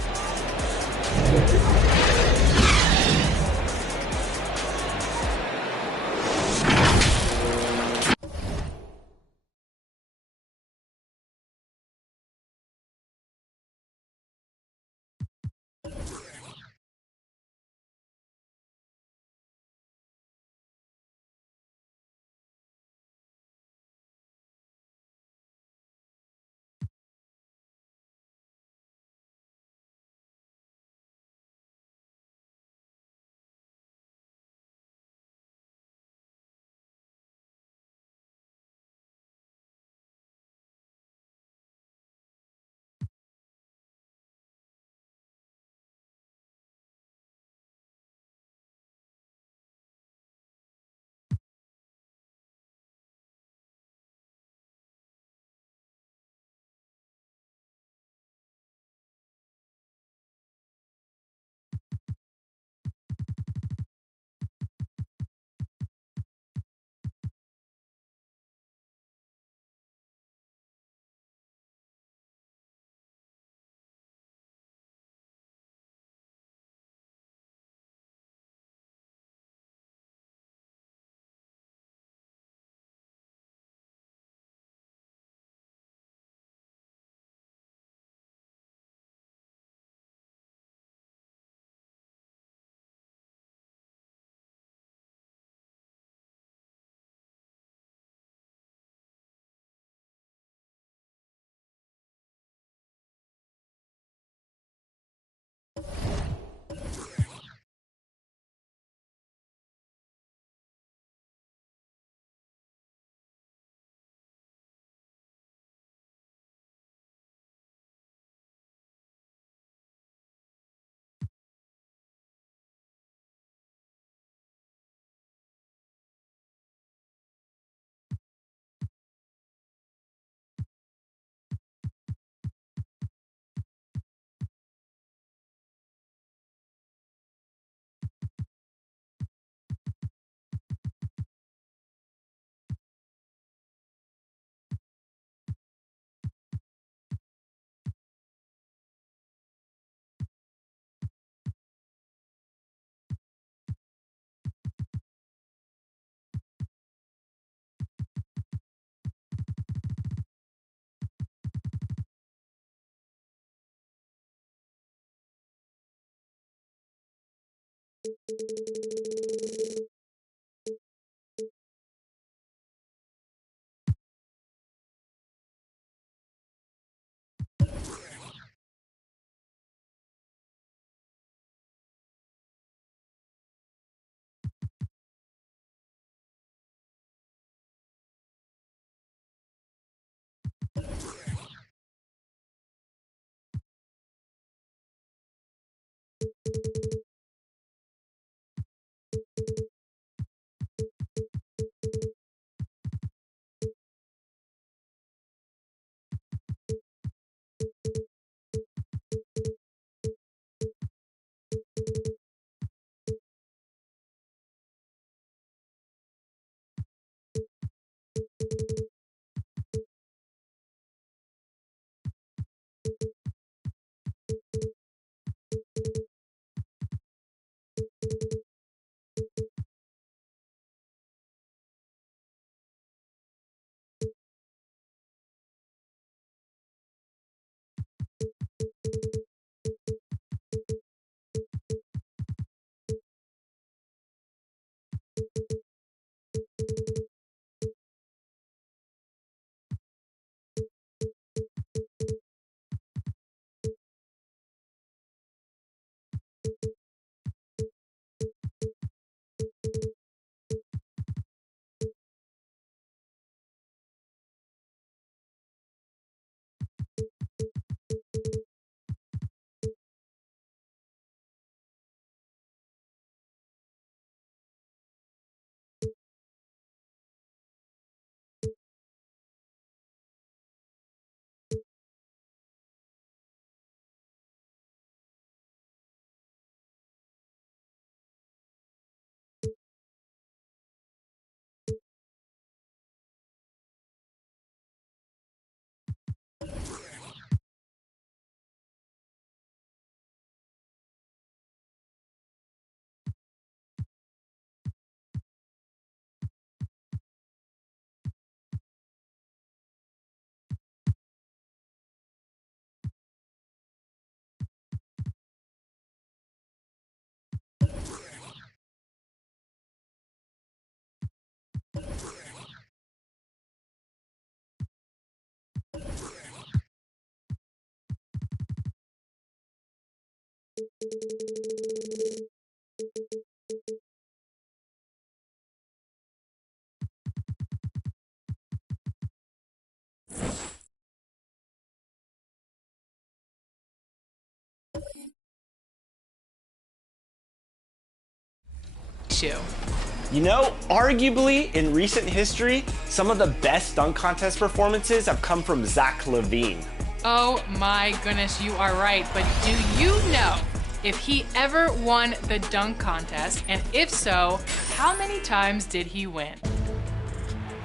You know, arguably in recent history, some of the best dunk contest performances have come from Zach LaVine. Oh my goodness, you are right. But do you know if he ever won the dunk contest? And if so, how many times did he win?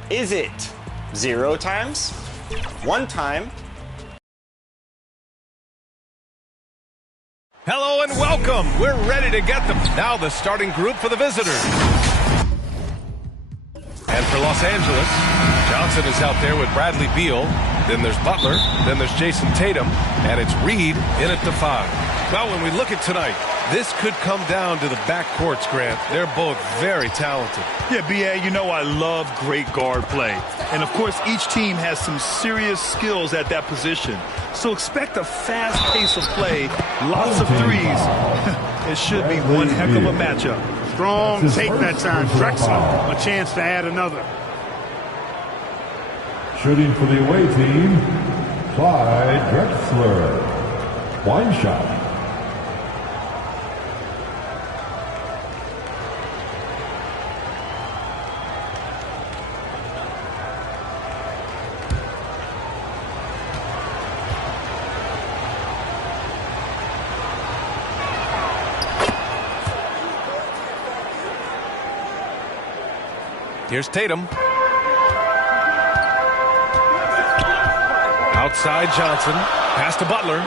Is it 0 times, 1 time? Hello and welcome. We're ready to get them. Now the starting group for the visitors. And for Los Angeles, Johnson is out there with Bradley Beal. Then there's Butler. Then there's Jason Tatum. And it's Reed in at the 5. Well, when we look at tonight, this could come down to the backcourts, Grant. They're both very talented. Yeah, B.A., you know I love great guard play. And, of course, each team has some serious skills at that position. So expect a fast pace of play, lots of threes. It should be one heck of a matchup. Strong take that time. Drexler, a chance to add another. Shooting for the away team, Clyde Drexler. One shot. Here's Tatum. Outside Johnson. Pass to Butler.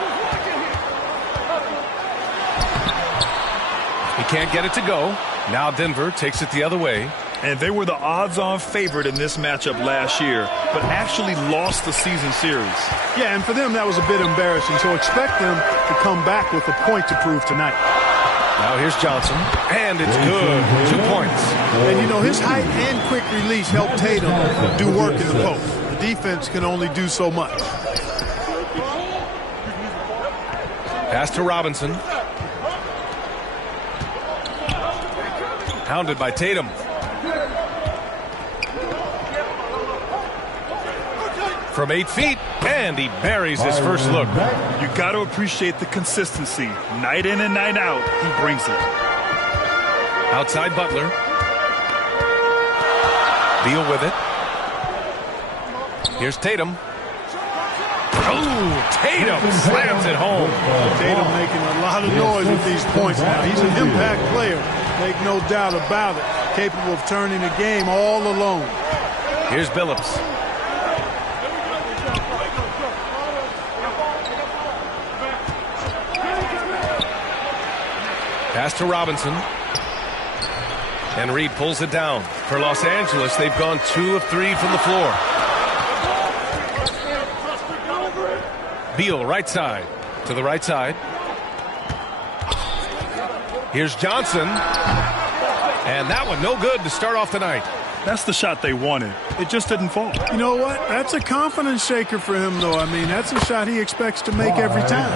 He can't get it to go. Now Denver takes it the other way. And they were the odds-on favorite in this matchup last year, but actually lost the season series. Yeah, and for them that was a bit embarrassing, so expect them to come back with a point to prove tonight. Now here's Johnson, and it's good. 2 points. And, you know, his height and quick release helped Tatum do work in the post. The defense can only do so much. Pass to Robinson. Hounded by Tatum. From 8 feet, and he buries his first look. You got to appreciate the consistency. Night in and night out, he brings it. Outside Butler. Beal with it. Here's Tatum. Oh, Tatum slams it home. Tatum making a lot of noise with these points now. He's an impact player, make no doubt about it. Capable of turning the game all alone. Here's Billups. Pass to Robinson. And Reed pulls it down. For Los Angeles, they've gone 2 of 3 from the floor. Beal, right side. To the right side. Here's Johnson. And that one no good to start off the night. That's the shot they wanted. It just didn't fall. You know what? That's a confidence shaker for him, though. I mean, that's a shot he expects to make every time.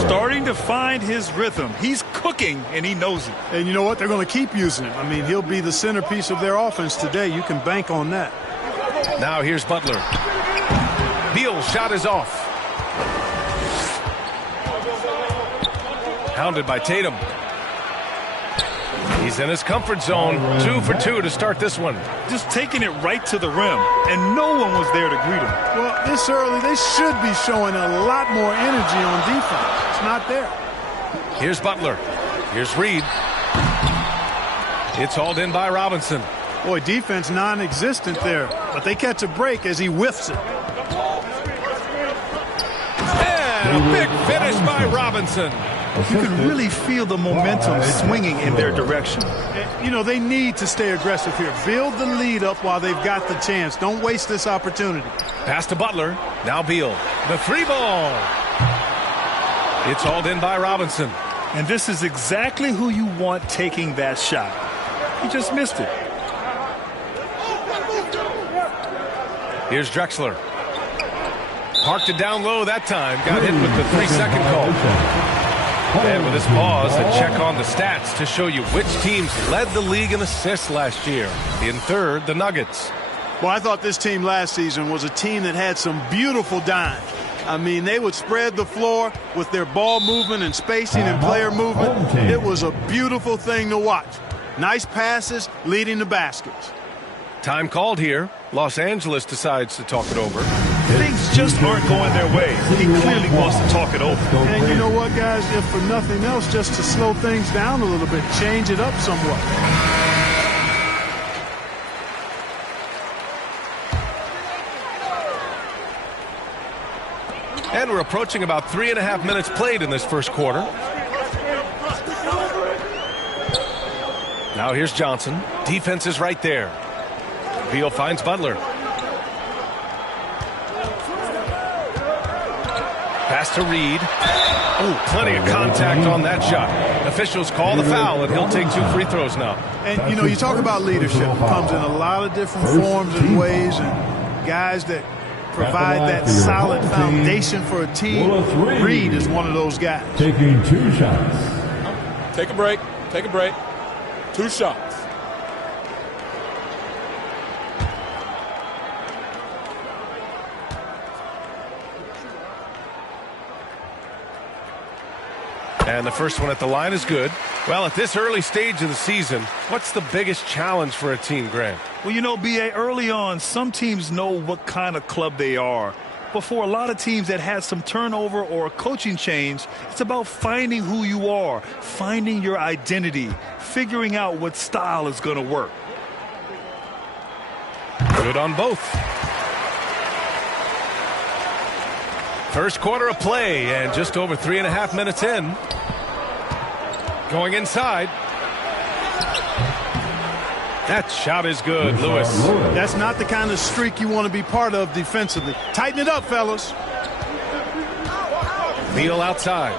Starting to find his rhythm. He's cooking, and he knows it. And you know what? They're going to keep using him. I mean, he'll be the centerpiece of their offense today. You can bank on that. Now here's Butler. Beal's shot is off. Hounded by Tatum. He's in his comfort zone. 2 for 2 to start this one. Just taking it right to the rim, and no one was there to greet him. Well, this early, they should be showing a lot more energy on defense. It's not there. Here's Butler. Here's Reed. It's hauled in by Robinson. Boy, defense non-existent there, but they catch a break as he whiffs it. And a big finish by Robinson. You can really feel the momentum swinging in their direction. You know, they need to stay aggressive here. Build the lead up while they've got the chance. Don't waste this opportunity. Pass to Butler. Now Beal. The 3 ball. It's hauled in by Robinson. And this is exactly who you want taking that shot. He just missed it. Here's Drexler. Parked it down low that time. Got hit with the 3-second call. And with this pause, a check on the stats to show you which teams led the league in assists last year. In third, the Nuggets. Well, I thought this team last season was a team that had some beautiful dimes. I mean, they would spread the floor with their ball movement and spacing and player movement. It was a beautiful thing to watch. Nice passes leading to baskets. Time called here. Los Angeles decides to talk it over. Things just aren't going their way. He clearly wants to talk it over. And you know what, guys? If for nothing else, just to slow things down a little bit, change it up somewhat. And we're approaching about 3.5 minutes played in this first quarter. Now here's Johnson. Defense is right there. Beal finds Butler. Pass to Reed. Oh, plenty of contact on that shot. Officials call the foul, and he'll take 2 free throws now. And, you know, you talk about leadership. It comes in a lot of different forms and ways, and guys that provide that solid foundation for a team. Reed is one of those guys. Taking 2 shots. Take a break. Take a break. 2 shots. And the first one at the line is good. Well, at this early stage of the season, what's the biggest challenge for a team, Grant? Well, you know, B.A., early on, some teams know what kind of club they are. But for a lot of teams that had some turnover or a coaching change, it's about finding who you are, finding your identity, figuring out what style is going to work. Good on both. First quarter of play, and just over 3.5 minutes in. Going inside. That shot is good, Lewis. That's not the kind of streak you want to be part of defensively. Tighten it up, fellas. Beal outside.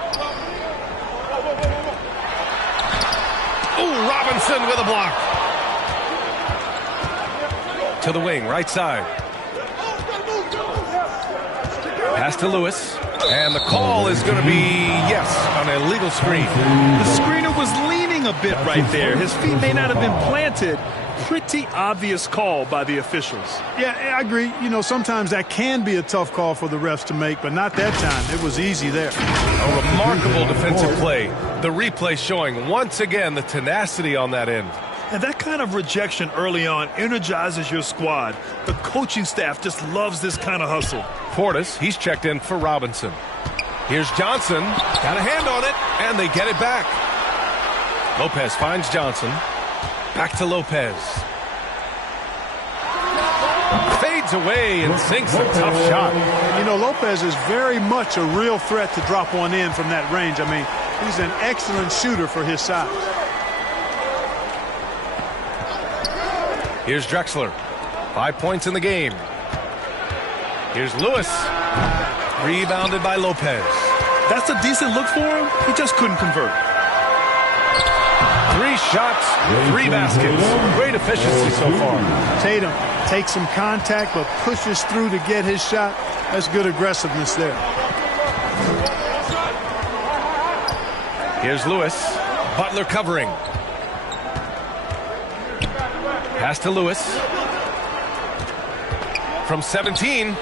Oh, Robinson with a block. To the wing, right side. Pass to Lewis. And the call is going to be, yes, an illegal screen. The screener was leaning a bit right there. His feet may not have been planted. Pretty obvious call by the officials. Yeah, I agree. You know, sometimes that can be a tough call for the refs to make, but not that time. It was easy there. A remarkable defensive play. The replay showing once again the tenacity on that end. And that kind of rejection early on energizes your squad. The coaching staff just loves this kind of hustle. Portis, he's checked in for Robinson. Here's Johnson. Got a hand on it, and they get it back. Lopez finds Johnson. Back to Lopez. Fades away and sinks a tough shot. You know, Lopez is very much a real threat to drop one in from that range. I mean, he's an excellent shooter for his size. Here's Drexler. 5 points in the game. Here's Lewis. Rebounded by Lopez. That's a decent look for him. He just couldn't convert. 3 shots, 3 baskets. Great efficiency so far. Tatum takes some contact but pushes through to get his shot. That's good aggressiveness there. Here's Lewis. Butler covering. Pass to Lewis. From 17.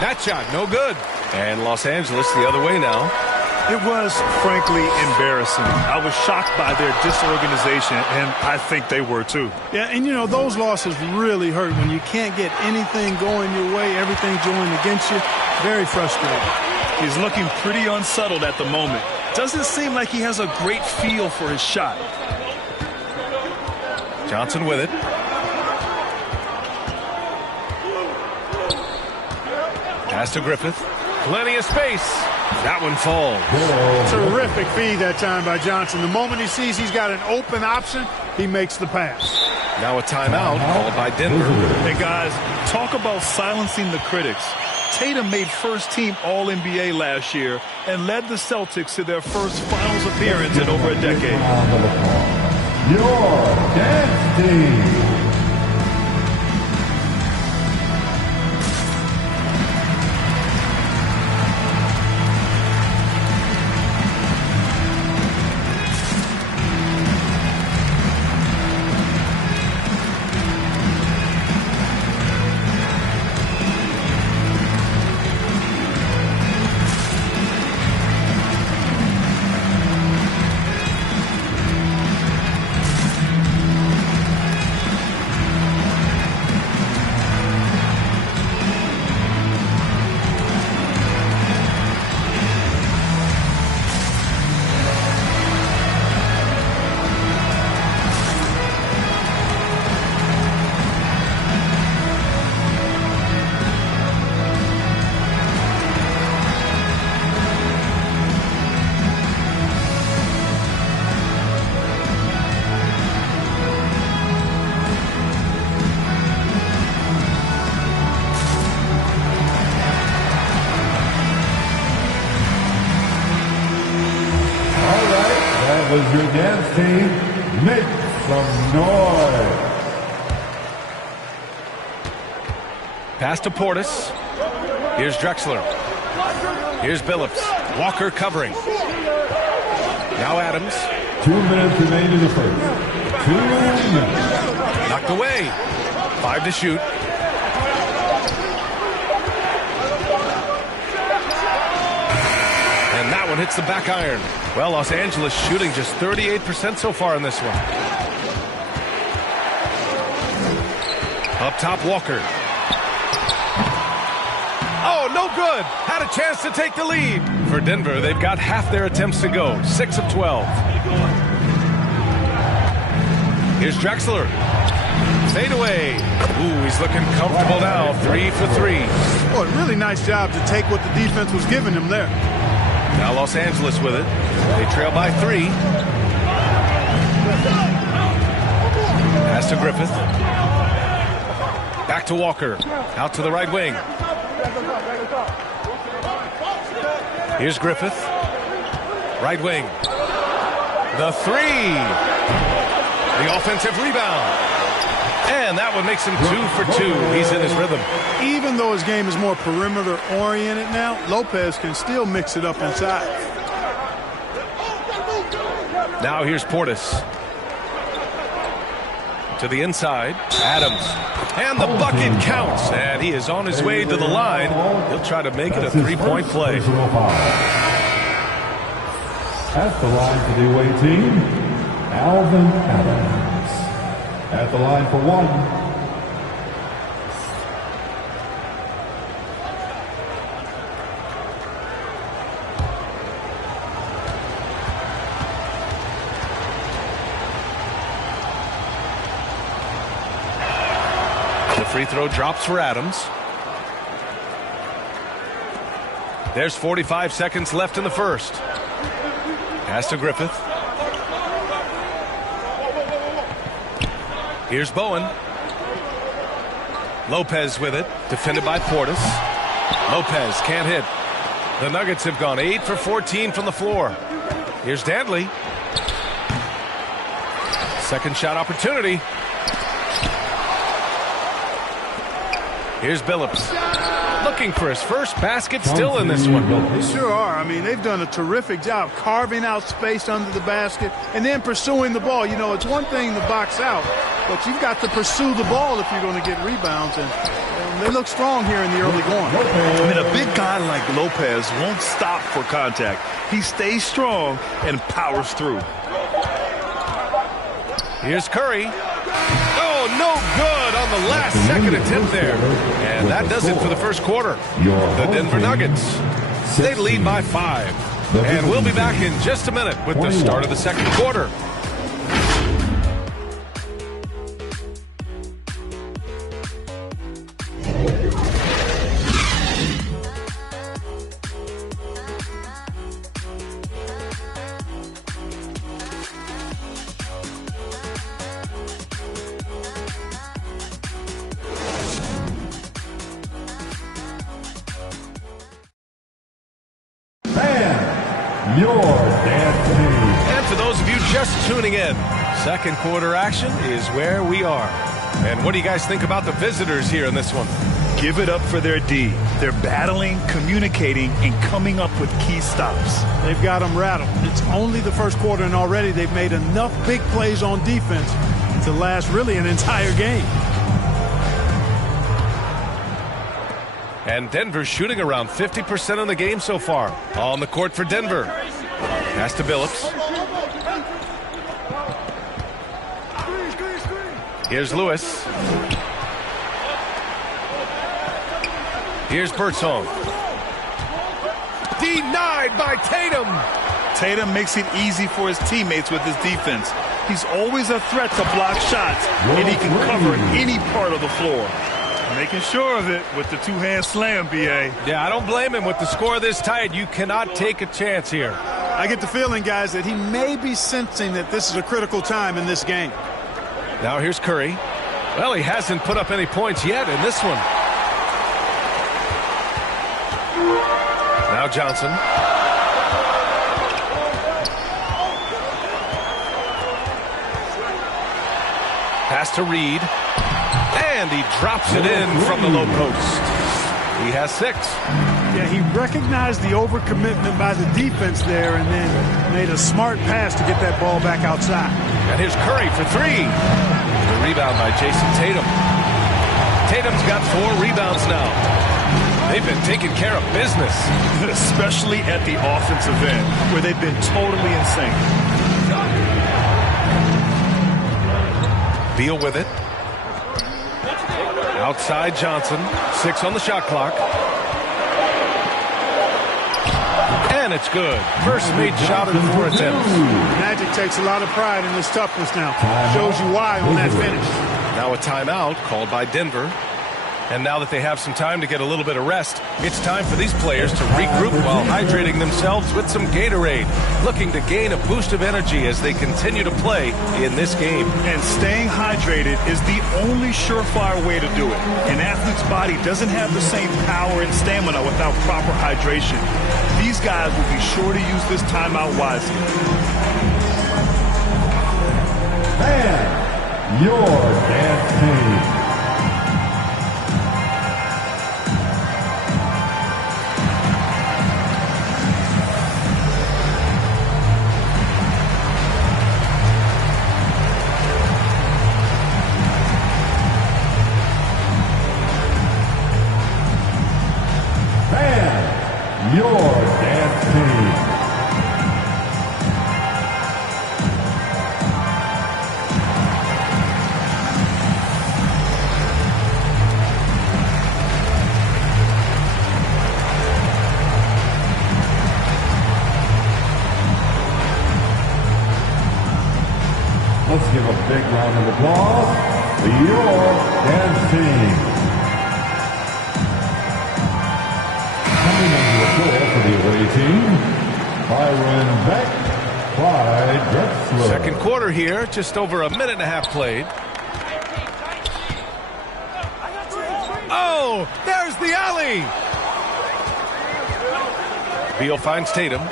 That shot, no good. And Los Angeles the other way now. It was, frankly, embarrassing. I was shocked by their disorganization, and I think they were too. Yeah, and you know, those losses really hurt when you can't get anything going your way, everything's going against you. Very frustrating. He's looking pretty unsettled at the moment. Doesn't seem like he has a great feel for his shot. Johnson with it. Pass to Griffith. Plenty of space. That one falls. Terrific feed that time by Johnson. The moment he sees he's got an open option, he makes the pass. Now a timeout called by Denver. Hey, guys, talk about silencing the critics. Tatum made first-team All-NBA last year and led the Celtics to their first finals appearance in over a decade. Your dance team. Was your dance team, make some noise. Pass to Portis. Here's Drexler. Here's Billups. Walker covering. Now Adams. 2 minutes remain in the first. 2 minutes. Knocked away. 5 to shoot. And that one hits the back iron. Well, Los Angeles shooting just 38% so far in this one. Up top, Walker. Oh, no good. Had a chance to take the lead. For Denver, they've got half their attempts to go. 6 of 12. Here's Drexler. Fade away. Ooh, he's looking comfortable now. 3 for 3. Boy, really nice job to take what the defense was giving him there. Now Los Angeles with it. They trail by 3. Pass to Griffith. Back to Walker. Out to the right wing. Here's Griffith. Right wing. The 3. The offensive rebound. And that one makes him 2 for 2. He's in his rhythm. Even though his game is more perimeter-oriented now, Lopez can still mix it up inside. Now here's Portis. To the inside. Adams. And the bucket counts. And he is on his way to the line. He'll try to make it a three-point play. At the line for the away team, Alvin Adams. At the line for one. The free throw drops for Adams. There's 45 seconds left in the first. Pass to Griffith. Here's Bowen. Lopez with it. Defended by Portis. Lopez can't hit. The Nuggets have gone 8 for 14 from the floor. Here's Dantley. Second shot opportunity. Here's Billups. Looking for his first basket, still in this one. They sure are. I mean, they've done a terrific job carving out space under the basket and then pursuing the ball. You know, it's one thing to box out, but you've got to pursue the ball if you're going to get rebounds. And they look strong here in the early going. I mean, a big guy like Lopez won't stop for contact. He stays strong and powers through. Here's Curry. Oh, no good on the last second attempt there. And that does it for the first quarter. The Denver Nuggets, they lead by 5. And we'll be back in just a minute with the start of the second quarter. And for those of you just tuning in, second quarter action is where we are. And what do you guys think about the visitors here in this one? Give it up for their D. They're battling, communicating, and coming up with key stops. They've got them rattled. It's only the first quarter, and already they've made enough big plays on defense to last really an entire game. And Denver's shooting around 50% in the game so far. On the court for Denver. Pass to Billups. Here's Lewis. Here's Birdsong. Denied by Tatum. Tatum makes it easy for his teammates with his defense. He's always a threat to block shots, and he can cover any part of the floor. Making sure of it with the two-hand slam, B.A. Yeah, I don't blame him. With the score this tight, you cannot take a chance here. I get the feeling, guys, that he may be sensing that this is a critical time in this game. Now here's Curry. Well, he hasn't put up any points yet in this one. Now Johnson. Pass to Reed. And he drops it in from the low post. He has 6. Yeah, he recognized the overcommitment by the defense there and then made a smart pass to get that ball back outside. And here's Curry for 3. The rebound by Jason Tatum. Tatum's got 4 rebounds now. They've been taking care of business. Especially at the offensive end, where they've been totally insane. Beal with it. Outside Johnson. 6 on the shot clock. And it's good. First made shot in 4 attempts. Magic takes a lot of pride in this toughness now. Shows you why on that finish. Now a timeout called by Denver. And now that they have some time to get a little bit of rest, it's time for these players to regroup while hydrating themselves with some Gatorade, looking to gain a boost of energy as they continue to play in this game. And staying hydrated is the only surefire way to do it. An athlete's body doesn't have the same power and stamina without proper hydration. These guys will be sure to use this timeout wisely. your dance team. Your dance team. Let's give a big round of applause for your dance team. For the away team, Byron Beck, Clyde Drexler. Second quarter here, just over a minute and a half played. Oh, there's the alley. Beal finds Tatum.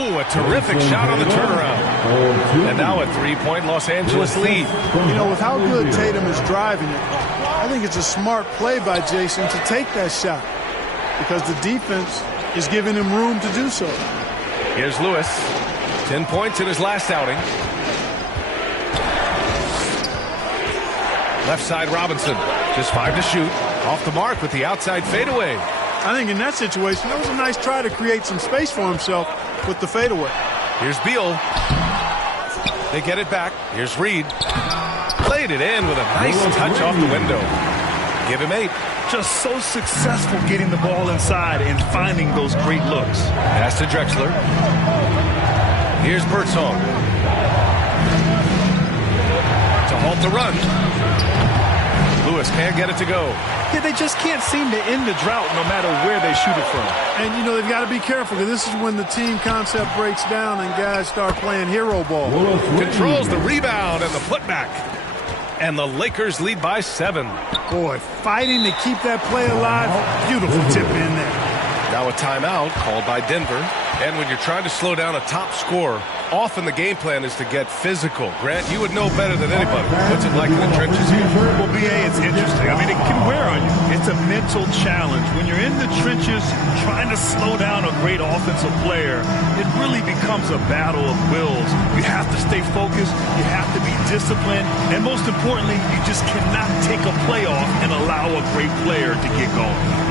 Oh, a terrific shot on the turnaround. And now a 3-point Los Angeles lead. You know, with how good Tatum is driving it, I think it's a smart play by Jason to take that shot because the defense is giving him room to do so. Here's Lewis. 10 points in his last outing. Left side Robinson. Just 5 to shoot. Off the mark with the outside fadeaway. I think in that situation, that was a nice try to create some space for himself with the fadeaway. Here's Beal. They get it back. Here's Reed. Played it in with a nice touch off the window. Give him 8. Just so successful getting the ball inside and finding those great looks. Pass to Drexler. Here's Birdsong. To halt the run. Lewis can't get it to go. Yeah, they just can't seem to end the drought no matter where they shoot it from. And, you know, they've got to be careful because this is when the team concept breaks down and guys start playing hero ball. Controls the rebound and the putback. And the Lakers lead by 7. Boy, fighting to keep that play alive. Beautiful tip in there. Now a timeout called by Denver. And when you're trying to slow down a top scorer, often the game plan is to get physical. Grant, you would know better than anybody. What's it like in the trenches here? Well, B.A., it's interesting. I mean, it can wear on you. It's a mental challenge. When you're in the trenches trying to slow down a great offensive player, it really becomes a battle of wills. You have to stay focused. You have to be disciplined. And most importantly, you just cannot take a play off and allow a great player to get going.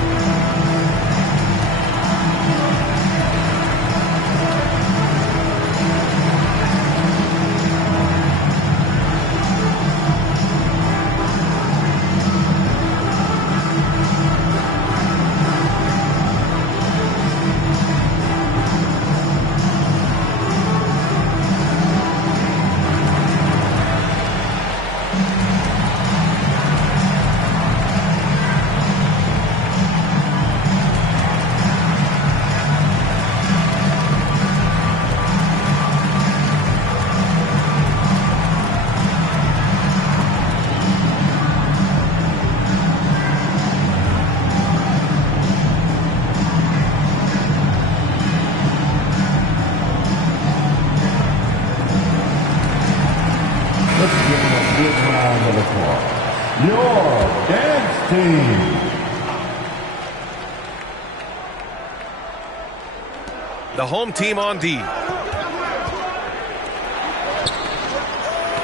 The home team on D.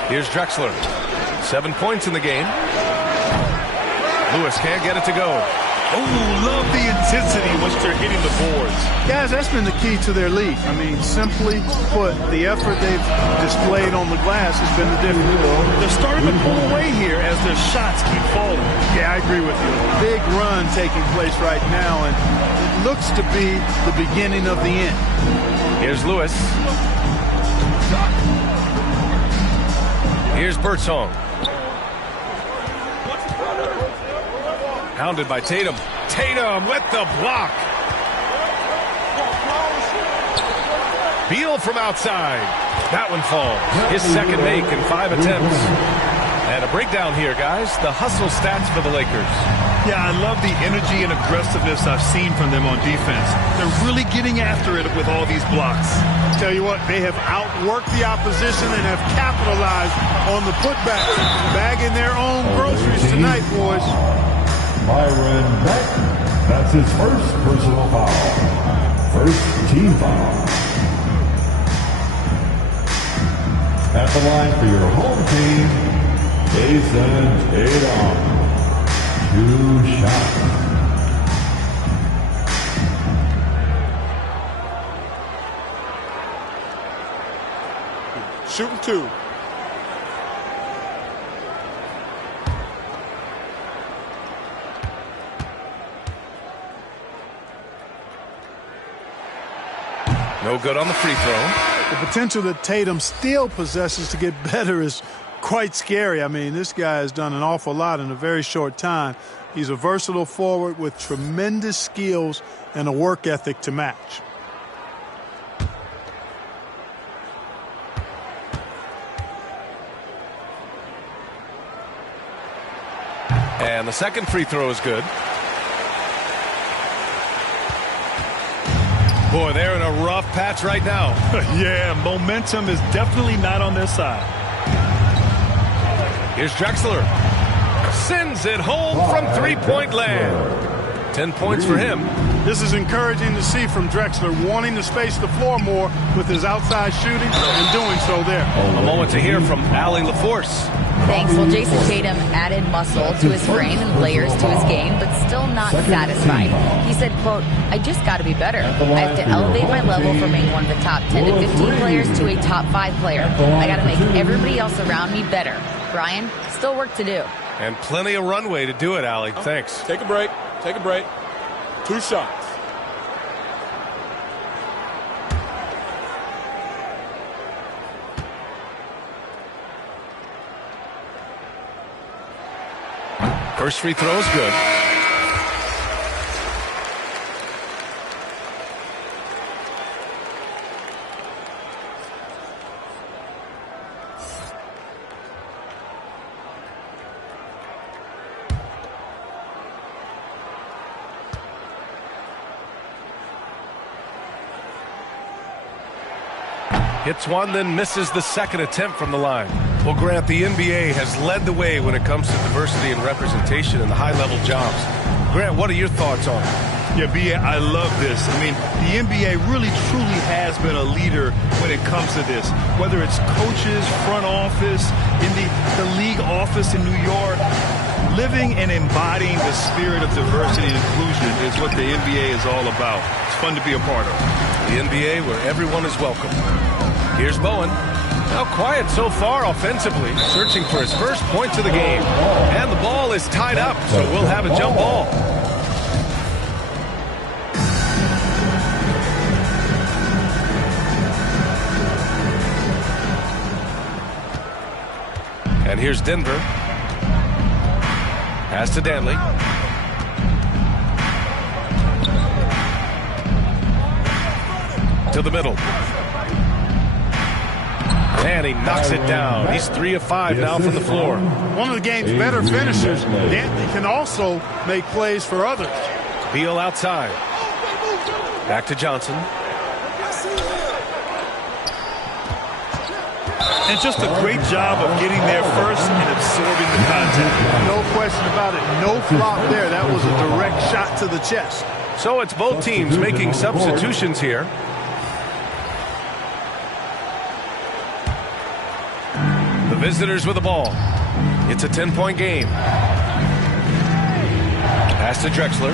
Here's Drexler. 7 points in the game. Lewis can't get it to go. Oh, love the intensity once they're hitting the boards. Guys, that's been the key to their lead. I mean, simply put, the effort they've displayed on the glass has been the difference. They're starting to pull away here as their shots keep falling. Yeah, I agree with you. Big run taking place right now, and it looks to be the beginning of the end. Here's Lewis. Here's Birdsong. Hounded by Tatum. Tatum with the block. Beal from outside. That one falls. His second make in 5 attempts. And a breakdown here, guys. The hustle stats for the Lakers. Yeah, I love the energy and aggressiveness I've seen from them on defense. They're really getting after it with all these blocks. Tell you what, they have outworked the opposition and have capitalized on the putback. Bagging their own groceries tonight, boys. Byron Beck. That's his first personal foul. First team foul. At the line for your home team, Jason Tatum. 2 shots. Shooting 2. No good on the free throw. The potential that Tatum still possesses to get better is quite scary. I mean, this guy has done an awful lot in a very short time. He's a versatile forward with tremendous skills and a work ethic to match. And the second free throw is good. Boy, they're in a rough patch right now. Yeah, momentum is definitely not on their side. Here's Drexler. Sends it home from three-point land. 10 points for him. This is encouraging to see from Drexler, wanting to space the floor more with his outside shooting and doing so there. A moment to hear from Allie LaForce. Thanks. Well, Jason Tatum added muscle to his frame and layers to his game, but still not satisfied. He said, quote, I just got to be better. I have to elevate my level from being one of the top 10 to 15 players to a top 5 player. I got to make everybody else around me better. Brian, still work to do. And plenty of runway to do it, Allie. Thanks. Take a break. Take a break. 2 shots. First free throw is good. Hits one, then misses the second attempt from the line. Well, Grant, the NBA has led the way when it comes to diversity and representation in the high-level jobs. Grant, what are your thoughts on it? Yeah, B.A., I love this. I mean, the NBA really, truly has been a leader when it comes to this. Whether it's coaches, front office, in the league office in New York, living and embodying the spirit of diversity and inclusion is what the NBA is all about. It's fun to be a part of. The NBA where everyone is welcome. Here's Bowen. Now quiet so far offensively, searching for his first points of the game. And the ball is tied up, so we'll have a jump ball. And here's Denver. Pass to Danley. To the middle. And he knocks it down. He's 3 of 5 now from the floor. One of the game's better finishers. Dantley can also make plays for others. Beal outside. Back to Johnson. And just a great job of getting there first and absorbing the contact. No question about it. No flop there. That was a direct shot to the chest. So it's both teams making substitutions here. The visitors with the ball. It's a 10-point game. Pass to Drexler.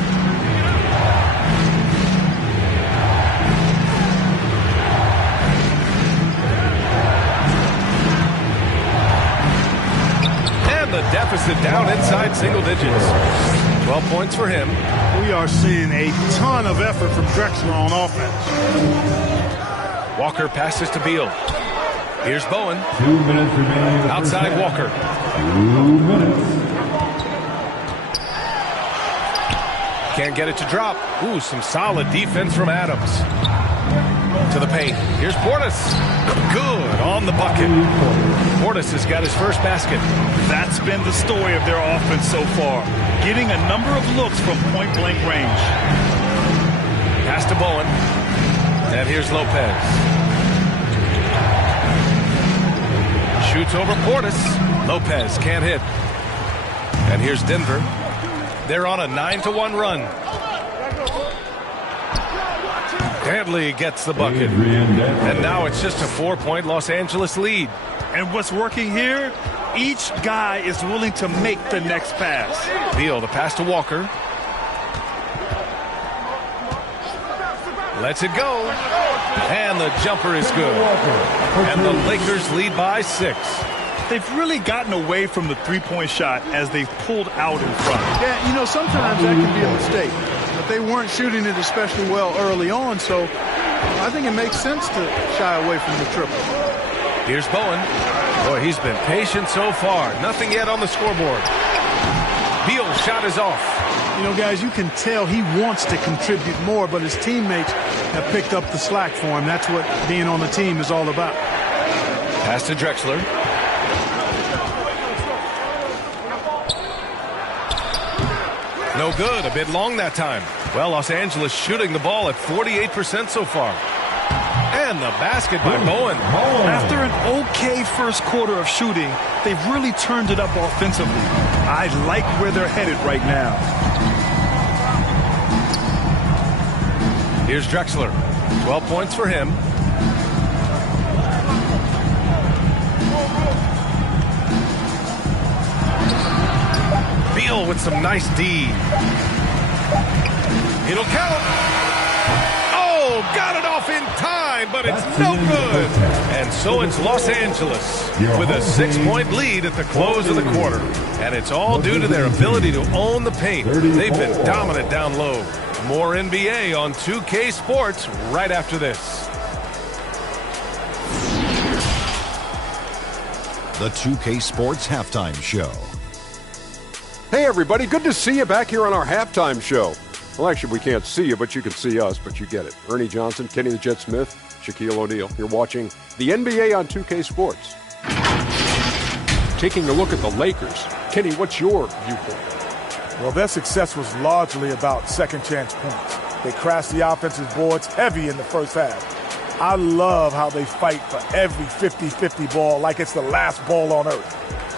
And the deficit down inside single digits. 12 points for him. We are seeing a ton of effort from Drexler on offense. Walker passes to Beal. Here's Bowen. 2 minutes remaining. Outside Walker. 2 minutes. Can't get it to drop. Ooh, some solid defense from Adams. To the paint. Here's Portis. Good on the the bucket. Portis has got his first basket. That's been the story of their offense so far, getting a number of looks from point-blank range. Pass to Bowen. And here's Lopez. Shoots over Portis. Lopez can't hit. And here's Denver. They're on a 9-1 run. Dantley gets the bucket. And now it's just a 4-point Los Angeles lead. And what's working here, each guy is willing to make the next pass. Beal, the pass to Walker. Lets it go. And the jumper is good. And the Lakers lead by 6. They've really gotten away from the three-point shot as they've pulled out in front. Yeah, you know, sometimes that can be a mistake. But they weren't shooting it especially well early on, so I think it makes sense to shy away from the triple. Here's Bowen. Boy, he's been patient so far. Nothing yet on the scoreboard. Beal's shot is off. You know, guys, you can tell he wants to contribute more, but his teammates have picked up the slack for him. That's what being on the team is all about. Pass to Drexler. No good. A bit long that time. Well, Los Angeles shooting the ball at 48% so far. And the basket by Bowen. After an okay first quarter of shooting, they've really turned it up offensively. I like where they're headed right now. Here's Drexler. 12 points for him. Beal with some nice D. It'll count. Oh, got it off in time, but it's no good. And so it's Los Angeles with a 6-point lead at the close of the quarter. And it's all due to their ability to own the paint. They've been dominant down low. More NBA on 2K Sports right after this. The 2K Sports Halftime Show. Hey, everybody. Good to see you back here on our halftime show. Well, actually, we can't see you, but you can see us, but you get it. Ernie Johnson, Kenny the Jet Smith, Shaquille O'Neal. You're watching the NBA on 2K Sports. Taking a look at the Lakers. Kenny, what's your viewpoint? Well, their success was largely about second chance points. They crashed the offensive boards heavy in the first half. I love how they fight for every 50-50 ball like it's the last ball on earth.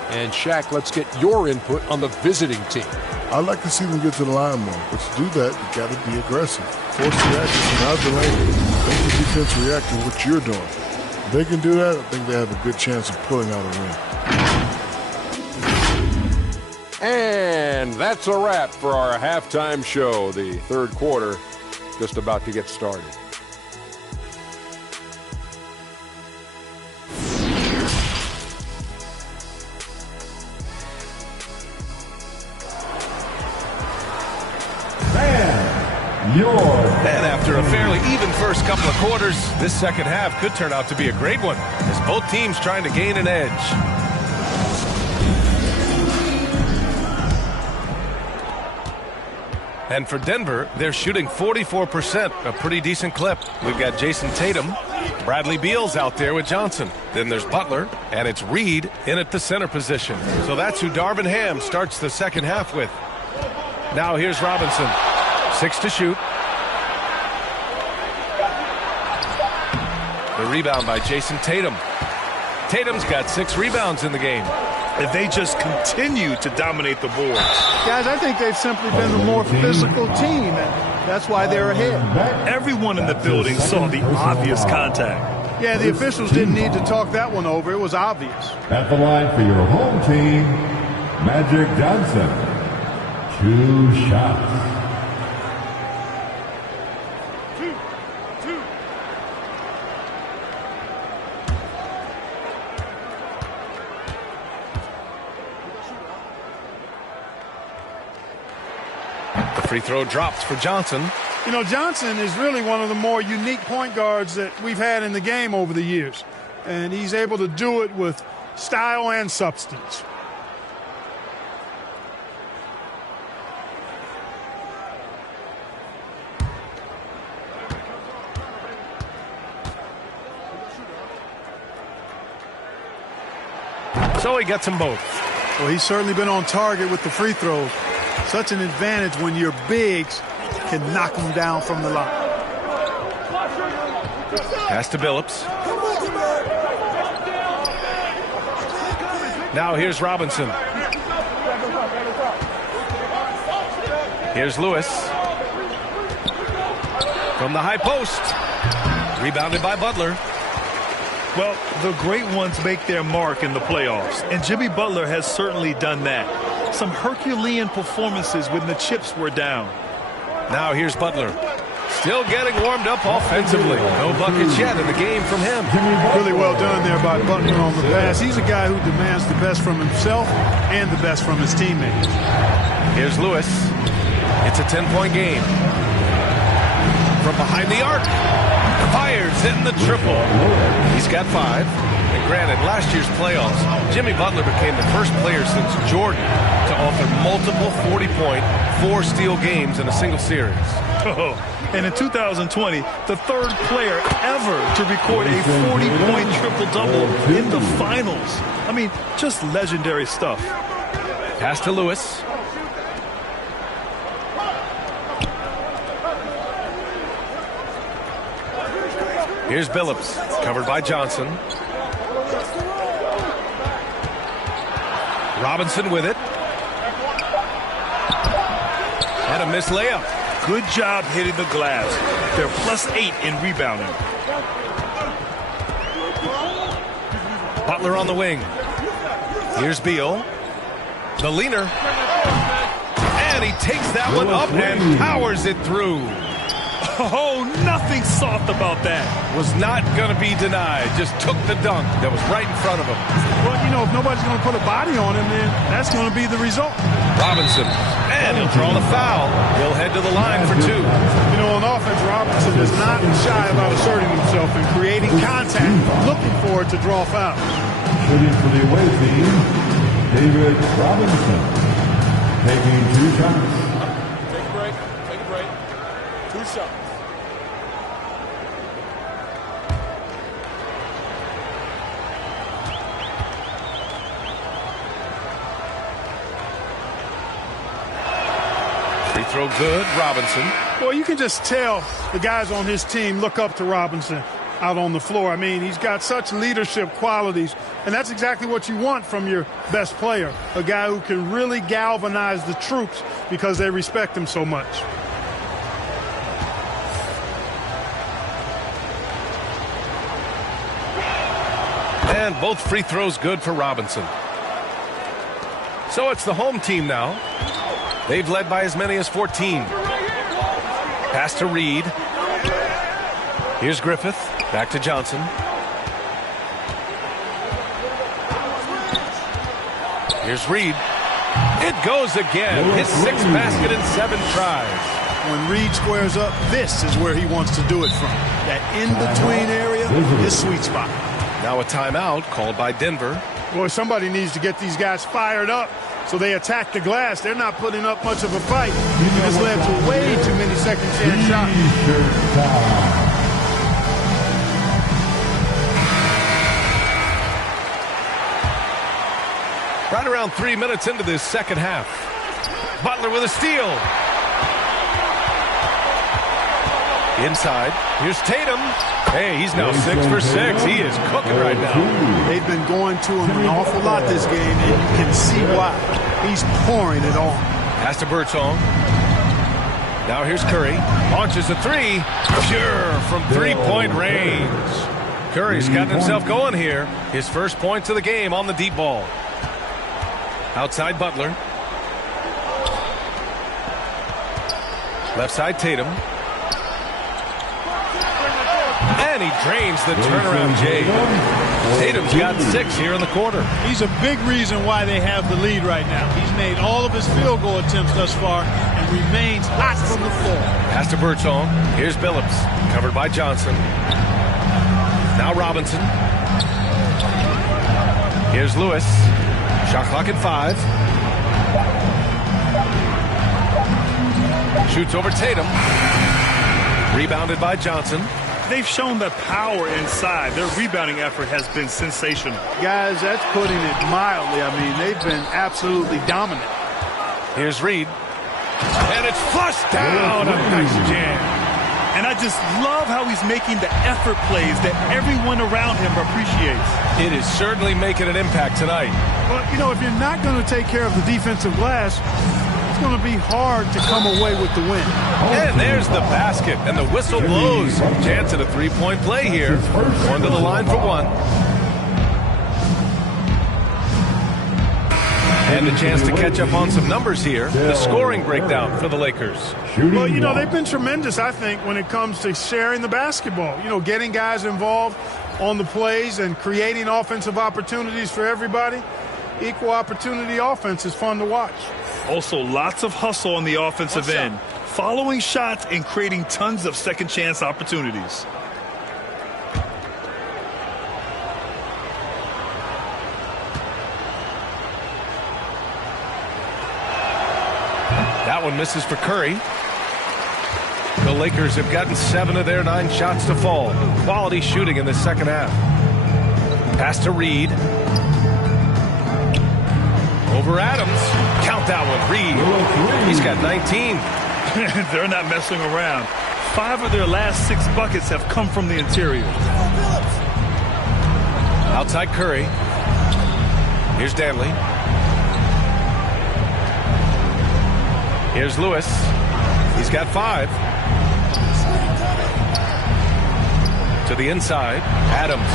And Shaq, let's get your input on the visiting team. I'd like to see them get to the line more, but to do that, you got to be aggressive. Force the action, not delay it. Make the defense react to what you're doing. If they can do that, I think they have a good chance of pulling out a win. And that's a wrap for our halftime show. The third quarter just about to get started. And after a fairly even first couple of quarters, this second half could turn out to be a great one as both teams trying to gain an edge. And for Denver, they're shooting 44%, a pretty decent clip. We've got Jason Tatum. Bradley Beal's out there with Johnson. Then there's Butler, and it's Reed in at the center position. So that's who Darvin Ham starts the second half with. Now here's Robinson. 6 to shoot. The rebound by Jason Tatum. Tatum's got 6 rebounds in the game. If they just continue to dominate the boards. Guys, I think they've simply been the more physical team, and that's why they're ahead. Everyone in the building saw the obvious contact. Yeah, the officials didn't need to talk that one over. It was obvious. At the line for your home team, Magic Johnson. 2 shots. Free throw drops for Johnson. You know, Johnson is really one of the more unique point guards that we've had in the game over the years. And he's able to do it with style and substance. So he gets them both. Well, he's certainly been on target with the free throws. Such an advantage when your bigs can knock them down from the line. Pass to Billups. Now here's Robinson. Here's Lewis. From the high post. Rebounded by Butler. Well, the great ones make their mark in the playoffs, and Jimmy Butler has certainly done that. Some Herculean performances when the chips were down. Now here's Butler. Still getting warmed up offensively. No buckets yet in the game from him. Really well done there by Butler on the pass. He's a guy who demands the best from himself and the best from his teammates. Here's Lewis. It's a 10-point game. From behind the arc. Fires in the triple. He's got 5. And granted, last year's playoffs, Jimmy Butler became the first player since Jordan to offer multiple 40-point, 4-steal games in a single series. Oh, and in 2020, the third player ever to record a 40-point triple-double in the finals. I mean, just legendary stuff. Pass to Lewis. Here's Billups, covered by Johnson. Robinson with it. And a missed layup. Good job hitting the glass. They're +8 in rebounding. Butler on the wing. Here's Beal. The leaner. And he takes that one up and powers it through. Oh, nothing soft about that. Was not going to be denied. Just took the dunk that was right in front of him. Well, you know, if nobody's going to put a body on him, then that's going to be the result. Robinson. And he'll draw the foul. He'll head to the line for 2. You know, on offense, Robinson is not shy about asserting himself and creating contact, looking for it to draw foul. Shooting for the away team, David Robinson, taking 2 shots. Take a break. Take a break. 2 shots. Free throw good, Robinson. Well, you can just tell the guys on his team look up to Robinson out on the floor. I mean, he's got such leadership qualities, and that's exactly what you want from your best player, a guy who can really galvanize the troops because they respect him so much. And both free throws good for Robinson. So it's the home team now. They've led by as many as 14. Pass to Reed. Here's Griffith. Back to Johnson. Here's Reed. It goes again. His 6th basket in 7 tries. When Reed squares up, this is where he wants to do it from. That in-between area, his sweet spot. Now a timeout called by Denver. Boy, somebody needs to get these guys fired up so they attack the glass. They're not putting up much of a fight. This led to way too many second chance shots. Right around 3 minutes into this second half. Butler with a steal. Inside. Here's Tatum. Hey, he's now 6 for 6. He is cooking right now. They've been going to him an awful lot this game, and you can see why. He's pouring it on. Pass to Birdsong. Now here's Curry. Launches a 3. Pure from 3-point range. Curry's gotten himself going here. His first points of the game on the deep ball. Outside Butler. Left side Tatum. And he drains the turnaround J. Tatum's got 6 here in the quarter. He's a big reason why they have the lead right now. He's made all of his field goal attempts thus far and remains hot from the floor. Pass to Birdsong. Here's Billups. Covered by Johnson. Now Robinson. Here's Lewis. Shot clock at 5. Shoots over Tatum. Rebounded by Johnson. They've shown the power inside. Their rebounding effort has been sensational. Guys, that's putting it mildly. I mean, they've been absolutely dominant. Here's Reed. And it's flushed down. A nice jam. And I just love how he's making the effort plays that everyone around him appreciates. It is certainly making an impact tonight. But, you know, if you're not going to take care of the defensive glass, it's going to be hard to come away with the win. And there's the basket, and the whistle blows. Chance at a three-point play here. Going to the line for one. And a chance to catch up on some numbers here. The scoring breakdown for the Lakers. Well, you know, they've been tremendous, I think, when it comes to sharing the basketball. You know, getting guys involved on the plays and creating offensive opportunities for everybody. Equal opportunity offense is fun to watch. Also, lots of hustle on the offensive end. Following shots and creating tons of second chance opportunities. That one misses for Curry. The Lakers have gotten 7 of their 9 shots to fall. Quality shooting in the second half. Pass to Reed. Over Adams. Count that one, Reed. He's got 19. They're not messing around. 5 of their last 6 buckets have come from the interior. Outside Curry. Here's Danley. Here's Lewis. He's got 5. To the inside. Adams.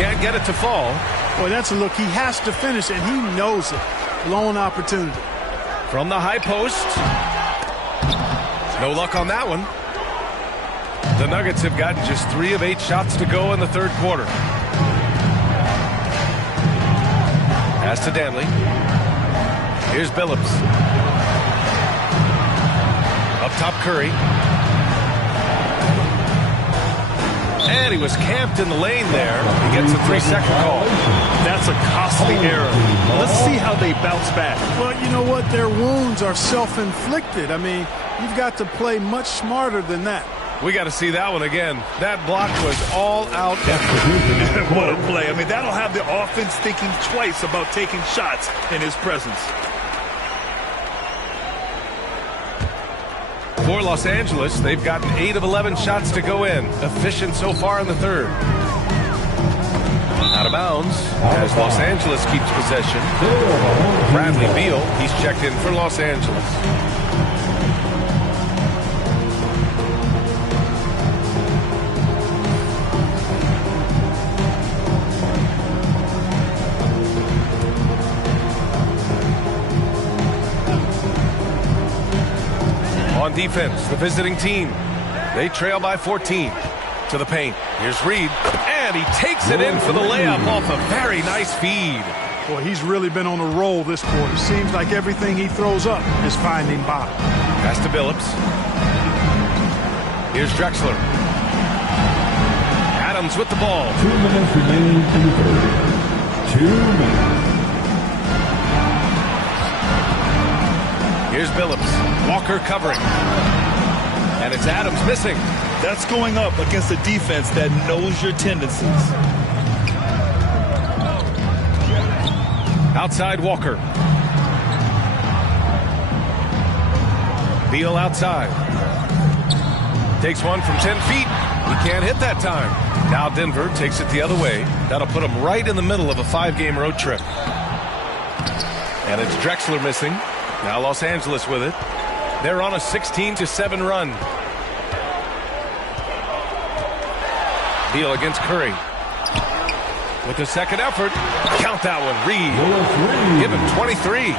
Can't get it to fall. Boy, that's a look. He has to finish, and he knows it. Blown opportunity. From the high post. No luck on that one. The Nuggets have gotten just 3 of 8 shots to go in the third quarter. Pass to Danley. Here's Billups. Up top, Curry. And he was camped in the lane there. He gets a 3-second call. That's a costly error. Let's see how they bounce back. Well, you know what? Their wounds are self-inflicted. I mean, you've got to play much smarter than that. We got to see that one again. That block was all-out effort. What a play. I mean, that'll have the offense thinking twice about taking shots in his presence. For Los Angeles, they've gotten 8 of 11 shots to go in. Efficient so far in the third. Out of bounds as Los Angeles keeps possession. Bradley Beal, he's checked in for Los Angeles. On defense, the visiting team. They trail by 14. To the paint. Here's Reed. And he takes it in for the layup off a very nice feed. Boy, he's really been on a roll this quarter. Seems like everything he throws up is finding bottom. Pass to Billups. Here's Drexler. Adams with the ball. 2 minutes remaining in the third. 2 minutes. Here's Billups. Walker covering. And it's Adams missing. That's going up against a defense that knows your tendencies. Outside Walker. Beal outside. Takes one from 10 feet. He can't hit that time. Now Denver takes it the other way. That'll put them right in the middle of a 5-game road trip. And it's Drexler missing. Now Los Angeles with it. They're on a 16-7 run. Beal against Curry. With the second effort. Count that one. Reed. Give him 23.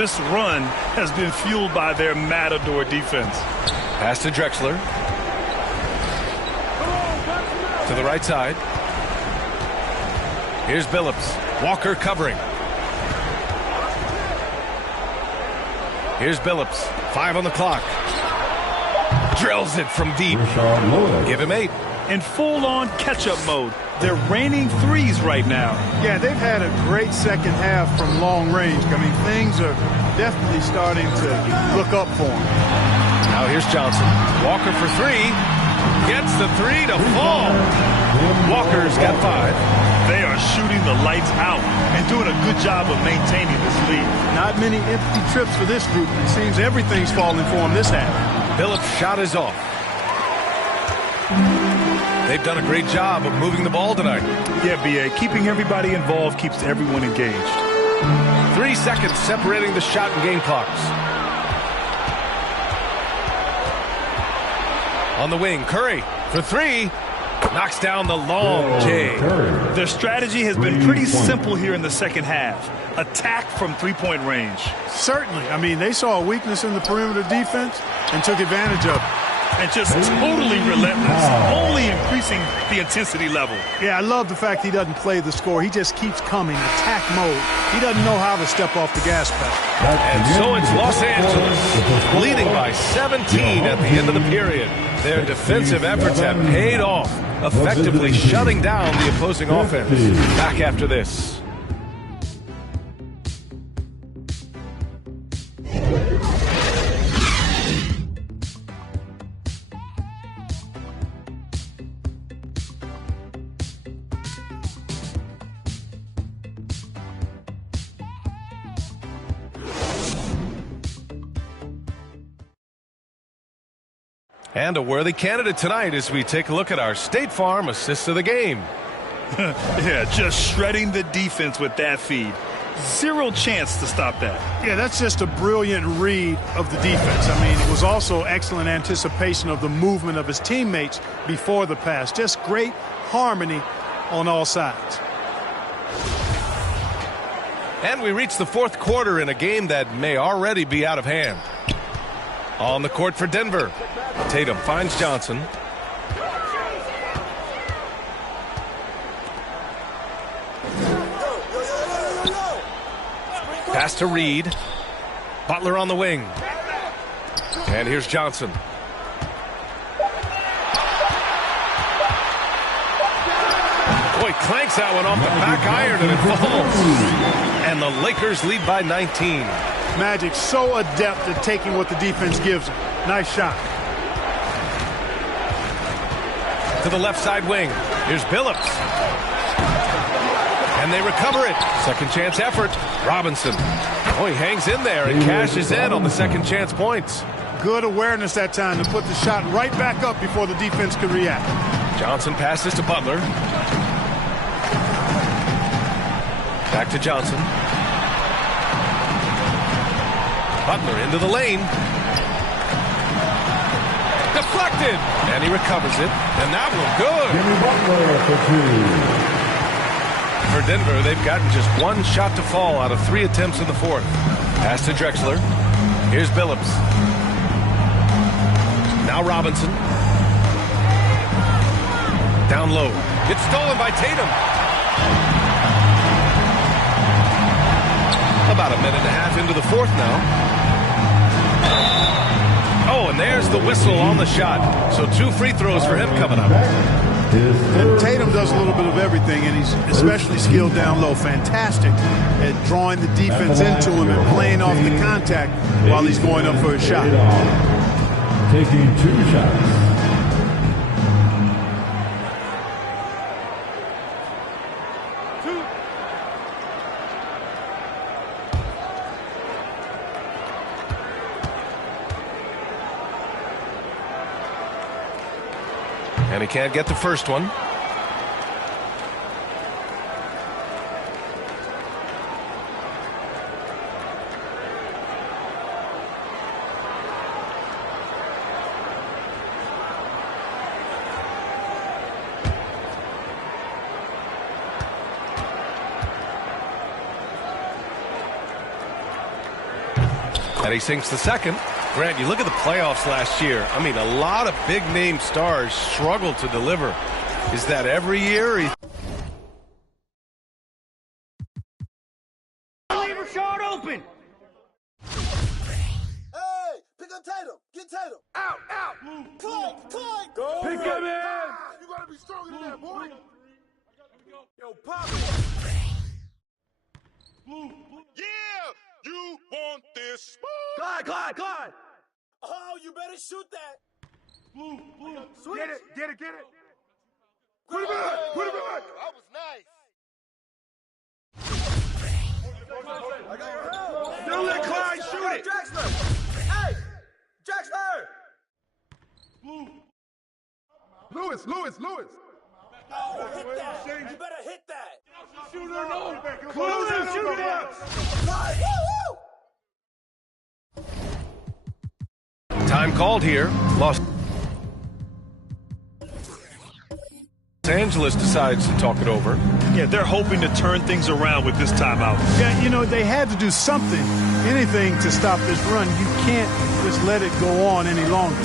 This run has been fueled by their Matador defense. Pass to Drexler. To the right side. Here's Billups. Walker covering. Here's Billups. 5 on the clock. Drills it from deep. Give him 8. In full-on catch-up mode. They're raining threes right now. Yeah, they've had a great second half from long range. I mean, things are definitely starting to look up for them. Now here's Johnson. Walker for 3. Gets the three to fall. Walker's got 5. They are shooting the lights out and doing a good job of maintaining this lead. Not many empty trips for this group. It seems everything's falling for them this half. Phillips' shot is off. They've done a great job of moving the ball tonight. Yeah, B.A. Keeping everybody involved keeps everyone engaged. 3 seconds separating the shot and game clocks. On the wing, Curry for 3. Knocks down the long J. Their strategy has been pretty simple here in the second half. Attack from three-point range. Certainly. I mean, they saw a weakness in the perimeter defense and took advantage of it. And just totally relentless, only increasing the intensity level. Yeah, I love the fact he doesn't play the score. He just keeps coming, attack mode. He doesn't know how to step off the gas pedal. And so it's Los Angeles leading by 17 at the end of the period. Their defensive efforts have paid off, effectively shutting down the opposing offense. Back after this. And a worthy candidate tonight as we take a look at our State Farm assist of the game. Yeah, just shredding the defense with that feed. Zero chance to stop that. Yeah, that's just a brilliant read of the defense. I mean, it was also excellent anticipation of the movement of his teammates before the pass. Just great harmony on all sides. And we reach the fourth quarter in a game that may already be out of hand. On the court for Denver, Tatum finds Johnson. Pass to Reed. Butler on the wing. And here's Johnson. Boy, clanks that one off the back iron and it falls. And the Lakers lead by 19. Magic so adept at taking what the defense gives him. Nice shot. To the left side wing. Here's Billups. And they recover it. Second chance effort. Robinson. Oh, he hangs in there and cashes in on the second chance points. Good awareness that time to put the shot right back up before the defense could react. Johnson passes to Butler. Back to Johnson. Butler into the lane. Deflected. And he recovers it. And that one good. For Denver, they've gotten just one shot to fall out of 3 attempts in the fourth. Pass to Drexler. Here's Billups. Now Robinson. Down low. It's stolen by Tatum. About a minute and a half into the fourth now. Oh, and there's the whistle on the shot. So 2 free throws for him coming up. And Tatum does a little bit of everything, and he's especially skilled down low. Fantastic at drawing the defense into him and playing off the contact while he's going up for a shot. Taking 2 shots. And he can't get the first one. And he sinks the second. Grant, you look at the playoffs last year. I mean, a lot of big-name stars struggle to deliver. Is that every year? Leave her short open. Hey, pick up Tatum. Get Tatum. Out. Clyde. Go. Pick him in. You gotta be stronger than that, boy. Yo, pop it. Yeah, you want this. Clyde. Oh, you better shoot that. Get it. Put it back. That was nice. Don't let Clyde shoot it. Draxler. Hey, Draxler. Lewis. Hit that. You better hit that. Close and shoot it up. Time called here. Los Angeles decides to talk it over. Yeah, they're hoping to turn things around with this timeout. Yeah, you know, they had to do something, anything to stop this run. You can't just let it go on any longer.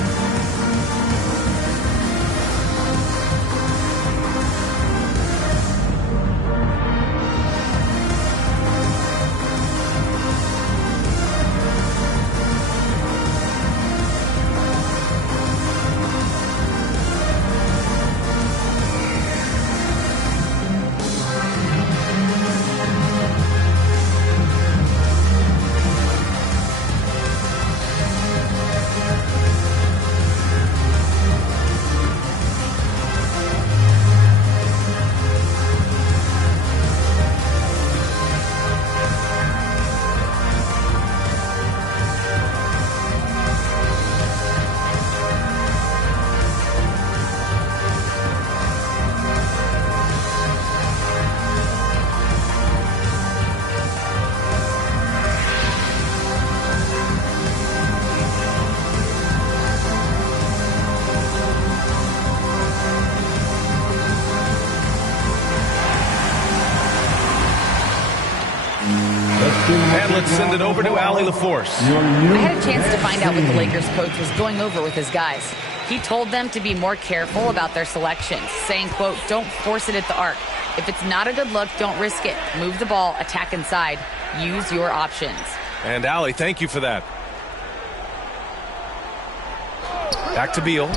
And let's send it over to Allie LaForce. I had a chance to find out what the Lakers coach was going over with his guys. He told them to be more careful about their selections, saying, quote, don't force it at the arc. If it's not a good look, don't risk it. Move the ball, attack inside. Use your options. And Allie, thank you for that. Back to Beal.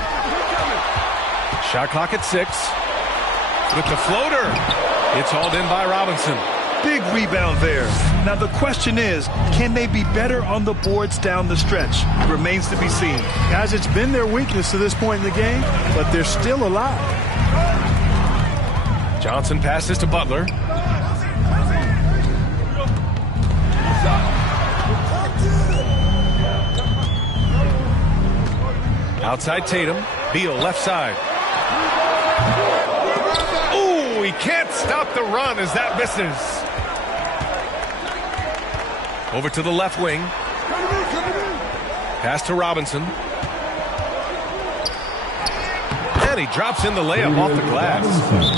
Shot clock at 6. With the floater. It's hauled in by Robinson. Big rebound there. Now the question is, can they be better on the boards down the stretch? It remains to be seen. Guys, it's been their weakness to this point in the game, but they're still alive. Johnson passes to Butler. Outside Tatum. Beal left side. Ooh, he can't stop the run as that misses. Over to the left wing. Pass to Robinson. And he drops in the layup off the glass.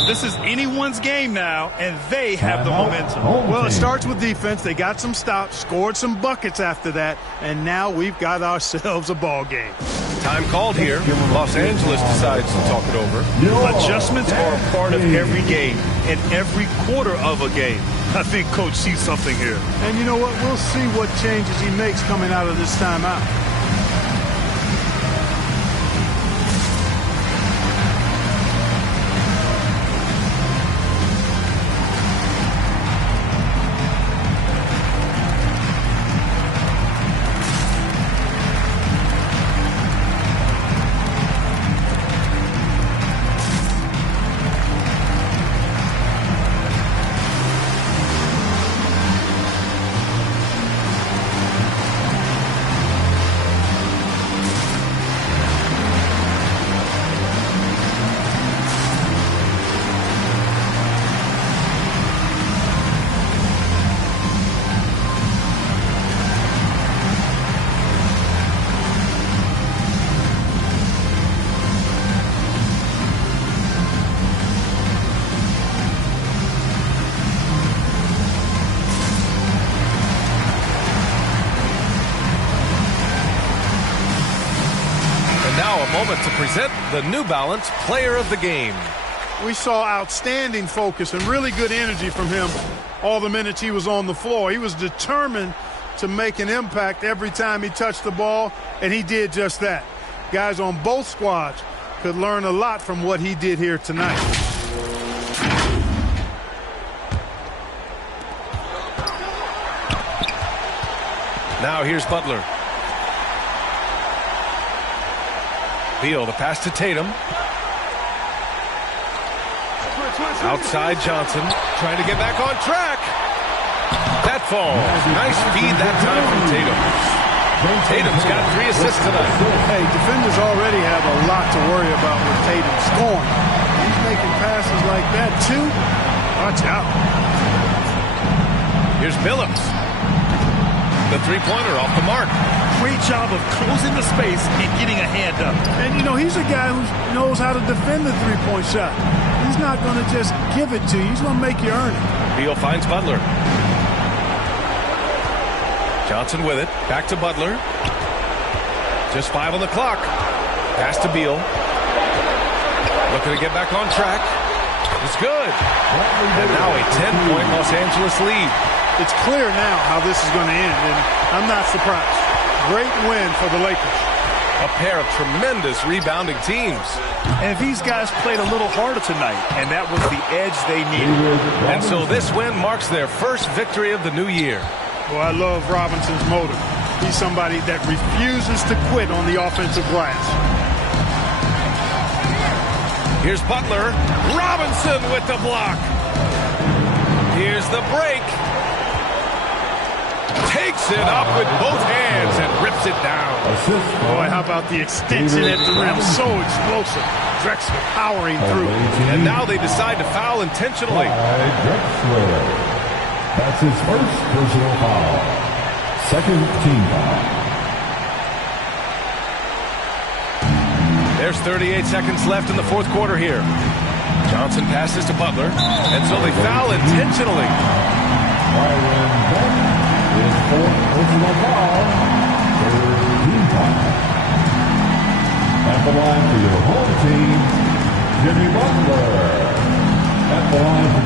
This is anyone's game now, and they have the momentum. Well, it starts with defense. They got some stops, scored some buckets after that, and now we've got ourselves a ball game. Time called here. Los Angeles decides to talk it over. Adjustments are a part of every game and every quarter of a game. I think Coach sees something here. And you know what? We'll see what changes he makes coming out of this timeout. To present the New Balance Player of the Game. We saw outstanding focus and really good energy from him all the minutes he was on the floor. He was determined to make an impact every time he touched the ball, and he did just that. Guys on both squads could learn a lot from what he did here tonight. Now here's Butler. Beal, the pass to Tatum. Outside Johnson, trying to get back on track. That falls. Nice feed that time from Tatum. Tatum's got 3 assists tonight. Hey, defenders already have a lot to worry about with Tatum scoring. He's making passes like that, too. Watch out. Here's Billups. The three-pointer off the mark. Great job of closing the space and getting a hand up. And, you know, he's a guy who knows how to defend the three-point shot. He's not going to just give it to you. He's going to make you earn it. Beal finds Butler. Johnson with it. Back to Butler. Just 5 on the clock. Pass to Beal. Looking to get back on track. It's good. And now a 10-point Los Angeles lead. It's clear now how this is going to end, and I'm not surprised. Great win for the Lakers. A pair of tremendous rebounding teams. And these guys played a little harder tonight, and that was the edge they needed. And so this win marks their first victory of the new year. Well, I love Robinson's motive. He's somebody that refuses to quit on the offensive glass. Here's Butler. Robinson with the block. Here's the break. Takes it up with both hands and rips it down. Boy, how about the extension at the rim? So explosive. Drexler powering through. And now they decide to foul intentionally. Drexler. That's his first personal foul. Second team foul. There's 38 seconds left in the fourth quarter here. Johnson passes to Butler, and so they foul intentionally. His fourth personal foul. Third team foul. At the line for your home team, Jimmy Butler. At the line for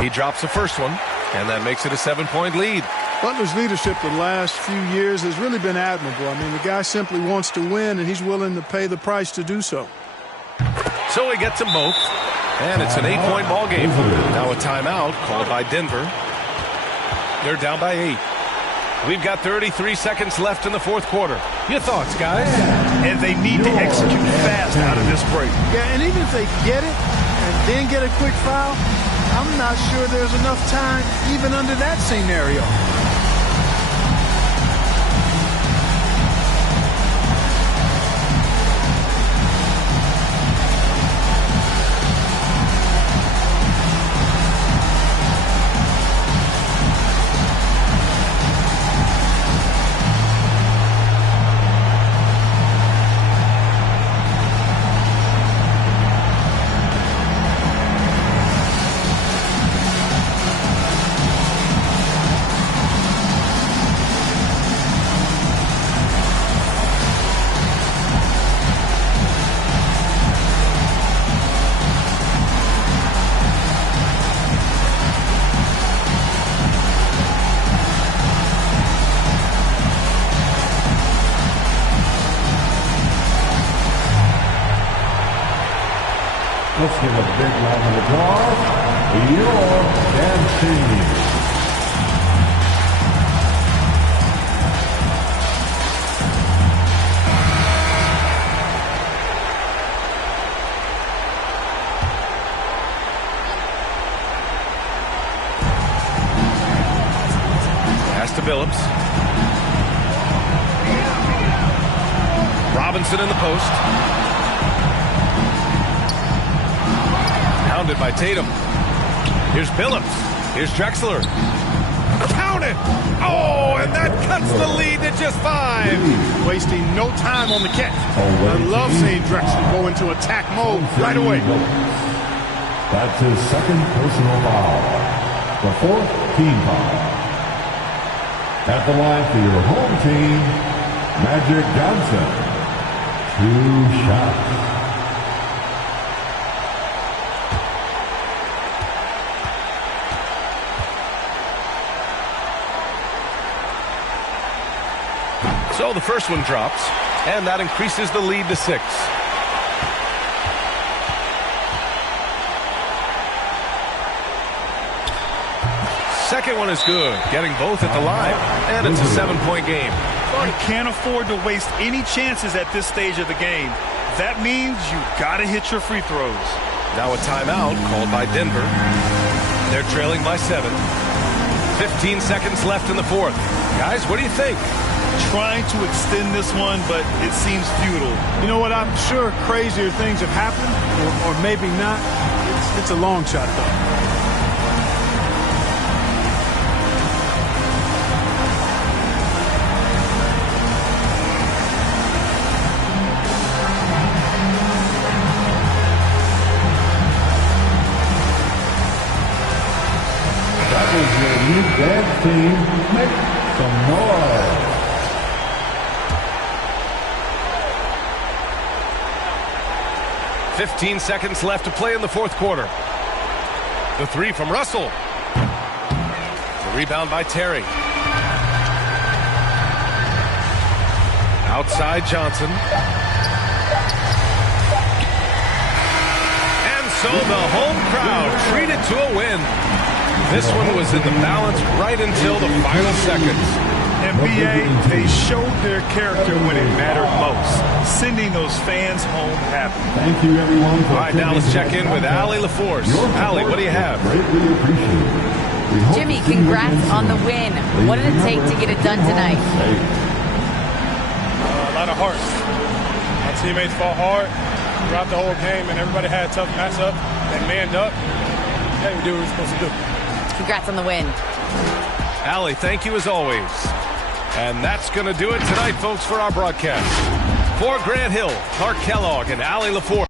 2. He drops the first one, and that makes it a 7-point lead. Butler's leadership the last few years has really been admirable. I mean, the guy simply wants to win, and he's willing to pay the price to do so. So he gets them both, and it's an 8-point ball game. Now a timeout called by Denver. They're down by 8. We've got 33 seconds left in the fourth quarter. Your thoughts, guys? And they need to execute fast out of this break. Yeah, and even if they get it and then get a quick foul, I'm not sure there's enough time even under that scenario. Let's give a big round of applause. Your dancing. Pass to Billups. Robinson in the post. Pounded by Tatum. Here's Billups. Here's Drexler. Count it! Oh, and that cuts the lead to just 5. Wasting no time on the catch. I love seeing Drexler go into attack mode right away. That's his second personal foul. The fourth team foul. At the line for your home team, Magic Johnson. 2 shots. So the first one drops, and that increases the lead to 6. Second one is good, getting both at the line, and it's a 7-point game. You can't afford to waste any chances at this stage of the game. That means you got to hit your free throws. Now a timeout called by Denver. They're trailing by 7. 15 seconds left in the fourth. Guys, what do you think? Trying to extend this one, but it seems futile. You know what? I'm sure crazier things have happened, or maybe not. It's a long shot, though. New dance team, make some noise. "15 seconds left to play in the fourth quarter. The three from Russell. The rebound by Terry. Outside Johnson. And so the home crowd treated to a win. This one was in the balance right until the final seconds. NBA, they showed their character when it mattered most, sending those fans home happy. Thank you, everyone. All right, now let's check in with Allie LaForce. Allie, what do you have? Greatly appreciated. Jimmy, congrats on the win. What did it take to get it done tonight? A lot of heart. My teammates fought hard throughout the whole game, and everybody had a tough matchup. They manned up. Hey, we did what we were supposed to do. Congrats on the win. Allie, thank you as always. And that's going to do it tonight, folks, for our broadcast. For Grant Hill, Clark Kellogg, and Allie LaForce.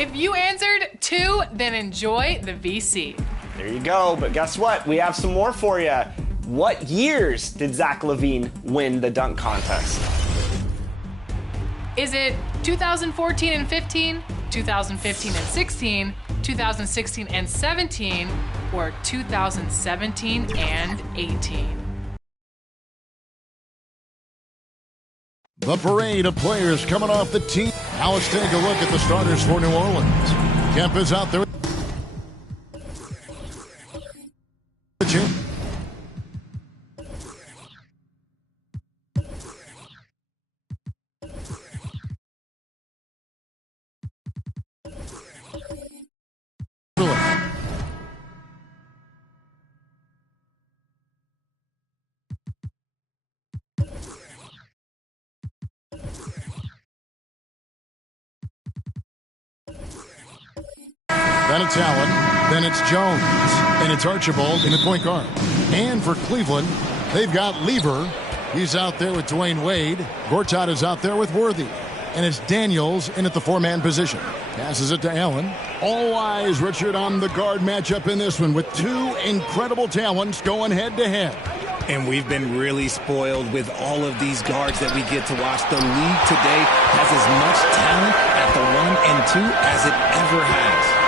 If you answered 2, then enjoy the VC. There you go, but guess what? We have some more for you. What years did Zach LaVine win the dunk contest? Is it 2014 and 15, 2015 and 16, 2016 and 17, or 2017 and 18? The parade of players coming off the team. Now let's take a look at the starters for New Orleans. Kemp is out there. Then it's Allen, then it's Jones, and it's Archibald in the point guard. And for Cleveland, they've got Lever. He's out there with Dwayne Wade. Gortat is out there with Worthy. And it's Daniels in at the four-man position. Passes it to Allen. All eyes, Richard, on the guard matchup in this one with two incredible talents going head-to-head. And we've been really spoiled with all of these guards that we get to watch. The league today has as much talent at the 1 and 2 as it ever has.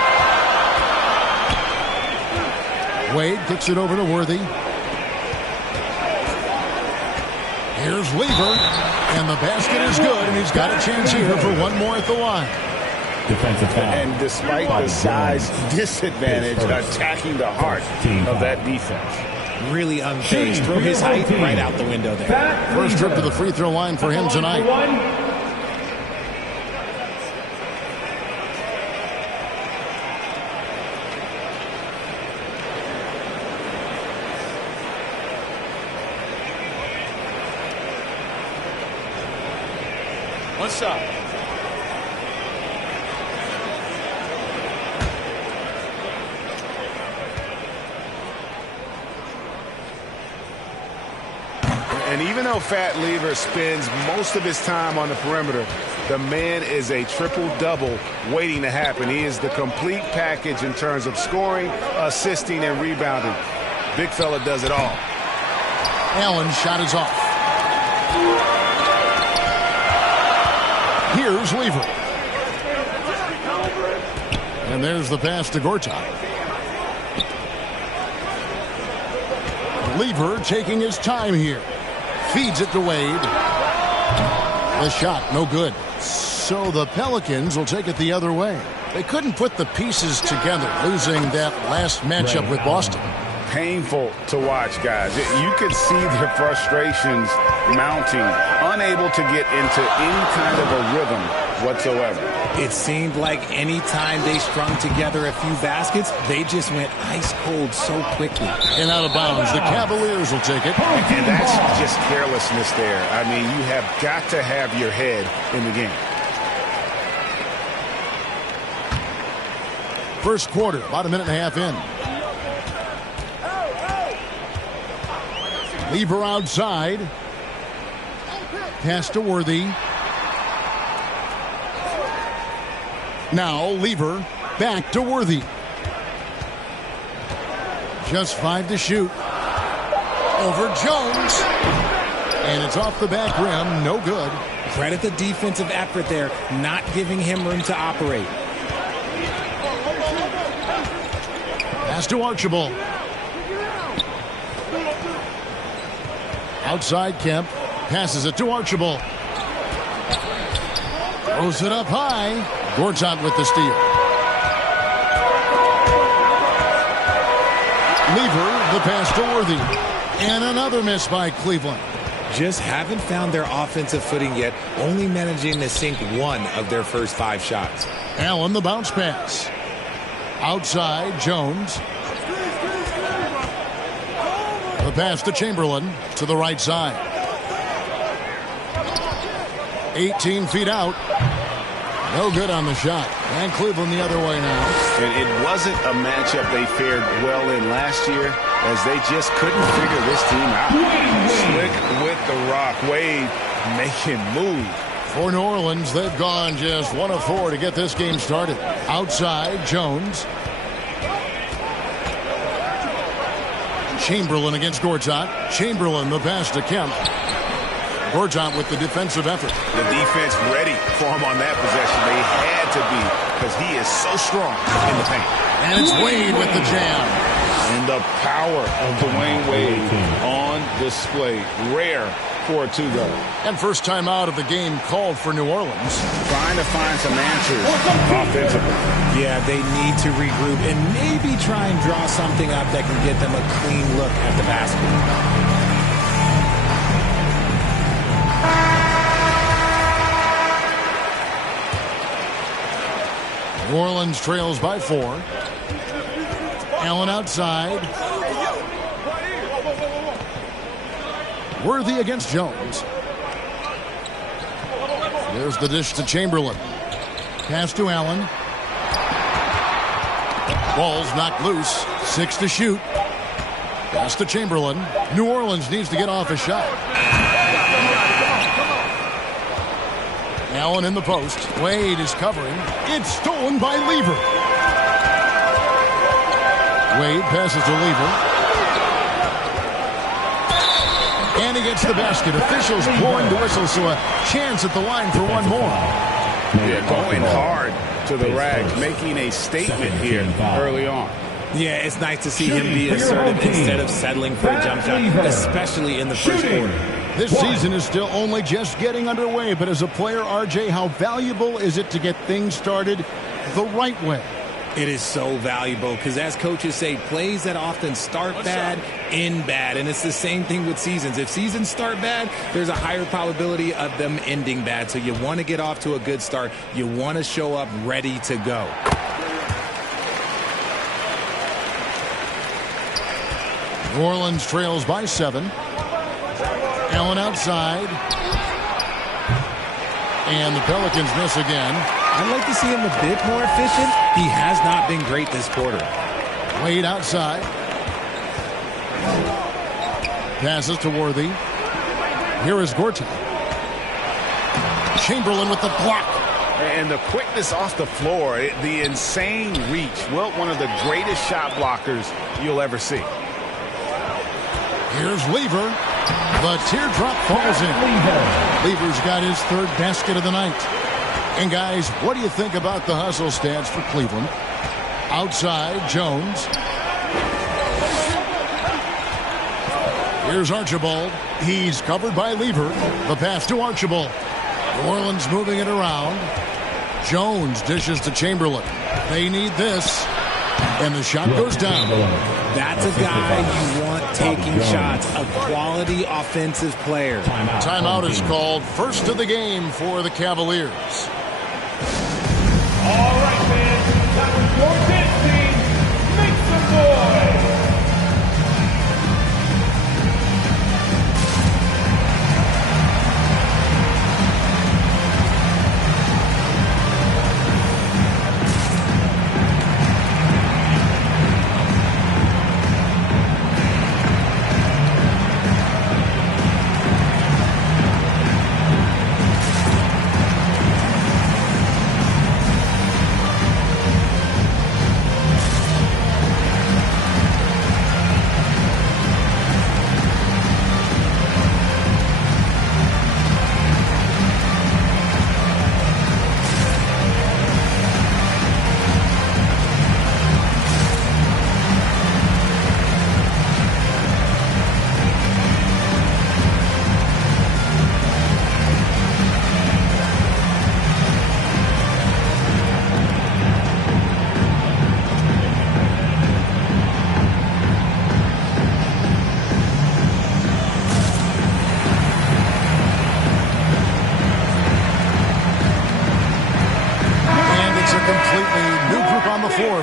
Wade kicks it over to Worthy. Here's Lever, and the basket is good, and he's got a chance here for one more at the line. Defensive foul. And despite the size disadvantage, attacking the heart of that defense. Really unfazed. Throw his height right out the window there. First trip to the free throw line for him tonight. What's up? And even though Fat Lever spends most of his time on the perimeter, the man is a triple-double waiting to happen. He is the complete package in terms of scoring, assisting, and rebounding. Big fella does it all. Allen's shot is off. Here's Lever. And there's the pass to Gortat. Lever taking his time here. Feeds it to Wade. The shot, no good. So the Pelicans will take it the other way. They couldn't put the pieces together, losing that last matchup with Boston. Painful to watch, guys. You could see their frustrations mounting, unable to get into any kind of a rhythm whatsoever. It seemed like any time they strung together a few baskets, they just went ice cold so quickly. And out of bounds, the Cavaliers will take it. And that's just carelessness there. I mean, you have got to have your head in the game. First quarter, about a minute and a half in. Lever outside. Pass to Worthy. Now Lever back to Worthy. Just 5 to shoot. Over Jones. And it's off the back rim. No good. Credit the defensive effort there, not giving him room to operate. Pass to Archibald. Outside Kemp. Passes it to Archibald. Throws it up high. Gortat with the steal. Lever, the pass to Worthy. And another miss by Cleveland. Just haven't found their offensive footing yet, only managing to sink 1 of their first 5 shots. Allen, the bounce pass. Outside, Jones. The pass to Chamberlain to the right side. 18 feet out. No good on the shot. And Cleveland the other way now. And it wasn't a matchup they fared well in last year, as they just couldn't figure this team out. Slick with the rock. Wade making move. For New Orleans, they've gone just 1 of 4 to get this game started. Outside, Jones. Chamberlain against Gortat. Chamberlain, the pass to Kemp. Gortat with the defensive effort. The defense ready for him on that possession. They had to be, because he is so strong in the paint. And it's Wade with the jam. And the power of Dwayne Wade on display. Rare for a two-guard. And first time out of the game called for New Orleans. Trying to find some answers offensively. Yeah, they need to regroup and maybe try and draw something up that can get them a clean look at the basket. New Orleans trails by 4. Allen outside. Worthy against Jones. There's the dish to Chamberlain. Pass to Allen. Ball's knocked loose. 6 to shoot. Pass to Chamberlain. New Orleans needs to get off a shot. Allen in the post. Wade is covering. It's stolen by Lever. Wade passes to Lever. And he gets the basket. Officials blowing the whistle, so a chance at the line for one more. Yeah, going hard to the rags, making a statement here early on. Yeah, it's nice to see him be assertive instead of settling for a jump shot, especially in the first quarter. This season is still only just getting underway, but as a player, RJ, how valuable is it to get things started the right way? It is so valuable because, as coaches say, plays that often start bad, end bad. And it's the same thing with seasons. If seasons start bad, there's a higher probability of them ending bad. So you want to get off to a good start. You want to show up ready to go. New Orleans trails by 7. Allen outside. And the Pelicans miss again. I'd like to see him a bit more efficient. He has not been great this quarter. Wade outside. Passes to Worthy. Here is Gortat. Chamberlain with the block. And the quickness off the floor, the insane reach. Well, one of the greatest shot blockers you'll ever see. Here's Lever. The teardrop falls in. Lever's got his 3rd basket of the night. And guys, what do you think about the hustle stats for Cleveland? Outside, Jones. Here's Archibald. He's covered by Lever. The pass to Archibald. New Orleans moving it around. Jones dishes to Chamberlain. They need this. And the shot goes down. That's a guy you want taking shots. A quality offensive player. Timeout is called. First of the game for the Cavaliers. All right, fans. Time for this team. Make some noise.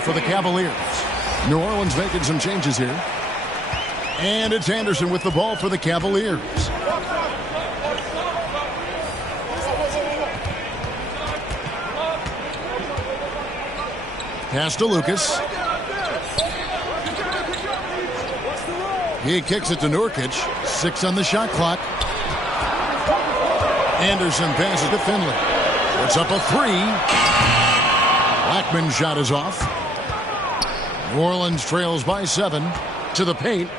For the Cavaliers. New Orleans making some changes here. And it's Anderson with the ball for the Cavaliers. Pass to Lucas. He kicks it to Nurkic. 6 on the shot clock. Anderson passes to Finley. It's up a 3. Blackman's shot is off. New Orleans trails by 7 to the paint.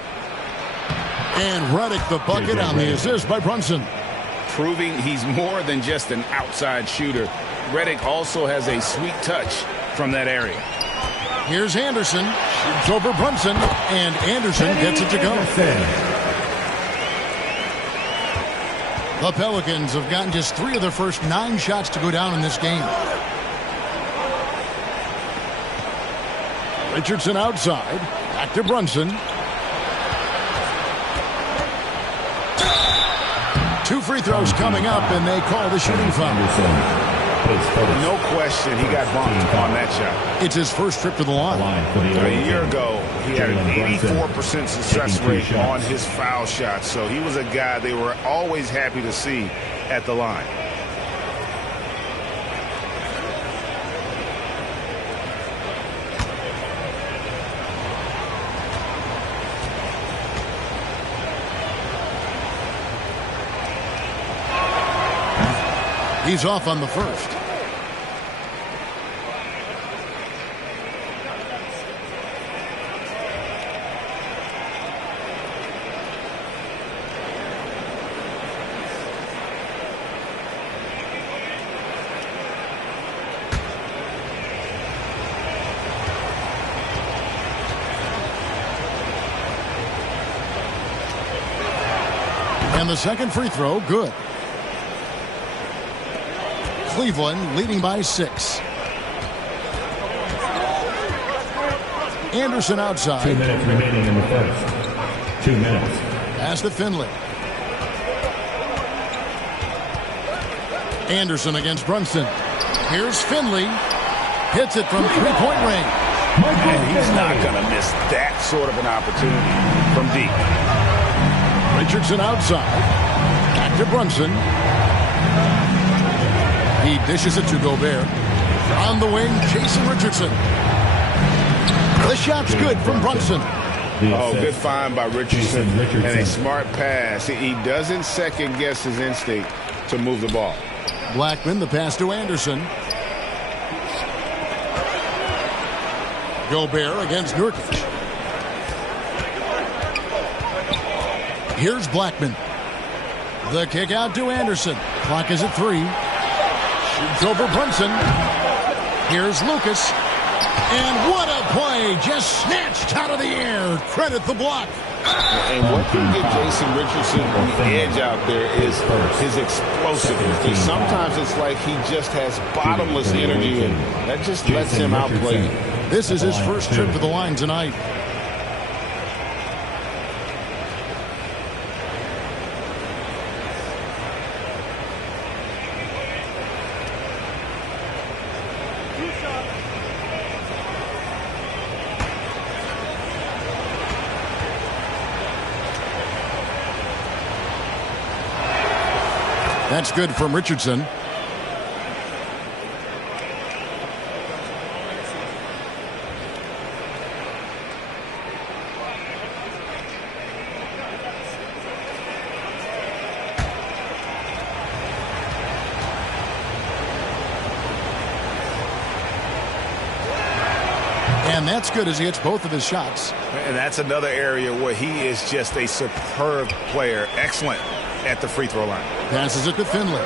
And Redick the bucket on the assist by Brunson. Proving he's more than just an outside shooter. Redick also has a sweet touch from that area. Here's Anderson. Shoots over Brunson. And Anderson gets it to go. The Pelicans have gotten just 3 of their first 9 shots to go down in this game. Richardson outside. Back to Brunson. 2 free throws coming up, and they call the shooting foul. No question he got bumped on that shot. It's his first trip to the line. A year ago, he had an 84% success rate on his foul shots, so he was a guy they were always happy to see at the line. He's off on the first. And the second free throw, good. Cleveland leading by 6. Anderson outside. 2 minutes remaining in the first. 2 minutes. Pass to Finley. Anderson against Brunson. Here's Finley. Hits it from 3-point range. And he's not going to miss that sort of an opportunity from deep. Richardson outside. Back to Brunson. He dishes it to Gobert. On the wing, Jason Richardson. The shot's good from Brunson. Oh, good find by Richardson. And a smart pass. He doesn't second guess his instinct to move the ball. Blackman, the pass to Anderson. Gobert against Nurkic. Here's Blackman. The kick out to Anderson. Clock is at 3. Shoots over Brunson. Here's Lucas. And what a play. Just snatched out of the air. Credit the block. And what can get Jason Richardson on the edge out there is his explosiveness. And sometimes it's like he just has bottomless energy, and that just lets him outplay. This is his first trip to the line tonight. That's good from Richardson. And that's good as he hits both of his shots. And that's another area where he is just a superb player. Excellent at the free throw line. Passes it to Finley.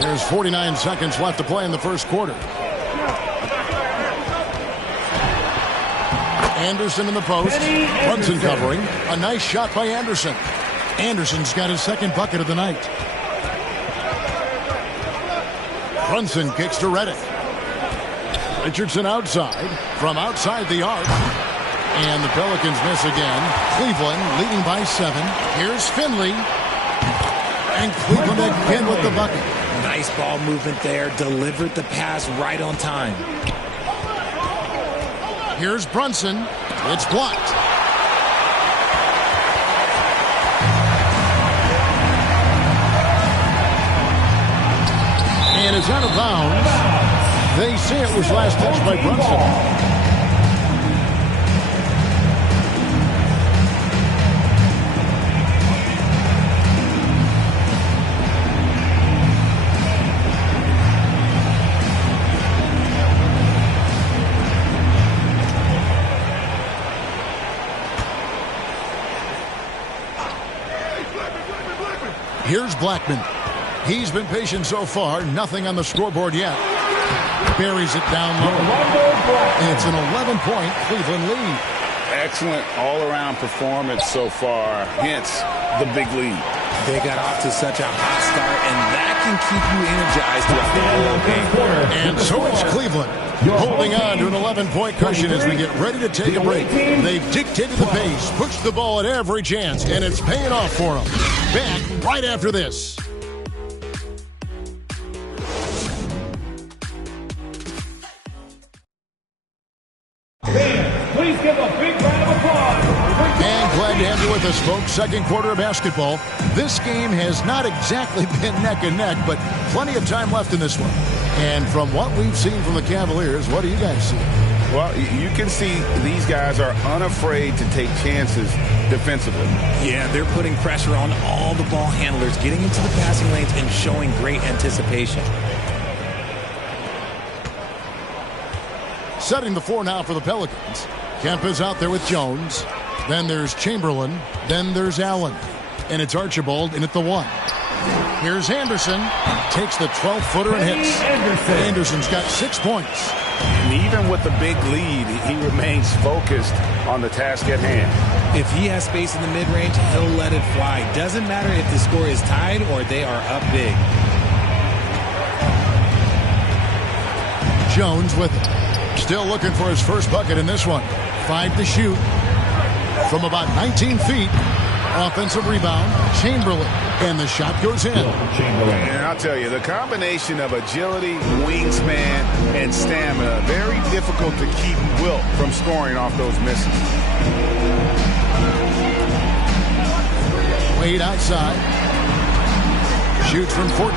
There's 49 seconds left to play in the first quarter. Anderson in the post. Brunson covering. A nice shot by Anderson. Anderson's got his second bucket of the night. Brunson kicks to Redick. Richardson outside. From outside the arc. And the Pelicans miss again. Cleveland leading by 7. Here's Finley. And Cleveland again with the bucket. Nice ball movement there. Delivered the pass right on time. Here's Brunson. It's blocked. And it's out of bounds. They say it was last touched by Brunson. Here's Blackman. He's been patient so far. Nothing on the scoreboard yet. Buries it down low. It's an 11-point Cleveland lead. Excellent all-around performance so far, hence the big lead. They got off to such a hot start, and that can keep you energized throughout the whole game. And so it's Cleveland holding on to an 11-point cushion as we get ready to take a break. They've dictated the pace, pushed the ball at every chance, and it's paying off for them. Back right after this. Please give a big round of applause. And glad to have you with us, folks. Second quarter of basketball. This game has not exactly been neck and neck, but plenty of time left in this one. And from what we've seen from the Cavaliers, what do you guys see? Well, you can see these guys are unafraid to take chances defensively. Yeah, they're putting pressure on all the ball handlers, getting into the passing lanes and showing great anticipation. Setting the floor now for the Pelicans. Kemp is out there with Jones. Then there's Chamberlain. Then there's Allen. And it's Archibald in at the 1. Here's Anderson. Takes the 12-footer and hits. Anderson's got 6 points. And even with the big lead, he remains focused on the task at hand. If he has space in the mid-range, he'll let it fly. Doesn't matter if the score is tied or they are up big. Jones with it. Still looking for his first bucket in this one. 5 to shoot. From about 19 feet. Offensive rebound. Chamberlain. And the shot goes in. And I'll tell you, the combination of agility, wingspan, and stamina, very difficult to keep Wilt from scoring off those misses. Wade outside. Shoots from 14.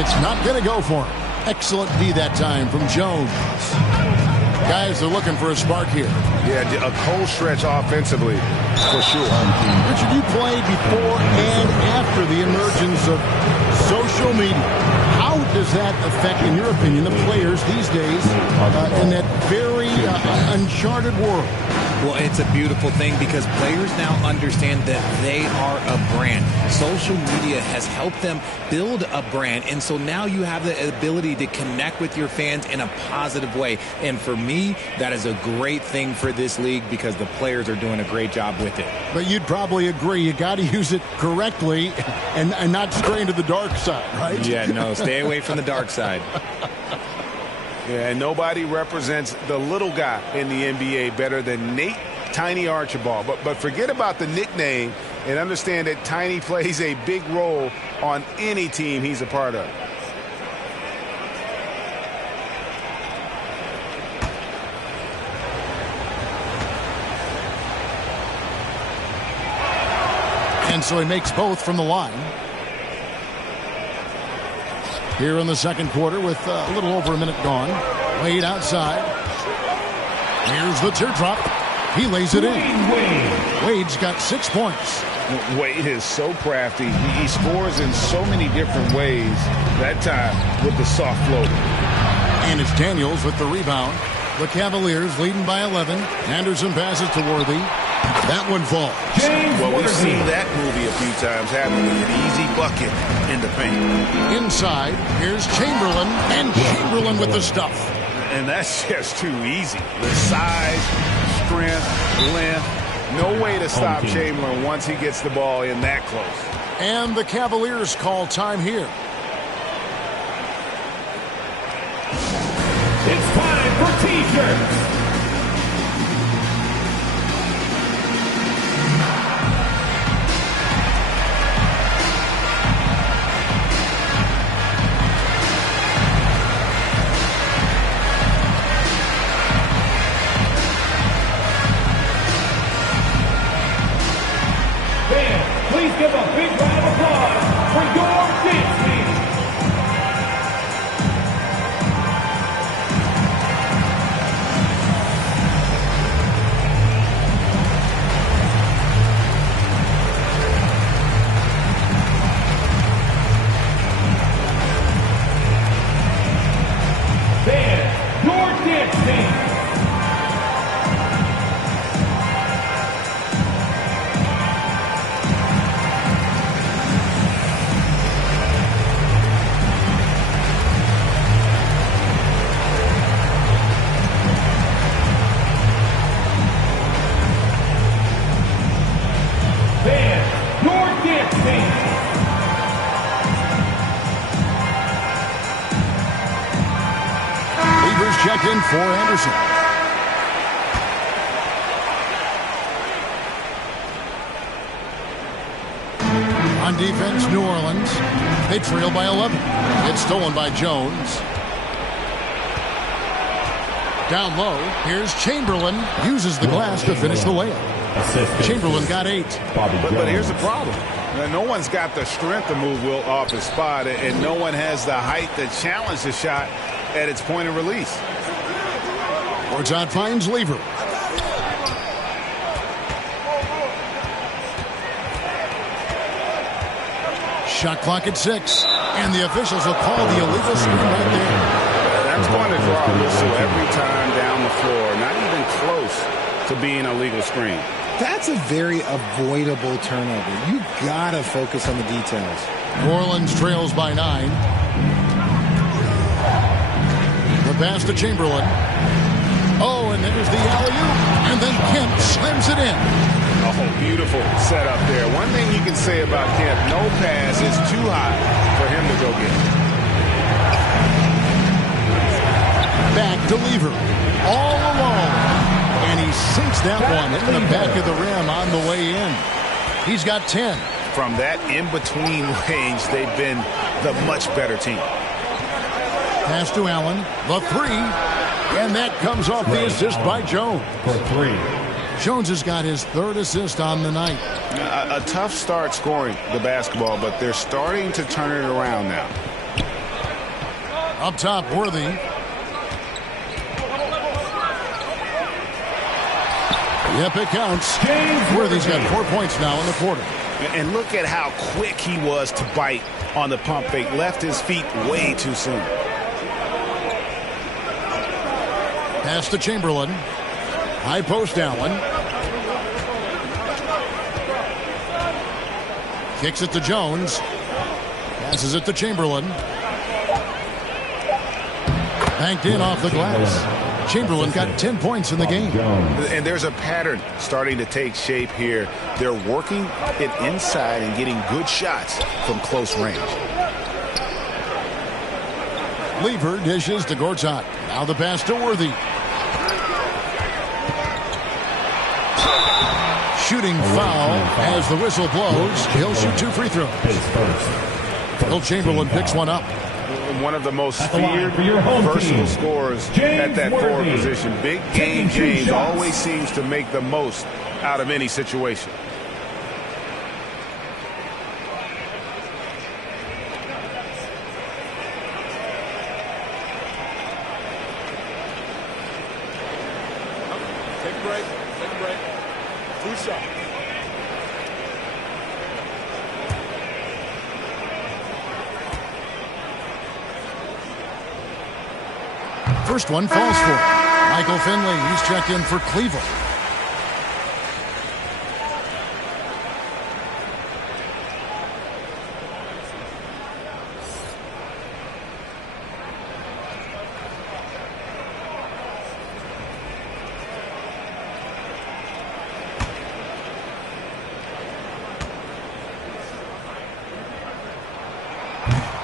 It's not going to go for him. Excellent D that time from Jones. Guys are looking for a spark here. Yeah, a cold stretch offensively, for sure. Richard, you played before and after the emergence of social media. How does that affect, in your opinion, the players these days in that very uncharted world? Well, it's a beautiful thing because players now understand that they are a brand. Social media has helped them build a brand, and so now you have the ability to connect with your fans in a positive way. And for me, that is a great thing for this league because the players are doing a great job with it. But you'd probably agree you got to use it correctly and not stray into the dark side, right? Yeah, no, stay away from the dark side. Yeah, and nobody represents the little guy in the NBA better than Nate Tiny Archibald. But forget about the nickname and understand that Tiny plays a big role on any team he's a part of. And so he makes both from the line. Here in the second quarter with a little over a minute gone. Wade outside. Here's the teardrop. He lays it in. Wade's got 6 points. Wade is so crafty. He scores in so many different ways. That time with the soft floater. And it's Daniels with the rebound. The Cavaliers leading by 11. Anderson passes to Worthy. That one falls. Well, we've seen that movie a few times, haven't we? An easy bucket in the paint. Inside, here's Chamberlain, and Chamberlain with the stuff. And that's just too easy. The size, strength, length. No way to stop Chamberlain once he gets the ball in that close. And the Cavaliers call time here. It's time for T-shirts. Please give a big round of applause for your dance team. Band, your dance team. in for Anderson. On defense, New Orleans. They trail by 11. It's stolen by Jones. Down low, here's Chamberlain. Uses the glass to finish the layup. Chamberlain got 8. But here's the problem. No one's got the strength to move Will off his spot, and no one has the height to challenge the shot at its point of release. Gortat finds Lever. Shot clock at 6, and the officials will call the illegal screen right there. That's going to draw a whistle every time down the floor, not even close to being a legal screen. That's a very avoidable turnover. You gotta focus on the details. New Orleans trails by 9. The pass to Chamberlain. Oh, and there's the alley-oop, and then Kemp slams it in. Oh, beautiful setup there. One thing you can say about Kemp, no pass is too high for him to go get. Back to Lever. All alone. And he sinks that one in the back of the rim on the way in. He's got 10. From that in-between range, they've been the much better team. Pass to Allen. The 3. And that comes off the assist by Jones. For 3. Jones has got his 3rd assist on the night. A tough start scoring the basketball, but they're starting to turn it around now. Up top, Worthy. Yep, it counts. Worthy's got 4 points now in the quarter. And look at how quick he was to bite on the pump fake. Left his feet way too soon. Pass to Chamberlain. High post Allen. Kicks it to Jones. Passes it to Chamberlain. Banked in off the glass. Chamberlain got 10 points in the game. And there's a pattern starting to take shape here. They're working it inside and getting good shots from close range. Lever dishes to Gortat. Now the pass to Worthy. Shooting foul as the whistle blows. He'll shoot 2 free throws. Will Chamberlain picks one up. One of the most feared versatile scorers at that forward position. Big game James always seems to make the most out of any situation. Take a break. Take a break. 2 shots. First one falls for Michael Finley. He's checked in for Cleveland.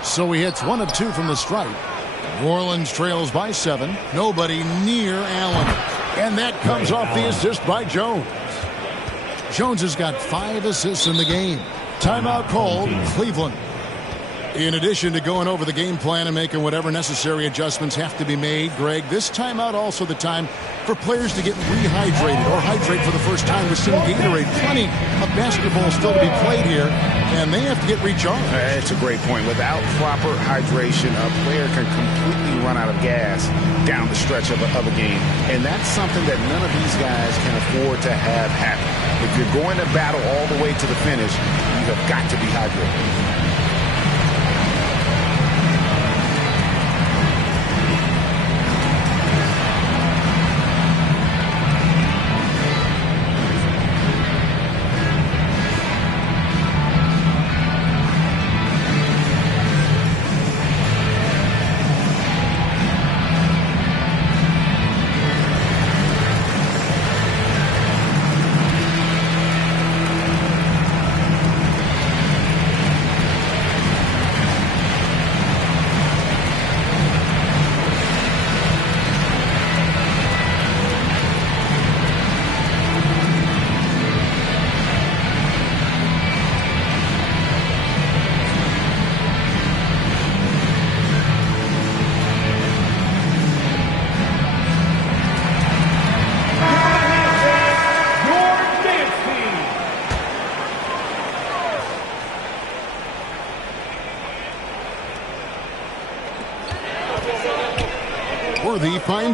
So he hits 1 of 2 from the stripe. New Orleans trails by 7. Nobody near Allen. And that comes off the assist by Jones. Jones has got 5 assists in the game. Timeout called, Cleveland. In addition to going over the game plan and making whatever necessary adjustments have to be made, Greg, this timeout also the time for players to get rehydrated or hydrate for the first time with some Gatorade. Plenty of basketball still to be played here, and they have to get recharged. It's a great point. Without proper hydration, a player can completely run out of gas down the stretch of a game, and that's something that none of these guys can afford to have happen. If you're going to battle all the way to the finish, you have got to be hydrated.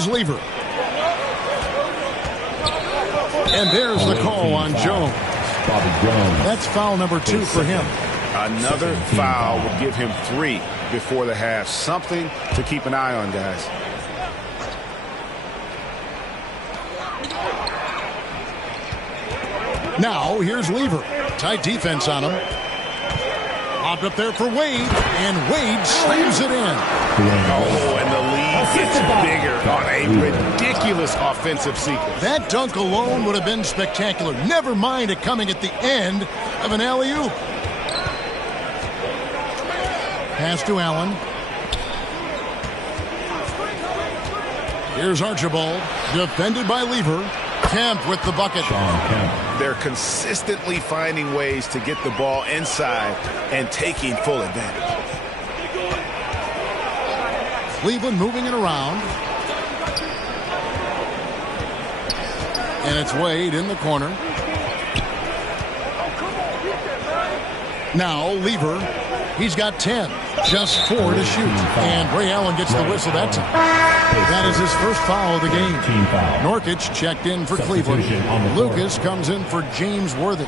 brings Lever. And there's the call on Jones. That's foul number 2 for him. Another foul would give him 3 before the half. Something to keep an eye on, guys. Now, here's Lever. Tight defense on him. Popped up there for Wade, and Wade slams it in. Oh, and the lead gets bigger on a ridiculous offensive sequence. That dunk alone would have been spectacular. Never mind it coming at the end of an alley-oop. Pass to Allen. Here's Archibald, defended by Lever. Kemp with the bucket. They're consistently finding ways to get the ball inside and taking full advantage. Cleveland moving it around. And it's Wade in the corner. Now Lever. He's got 10. Just 4 to shoot. And Ray Allen gets the whistle that time. That is his first foul of the game. Nurkic checked in for Cleveland. Lucas comes in for James Worthy.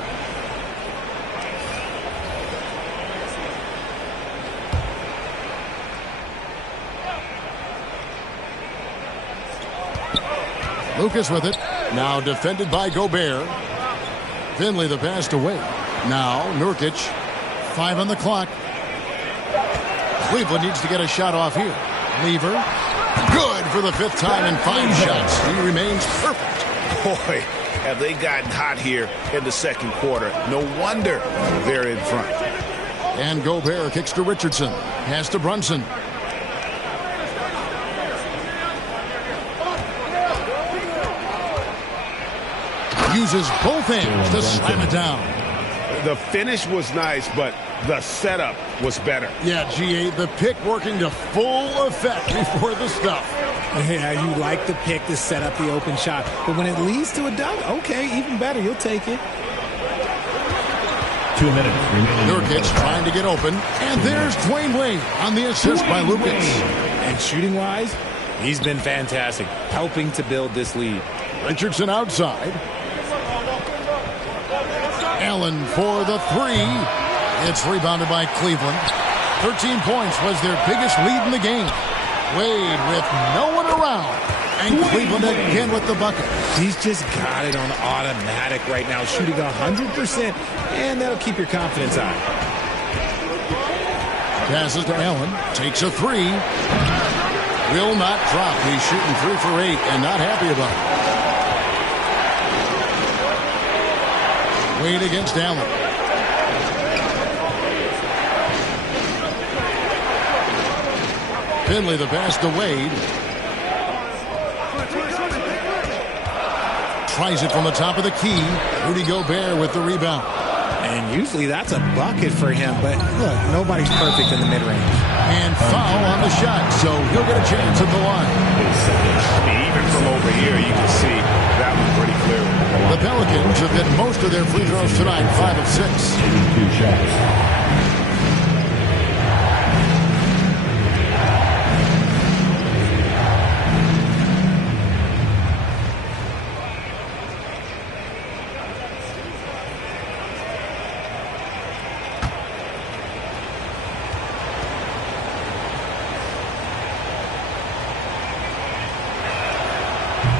Lucas with it. Now defended by Gobert. Finley the pass to Wade. Now Nurkic. 5 on the clock. Cleveland needs to get a shot off here. Lever. Good for the 5th time in 5 shots. He remains perfect. Boy, have they gotten hot here in the second quarter. No wonder they're in front. And Gobert kicks to Richardson. Pass to Brunson. Uses both hands to slam it down. The finish was nice, but the setup was better. Yeah, GA, the pick working to full effect before the stuff. Yeah, you like the pick to set up the open shot. But when it leads to a dunk, okay, even better. You'll take it. 2 minutes remaining. Nurkic trying to get open. And there's Dwayne Wade on the assist by Lucas. And shooting-wise, he's been fantastic, helping to build this lead. Richardson outside. Allen for the 3. It's rebounded by Cleveland. 13 points was their biggest lead in the game. Wade with no one around. And Cleveland again with the bucket. He's just got it on automatic right now, shooting 100%, and that'll keep your confidence high. Passes to Allen. Takes a 3. Will not drop. He's shooting 3 for 8 and not happy about it. Wade against Allen. Finley the pass to Wade. Tries it from the top of the key. Rudy Gobert with the rebound. And usually that's a bucket for him, but look, nobody's perfect in the mid-range. And foul on the shot, so he'll get a chance at the line. I mean, even from over here, you can see that one pretty clearly. The Pelicans have hit most of their free throws tonight, 5 of 6. 82 shots.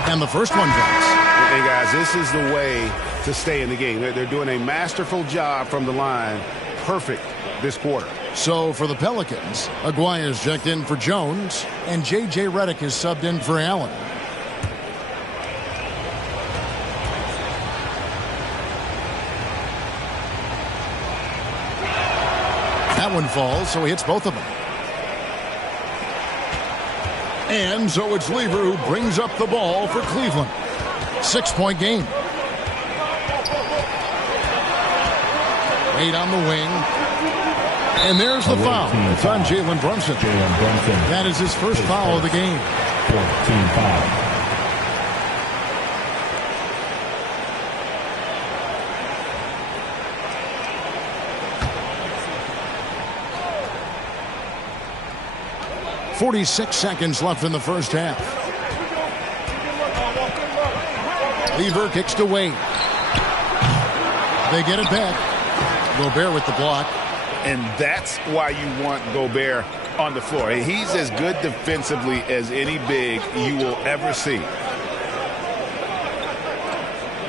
And the first one drops. Hey, guys, this is the way to stay in the game. They're doing a masterful job from the line. Perfect this quarter. So for the Pelicans, Aguirre's checked in for Jones, and J.J. Redick is subbed in for Allen. That one falls, so he hits both of them. And so it's Lever who brings up the ball for Cleveland. 6-point game. Wade on the wing. And there's the foul. It's on Jalen Brunson. That is his first foul of the game. 14 foul. .46 seconds left in the first half. Lever kicks to Wade. They get it back. Gobert with the block. And that's why you want Gobert on the floor. He's as good defensively as any big you will ever see.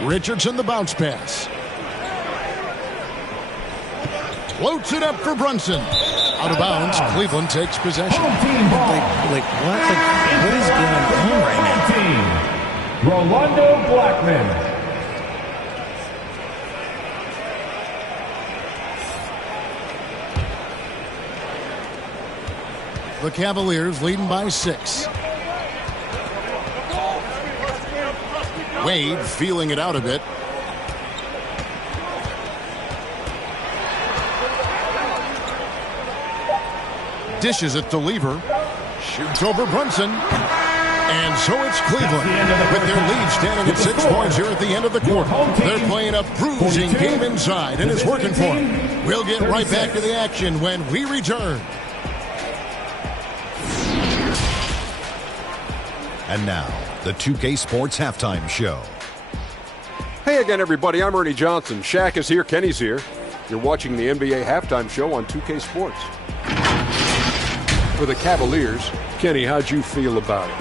Richardson the bounce pass. Floats it up for Brunson. Out of bounds. Cleveland takes possession. What is going on right now? Rolando Blackman. The Cavaliers leading by 6. Wade feeling it out a bit. Dishes it to Lever. Shoots over Brunson. And so it's Cleveland with their lead standing at 6 points here at the end of the quarter. They're playing a bruising game inside, and it's working for them. We'll get right back to the action when we return. And now, the 2K Sports Halftime Show. Hey again, everybody. I'm Ernie Johnson. Shaq is here. Kenny's here. You're watching the NBA Halftime Show on 2K Sports. For the Cavaliers, Kenny, how'd you feel about it?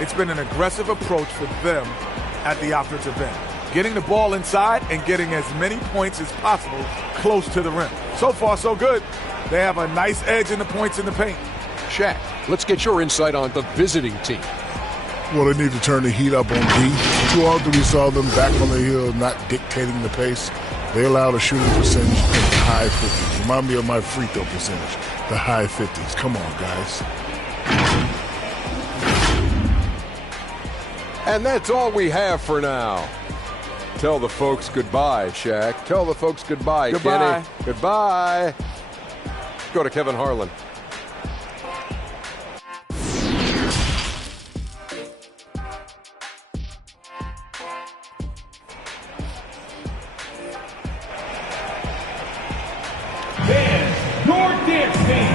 It's been an aggressive approach for them at the offensive end. Getting the ball inside and getting as many points as possible close to the rim. So far, so good. They have a nice edge in the points in the paint. Shaq, let's get your insight on the visiting team. Well, they need to turn the heat up on D. Too often we saw them back on the hill, not dictating the pace. They allowed a shooting percentage in the high 50s. Remind me of my free throw percentage, the high 50s. Come on, guys. And that's all we have for now. Tell the folks goodbye, Shaq. Tell the folks goodbye, Goodbye. Kenny. Goodbye. Go to Kevin Harlan.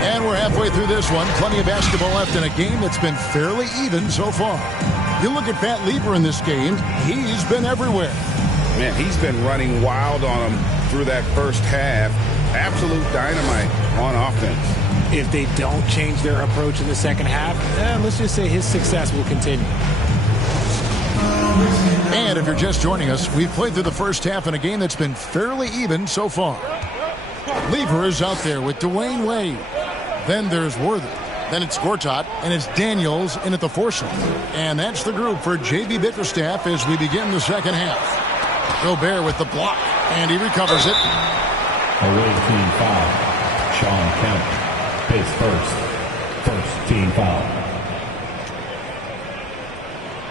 And we're halfway through this one. Plenty of basketball left in a game that's been fairly even so far. You look at Pat Lever in this game, he's been everywhere. Man, he's been running wild on them through that first half. Absolute dynamite on offense. If they don't change their approach in the second half, let's just say his success will continue. And if you're just joining us, we've played through the first half in a game that's been fairly even so far. Lever is out there with Dwayne Wade. Then there's Worthy. Then it's Gortat, and it's Daniels in at the foursome. And that's the group for J.B. Bickerstaff as we begin the second half. Gobert with the block, and he recovers it. Away team foul. Sean Kemp. His first team foul.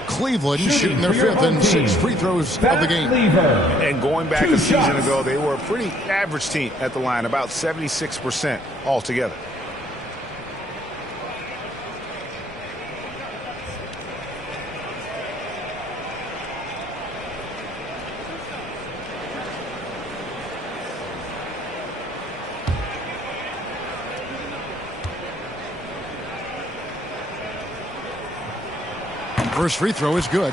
Cleveland shooting their fifth and 6 free throws of the game. And going back a season ago, they were a pretty average team at the line, about 76% altogether. First free throw is good.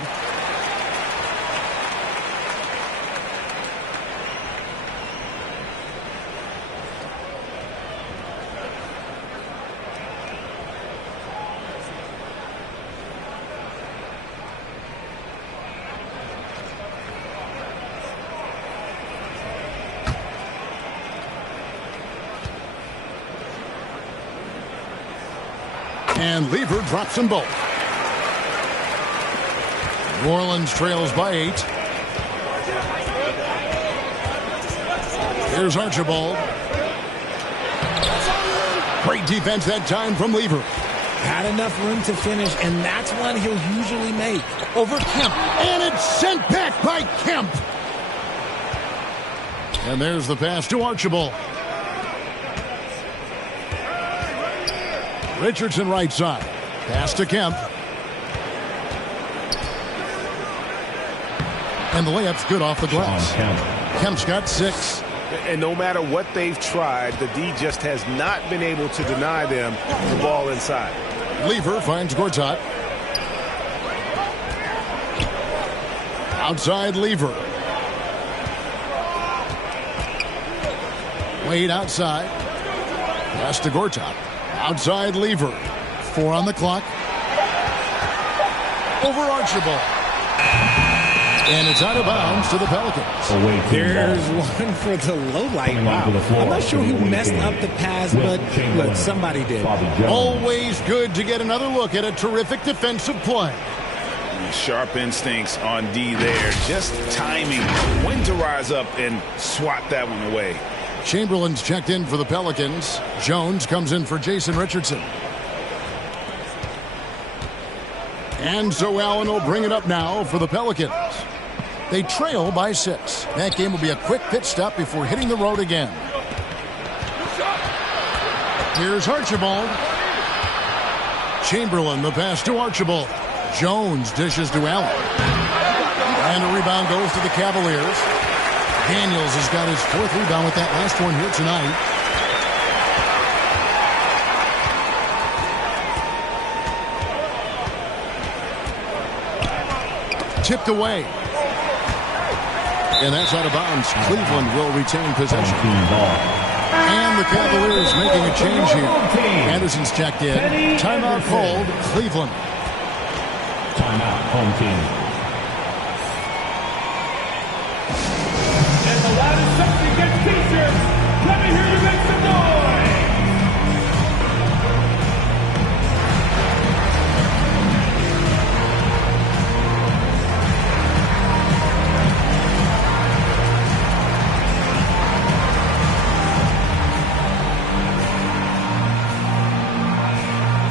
And Lever drops them both. New Orleans trails by 8. Here's Archibald. Great defense that time from Lever. Had enough room to finish, and that's one he'll usually make. Over Kemp, and it's sent back by Kemp. And there's the pass to Archibald. Richardson right side. Pass to Kemp. And the layup's good off the glass. Kemp's got 6. And no matter what they've tried, the D just has not been able to deny them the ball inside. Lever finds Gortat. Outside Lever. Wade outside. Pass to Gortat. Outside Lever. 4 on the clock. Over Archibald. And it's out of bounds to the Pelicans. There's one for the low light. Wow. I'm not sure who messed up the pass, but look, somebody did. Always good to get another look at a terrific defensive play. Sharp instincts on D there. Just timing when to rise up and swat that one away. Chamberlain's checked in for the Pelicans. Jones comes in for Jason Richardson. And so Allen will bring it up now for the Pelicans. They trail by 6. That game will be a quick pit stop before hitting the road again. Here's Archibald. Chamberlain, the pass to Archibald. Jones dishes to Allen. And a rebound goes to the Cavaliers. Daniels has got his 4th rebound with that last one here tonight. Tipped away. And that's out of bounds. Cleveland will retain possession. And the Cavaliers making a change here. Anderson's checked in. Timeout called. Cleveland. Timeout, home team. And the loudest section gets t-shirts. Let me hear you make some noise.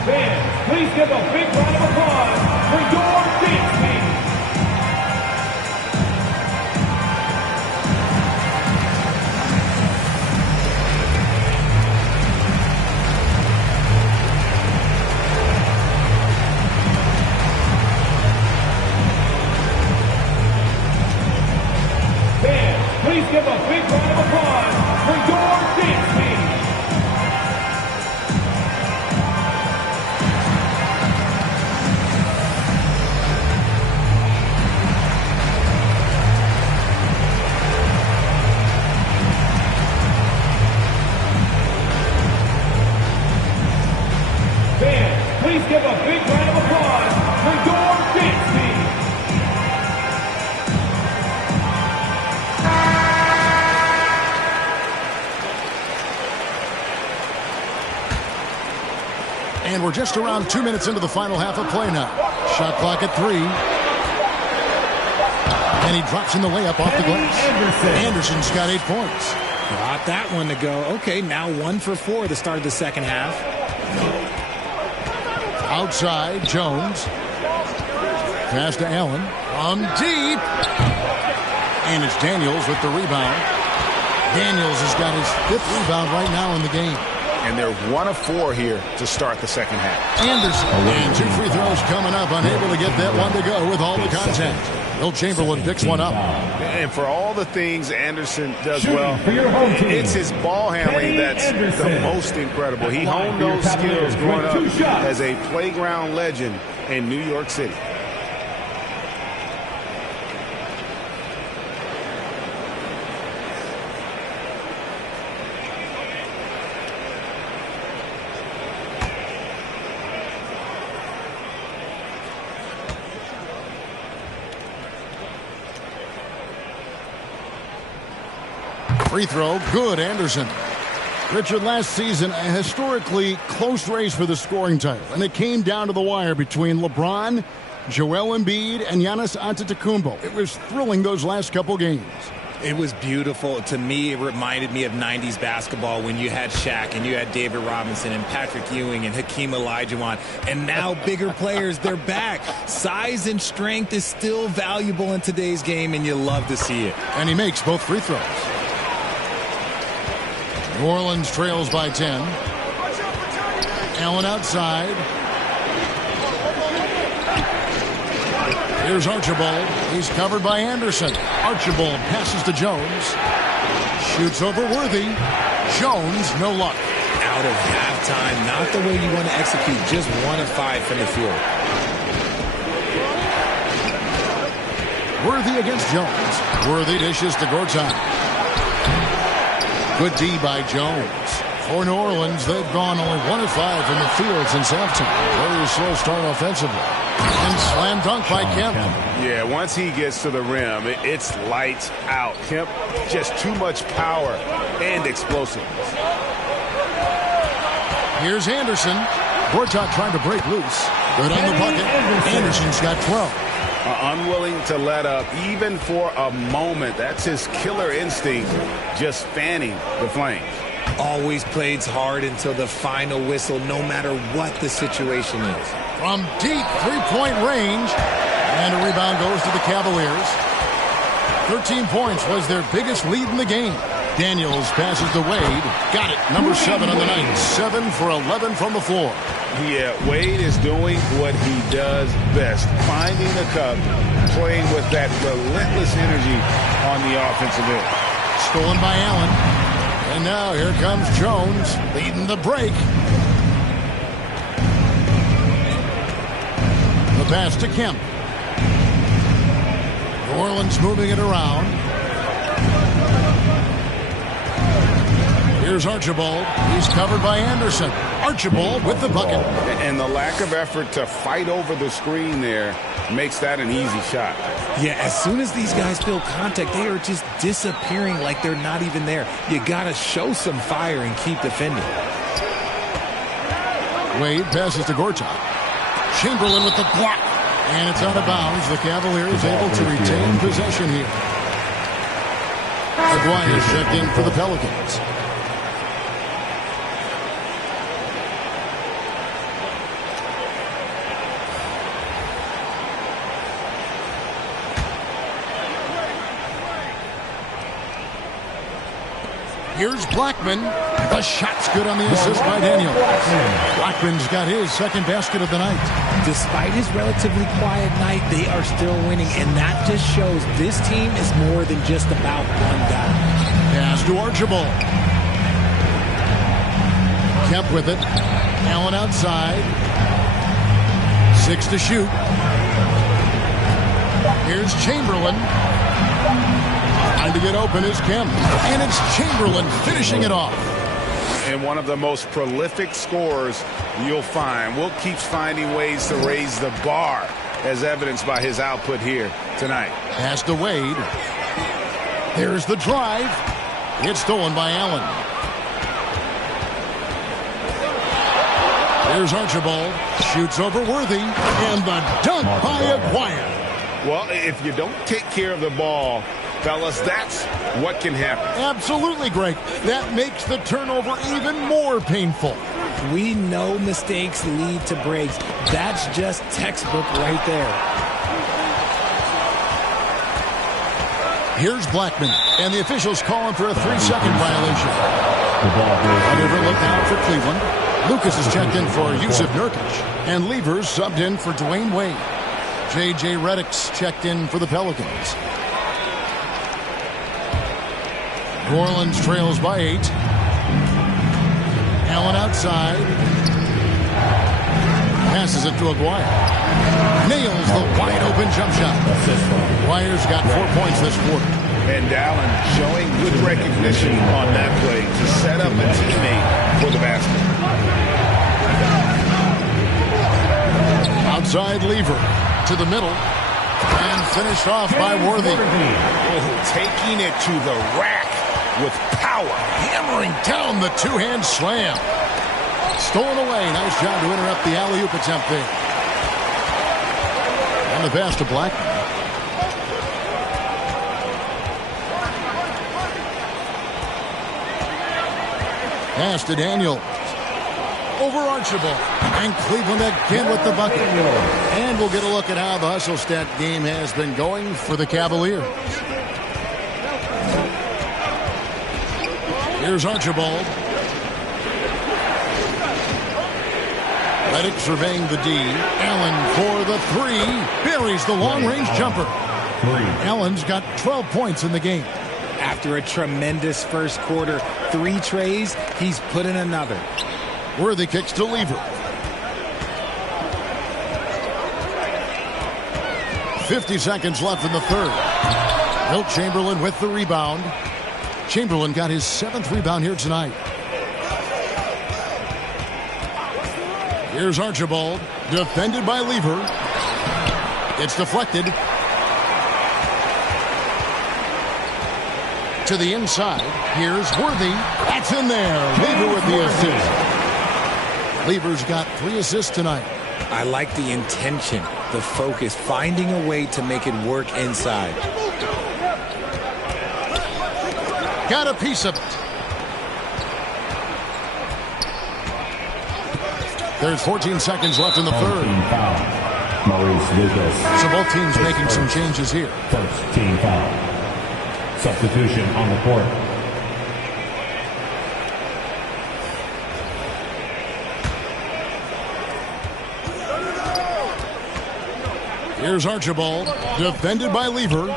Fans, please give a big round of applause for your dance team. Fans, please give a big round of applause for your dance team. Fans, please give a big round of applause for your dance team. And we're just around 2 minutes into the final half of play now. Shot clock at 3. And he drops in the layup off the glass. Anderson's got 8 points. Got that one to go. Okay, now 1 for 4 at the start of the second half. Outside, Jones. Pass to Allen. On deep. And it's Daniels with the rebound. Daniels has got his 5th rebound right now in the game. And they're 1 of 4 here to start the second half. Anderson. And 2 free throws coming up. Unable to get that one to go with all the contact. Will Chamberlain picks one up. And for all the things Anderson does well, it's his ball handling that's the most incredible. He honed those skills growing up as a playground legend in New York City. Free throw, good, Anderson. Richard, last season, a historically close race for the scoring title, and it came down to the wire between LeBron, Joel Embiid, and Giannis Antetokounmpo. It was thrilling those last couple games. It was beautiful. To me, it reminded me of 90s basketball when you had Shaq and you had David Robinson and Patrick Ewing and Hakeem Olajuwon. And now bigger players, they're back. Size and strength is still valuable in today's game, and you love to see it. And he makes both free throws. New Orleans trails by 10. Allen outside. Here's Archibald. He's covered by Anderson. Archibald passes to Jones. Shoots over Worthy. Jones, no luck. Out of halftime, not the way you want to execute. Just 1 of 5 from the field. Worthy against Jones. Worthy dishes to Gortat. Good D by Jones. For New Orleans, they've gone only 1 of 5 from the field since halftime. Very slow start offensively. And slam dunk by Kemp. Yeah, once he gets to the rim, it's lights out. Kemp, just too much power and explosiveness. Here's Anderson. Gortat trying to break loose. Good on the bucket. Anderson's got 12. Unwilling to let up even for a moment. That's his killer instinct, just fanning the flames. Always plays hard until the final whistle, no matter what the situation is. From deep three-point range. And a rebound goes to the Cavaliers. 13 points was their biggest lead in the game. Daniels passes to Wade. Got it. Number 7 on the night. 7 for 11 from the floor. Yeah, Wade is doing what he does best. Finding the cup, playing with that relentless energy on the offensive end. Stolen by Allen. And now here comes Jones leading the break. The pass to Kemp. New Orleans moving it around. Here's Archibald. He's covered by Anderson. Archibald with the bucket. And the lack of effort to fight over the screen there makes that an easy shot. Yeah, as soon as these guys feel contact, they are just disappearing like they're not even there. You got to show some fire and keep defending. Wade passes to Gortat. Chamberlain with the block. And it's out of bounds. The Cavaliers able to retain possession here. Aguirre checked in for the Pelicans. Here's Blackman. The shot's good on the assist by Daniel. Blackman's got his second basket of the night. Despite his relatively quiet night, they are still winning, and that just shows this team is more than just about one guy. Pass to Archibald. Kemp with it. Allen outside. 6 to shoot. Here's Chamberlain. Trying to get open is Kemp. And it's Chamberlain finishing it off. And one of the most prolific scorers you'll find. Will keeps finding ways to raise the bar, as evidenced by his output here tonight. Pass to Wade. There's the drive. It's stolen by Allen. Here's Archibald. Shoots over Worthy. And the dunk by Aguirre. Well, if you don't take care of the ball, fellas, that's what can happen. Absolutely, Greg. That makes the turnover even more painful. We know mistakes lead to breaks. That's just textbook right there. Here's Blackman, and the officials calling for a 3-second violation. Overlooked out for Cleveland. Lucas is checked in for Yusuf Nurkic, and Levers subbed in for Dwayne Wade. J.J. Redick's checked in for the Pelicans. New Orleans trails by 8. Allen outside. Passes it to Aguirre. Nails the wide-open jump shot. Aguirre's got 4 points this quarter. And Allen showing good recognition on that play to set up a teammate for the basket. Outside Lever to the middle. And finished off by Worthy. Oh, taking it to the rack with power. Hammering down the two-hand slam. Stolen away. Nice job to interrupt the alley-oop attempt there. And the pass to Blackman. Pass to Daniel. Over Archibald. And Cleveland again with the bucket. And we'll get a look at how the hustle stat game has been going for the Cavaliers. Here's Archibald. Redick surveying the D. Allen for the 3. Buries the long-range jumper. Allen's got 12 points in the game. After a tremendous first quarter, 3 trays, he's put in another. Worthy kicks to Lever. 50 seconds left in the third. Wilt Chamberlain with the rebound. Chamberlain got his 7th rebound here tonight. Here's Archibald, defended by Lever. It's deflected. To the inside. Here's Worthy. That's in there. Lever with the assist. Lever's got 3 assists tonight. I like the intention, the focus, finding a way to make it work inside. Got a piece of it. There's 14 seconds left in the third. Maurice Lucas. So both teams making some changes here. First team foul. Substitution on the court. Here's Archibald, defended by Lever.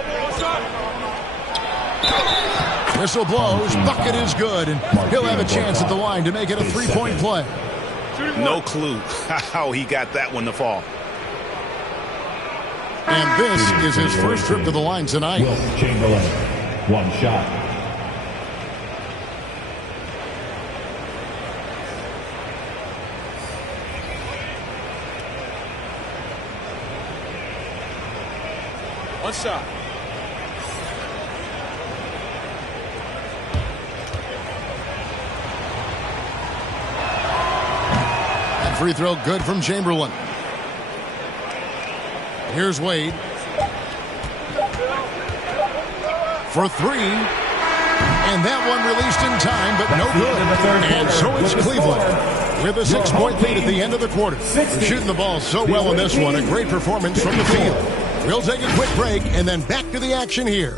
Whistle blows, bucket is good, and he'll have a chance at the line to make it a 3-point play. No clue how he got that one to fall. And this is his first trip to the line tonight. Wilt Chamberlain, 1 shot. One shot. And free throw good from Chamberlain. Here's Wade. For 3. And that one released in time, but no good. And so it's Cleveland with a 6-point lead at the end of the quarter. They're shooting the ball so well in this one. A great performance from the field. We'll take a quick break and then back to the action here.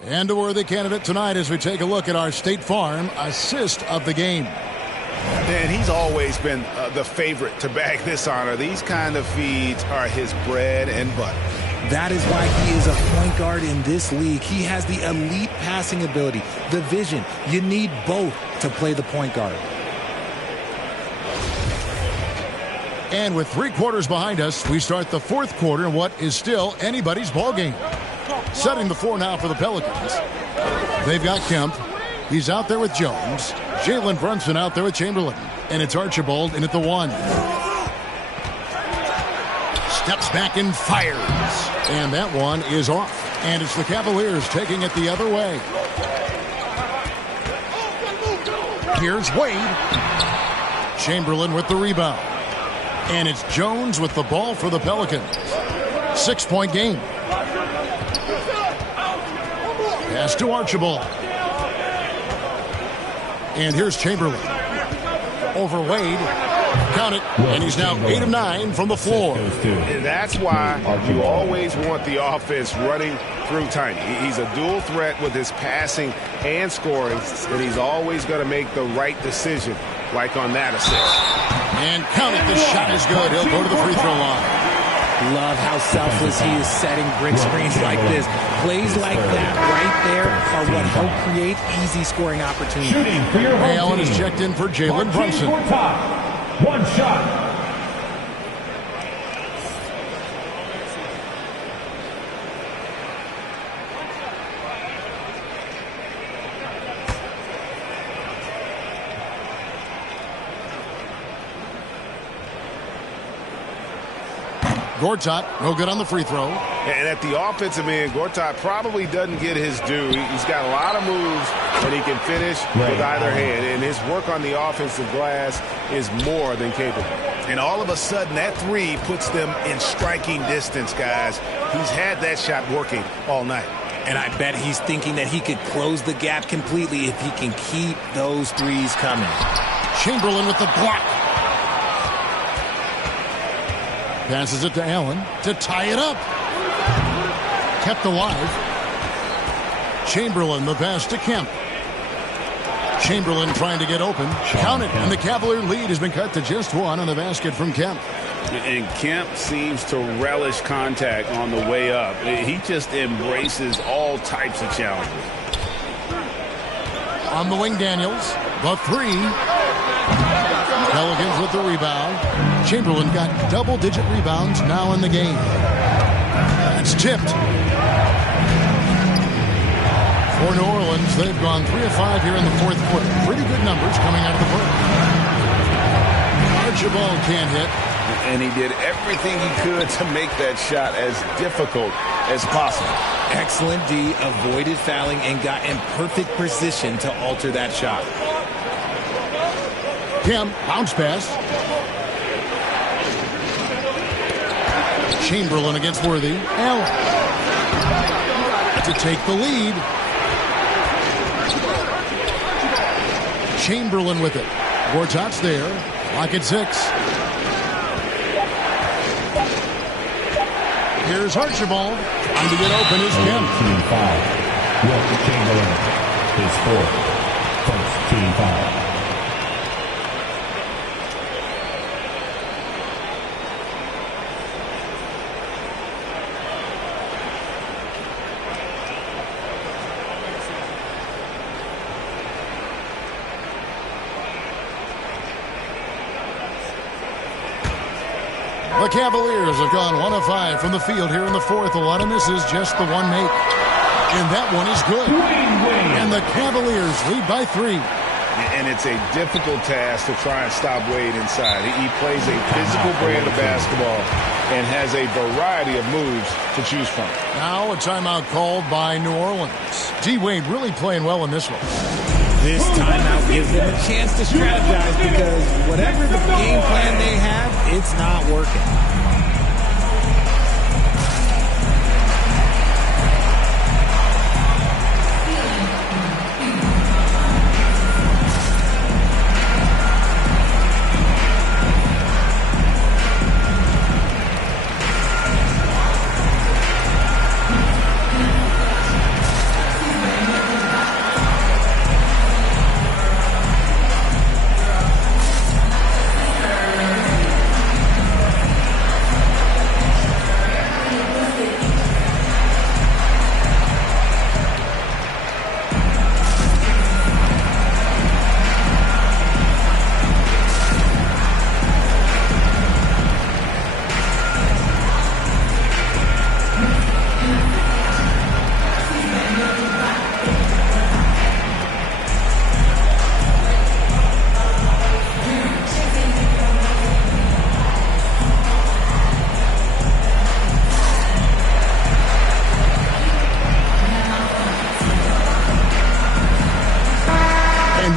And a worthy candidate tonight as we take a look at our State Farm assist of the game. And he's always been the favorite to bag this honor. These kind of feeds are his bread and butter. That is why he is a point guard in this league. He has the elite passing ability, the vision. You need both to play the point guard. And with 3 quarters behind us, we start the 4th quarter in what is still anybody's ball game. Setting the floor now for the Pelicans. They've got Kemp. He's out there with Jones. Jalen Brunson out there with Chamberlain. And it's Archibald in at the 1. Steps back and fires. And that one is off. And it's the Cavaliers taking it the other way. Here's Wade. Chamberlain with the rebound. And it's Jones with the ball for the Pelicans. 6-point game. Pass to Archibald. And here's Chamberlain. Over Wade. Count it. And he's now 8 of 9 from the floor. And that's why you always want the offense running through Tiny. He's a dual threat with his passing and scoring. And he's always going to make the right decision, like on that assist. And count it. The shot is good. He'll go to the free throw line. Love how selfless he is setting brick screens like this. Plays like that right there are what help create easy scoring opportunities. Ray Allen is checked in for Jalen Brunson. 1 shot. Gortat, no good on the free throw. And at the offensive end, Gortat probably doesn't get his due. He's got a lot of moves, and he can finish with either hand. And his work on the offensive glass is more than capable. And all of a sudden, that 3 puts them in striking distance, guys. He's had that shot working all night. And I bet he's thinking that he could close the gap completely if he can keep those 3s coming. Chamberlain with the block. Passes it to Allen to tie it up. Kept alive. Chamberlain the pass to Kemp. Chamberlain trying to get open. Count it, and the Cavalier lead has been cut to just one on the basket from Kemp. And Kemp seems to relish contact on the way up. He just embraces all types of challenges. On the wing, Daniels. The three. Pelicans with the rebound. Chamberlain got double-digit rebounds now in the game. That's tipped. For New Orleans, they've gone 3 of 5 here in the fourth quarter. Pretty good numbers coming out of the break. Archibald can't hit. And he did everything he could to make that shot as difficult as possible. Excellent D, avoided fouling and got in perfect position to alter that shot. Kemp, bounce pass. Chamberlain against Worthy. Allen to take the lead. Chamberlain with it. Gortat's there. Lock at 6. Here's Archibald. Trying to get open is Kemp. Team foul. Wilt Chamberlain. His fourth. First team foul. The Cavaliers have gone 1 of 5 from the field here in the fourth. A lot of misses, just the one make. And that one is good. And the Cavaliers lead by 3. And it's a difficult task to try and stop Wade inside. He plays a physical brand of basketball and has a variety of moves to choose from. Now a timeout called by New Orleans. D-Wade really playing well in this one. This timeout gives them a chance to strategize because whatever the game plan they have, it's not working.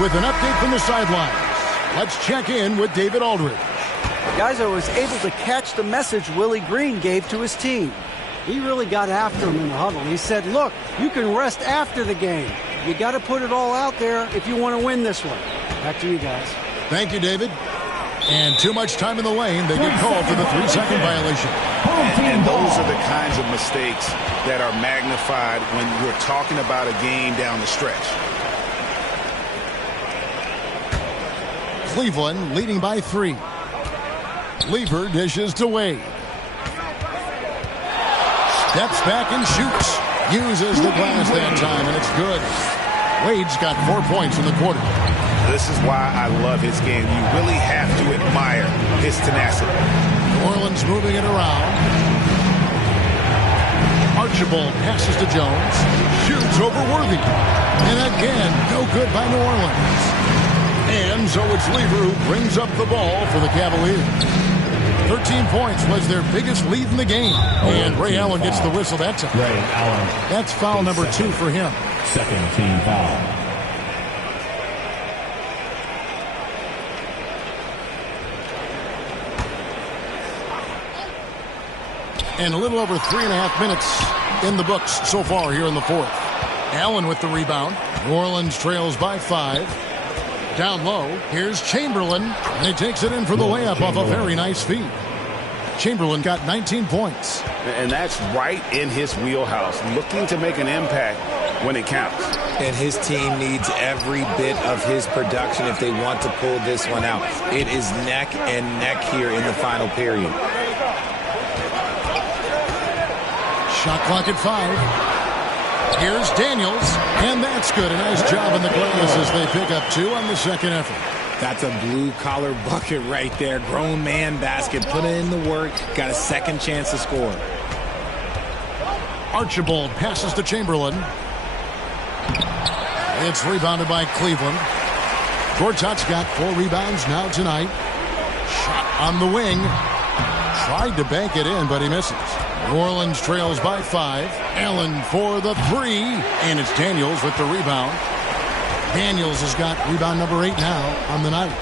With an update from the sidelines, let's check in with David Aldridge. Guys, I was able to catch the message Willie Green gave to his team. He really got after him in the huddle. He said, look, you can rest after the game. You got to put it all out there if you want to win this one. Back to you guys. Thank you, David. And too much time in the lane. They get called for the 3-second violation. And those are the kinds of mistakes that are magnified when we're talking about a game down the stretch. Cleveland leading by 3. Lever dishes to Wade. Steps back and shoots. Uses the glass that time, and it's good. Wade's got 4 points in the quarter. This is why I love his game. You really have to admire his tenacity. New Orleans moving it around. Archibald passes to Jones. Shoots over Worthy. And again, no good by New Orleans. And so it's Lever who brings up the ball for the Cavaliers. 13 points was their biggest lead in the game. And Ray Allen gets the whistle that time. Ray Allen. That's foul number 2 for him. Second team foul. And a little over 3.5 minutes in the books so far here in the fourth. Allen with the rebound. New Orleans trails by 5. Down low, here's Chamberlain, and he takes it in for the layup off a very nice feed. Chamberlain got 19 points. And that's right in his wheelhouse, looking to make an impact when it counts. And his team needs every bit of his production if they want to pull this one out. It is neck and neck here in the final period. Shot clock at 5. Here's Daniels, and that's good. A nice job in the glass as they pick up 2 on the second effort. That's a blue-collar bucket right there. Grown man basket. Put in the work. Got a second chance to score. Archibald passes to Chamberlain. It's rebounded by Cleveland. Gortat's got 4 rebounds now tonight. Shot on the wing. Tried to bank it in, but he misses. New Orleans trails by 5. Allen for the 3. And it's Daniels with the rebound. Daniels has got rebound number 8 now on the night.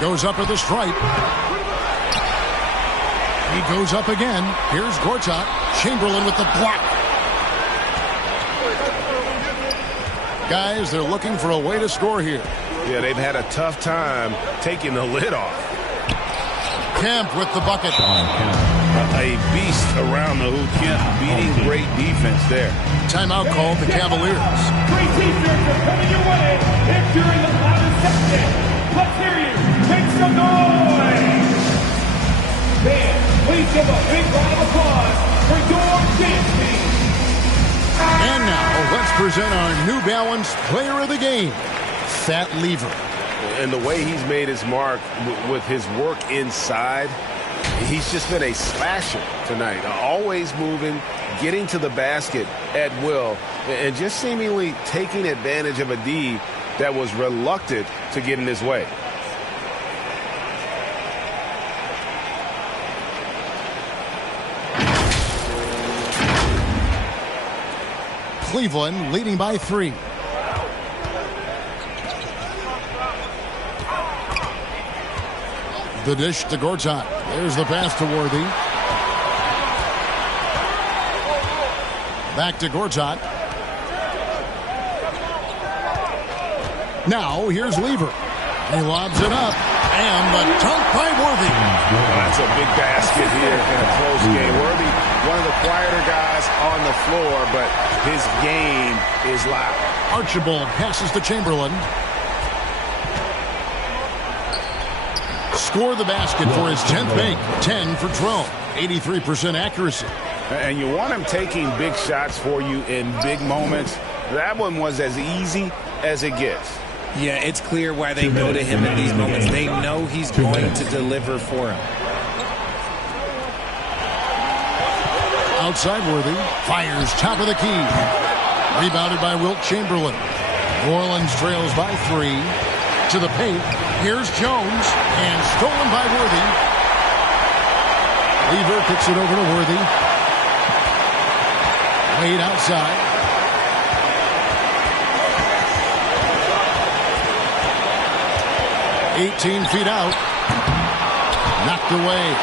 Goes up at the stripe. He goes up again. Here's Gortat. Chamberlain with the block. Guys, they're looking for a way to score here. Yeah, they've had a tough time taking the lid off. Kemp with the bucket. A beast around the hoop. Kemp beating great defense there. Timeout called the Cavaliers. Great defense are coming your way. If you're in the loudest section, let's hear you. Make some noise. Fans, please give a big round of applause for your dance team. And now, let's present our New Balance Player of the Game, Fat Lever. And the way he's made his mark with his work inside, he's just been a slasher tonight. Always moving, getting to the basket at will, and just seemingly taking advantage of a D that was reluctant to get in his way. Cleveland leading by 3. The dish to Gortat. There's the pass to Worthy. Back to Gortat. Now here's Lever. He lobs it up. And the dunk by Worthy. That's a big basket here in a close game. Worthy, one of the quieter guys on the floor, but his game is loud. Archibald passes to Chamberlain. Score the basket for his 10th make. 10 for 12. 83% accuracy. And you want him taking big shots for you in big moments. That one was as easy as it gets. Yeah, it's clear why they go to him in these moments. They know he's going to deliver for him. Outside Worthy. Fires top of the key. Rebounded by Wilt Chamberlain. New Orleans trails by 3. To the paint. Here's Jones. And stolen by Worthy. Lever kicks it over to Worthy. Wade outside. "18 feet out. Knocked away.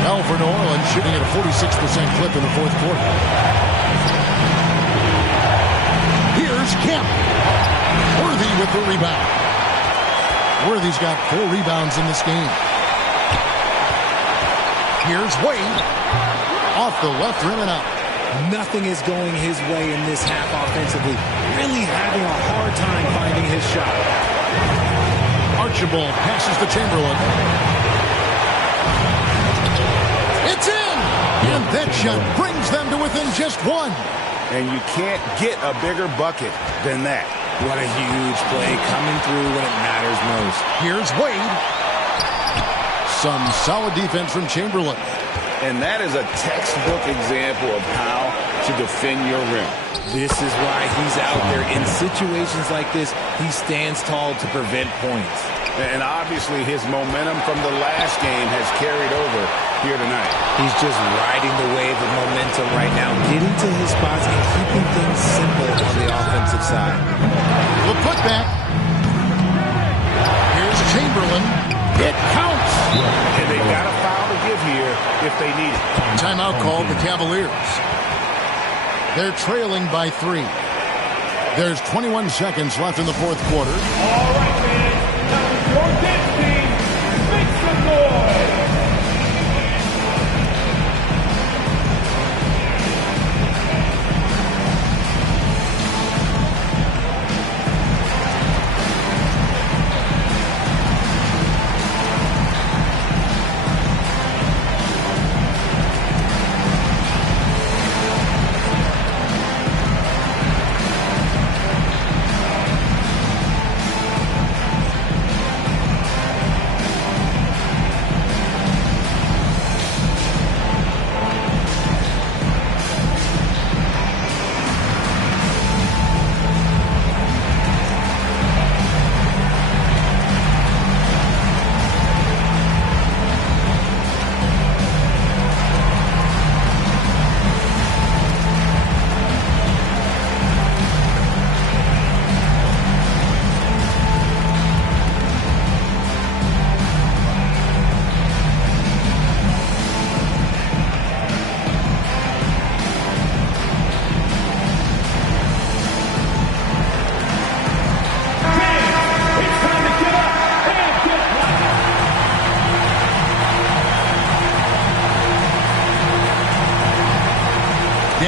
Now for New Orleans, shooting at a 46% clip in the fourth quarter. Here's Kemp. Worthy with the rebound. Worthy's got 4 rebounds in this game. Here's Wade. Off the left rim and out. Nothing is going his way in this half offensively. Really having a hard time finding his shot. Archibald passes to Chamberlain. It's in! And that shot brings them to within just 1. And you can't get a bigger bucket than that. What a huge play coming through when it matters most. Here's Wade. Some solid defense from Chamberlain. And that is a textbook example of how to defend your rim. This is why he's out there. In situations like this, he stands tall to prevent points. And obviously his momentum from the last game has carried over here tonight. He's just riding the wave of momentum right now, getting to his spots and keeping things simple on the offensive side. The putback. Here's Chamberlain. It counts. And they got a foul to give here if they need it. Timeout called the Cavaliers. They're trailing by 3. There's 21 seconds left in the fourth quarter. All right, man. Your dance team, make some noise.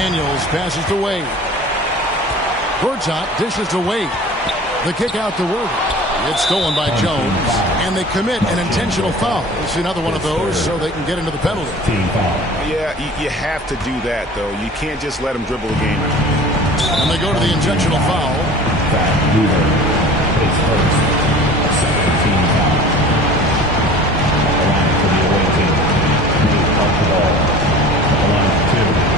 Daniels passes to Wade. Gortat dishes to Wade. The kick out to Worthy. It's stolen by Jones, and they commit an intentional foul. It's another one of those so they can get into the penalty. Yeah, you have to do that, though. You can't just let them dribble the game out. And they go to the intentional foul. It's first. Second team foul. The line for the away team. Nate Archibald. The line for 2.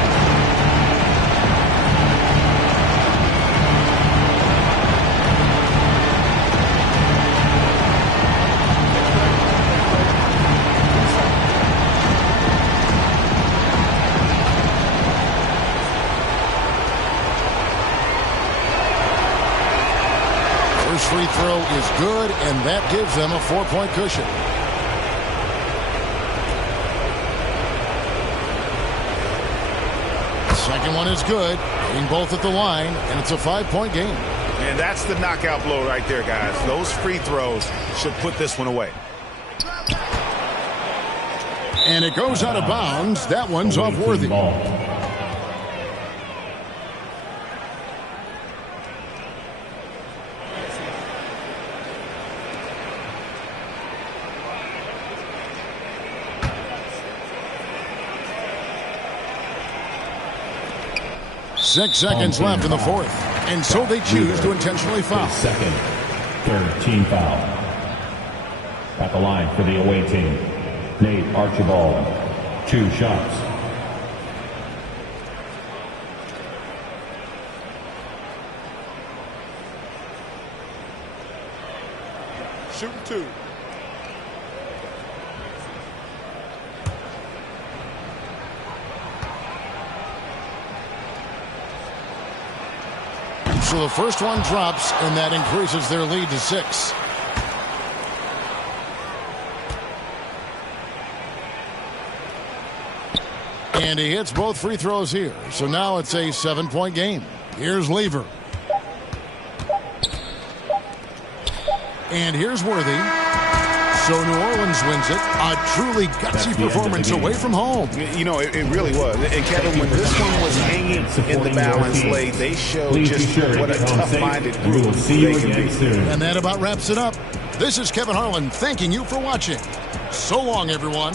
Free throw is good, and that gives them a 4-point cushion. Second one is good, hitting both at the line, and it's a 5-point game. And that's the knockout blow right there, guys. Those free throws should put this one away. And it goes out of bounds. That one's off Worthy. 6 seconds left in the fourth, and so they choose to intentionally foul. Second, third team foul. At the line for the away team, Nate Archibald, 2 shots. Shooting 2. So the first one drops, and that increases their lead to 6. And he hits both free throws here. So now it's a 7-point game. Here's Lever. And here's Worthy. So New Orleans wins it. A truly gutsy performance away from home. You know, it really was. And Kevin, when this one was hanging in the balance late, they showed just what a tough-minded group they can be. And that about wraps it up. This is Kevin Harlan thanking you for watching. So long, everyone.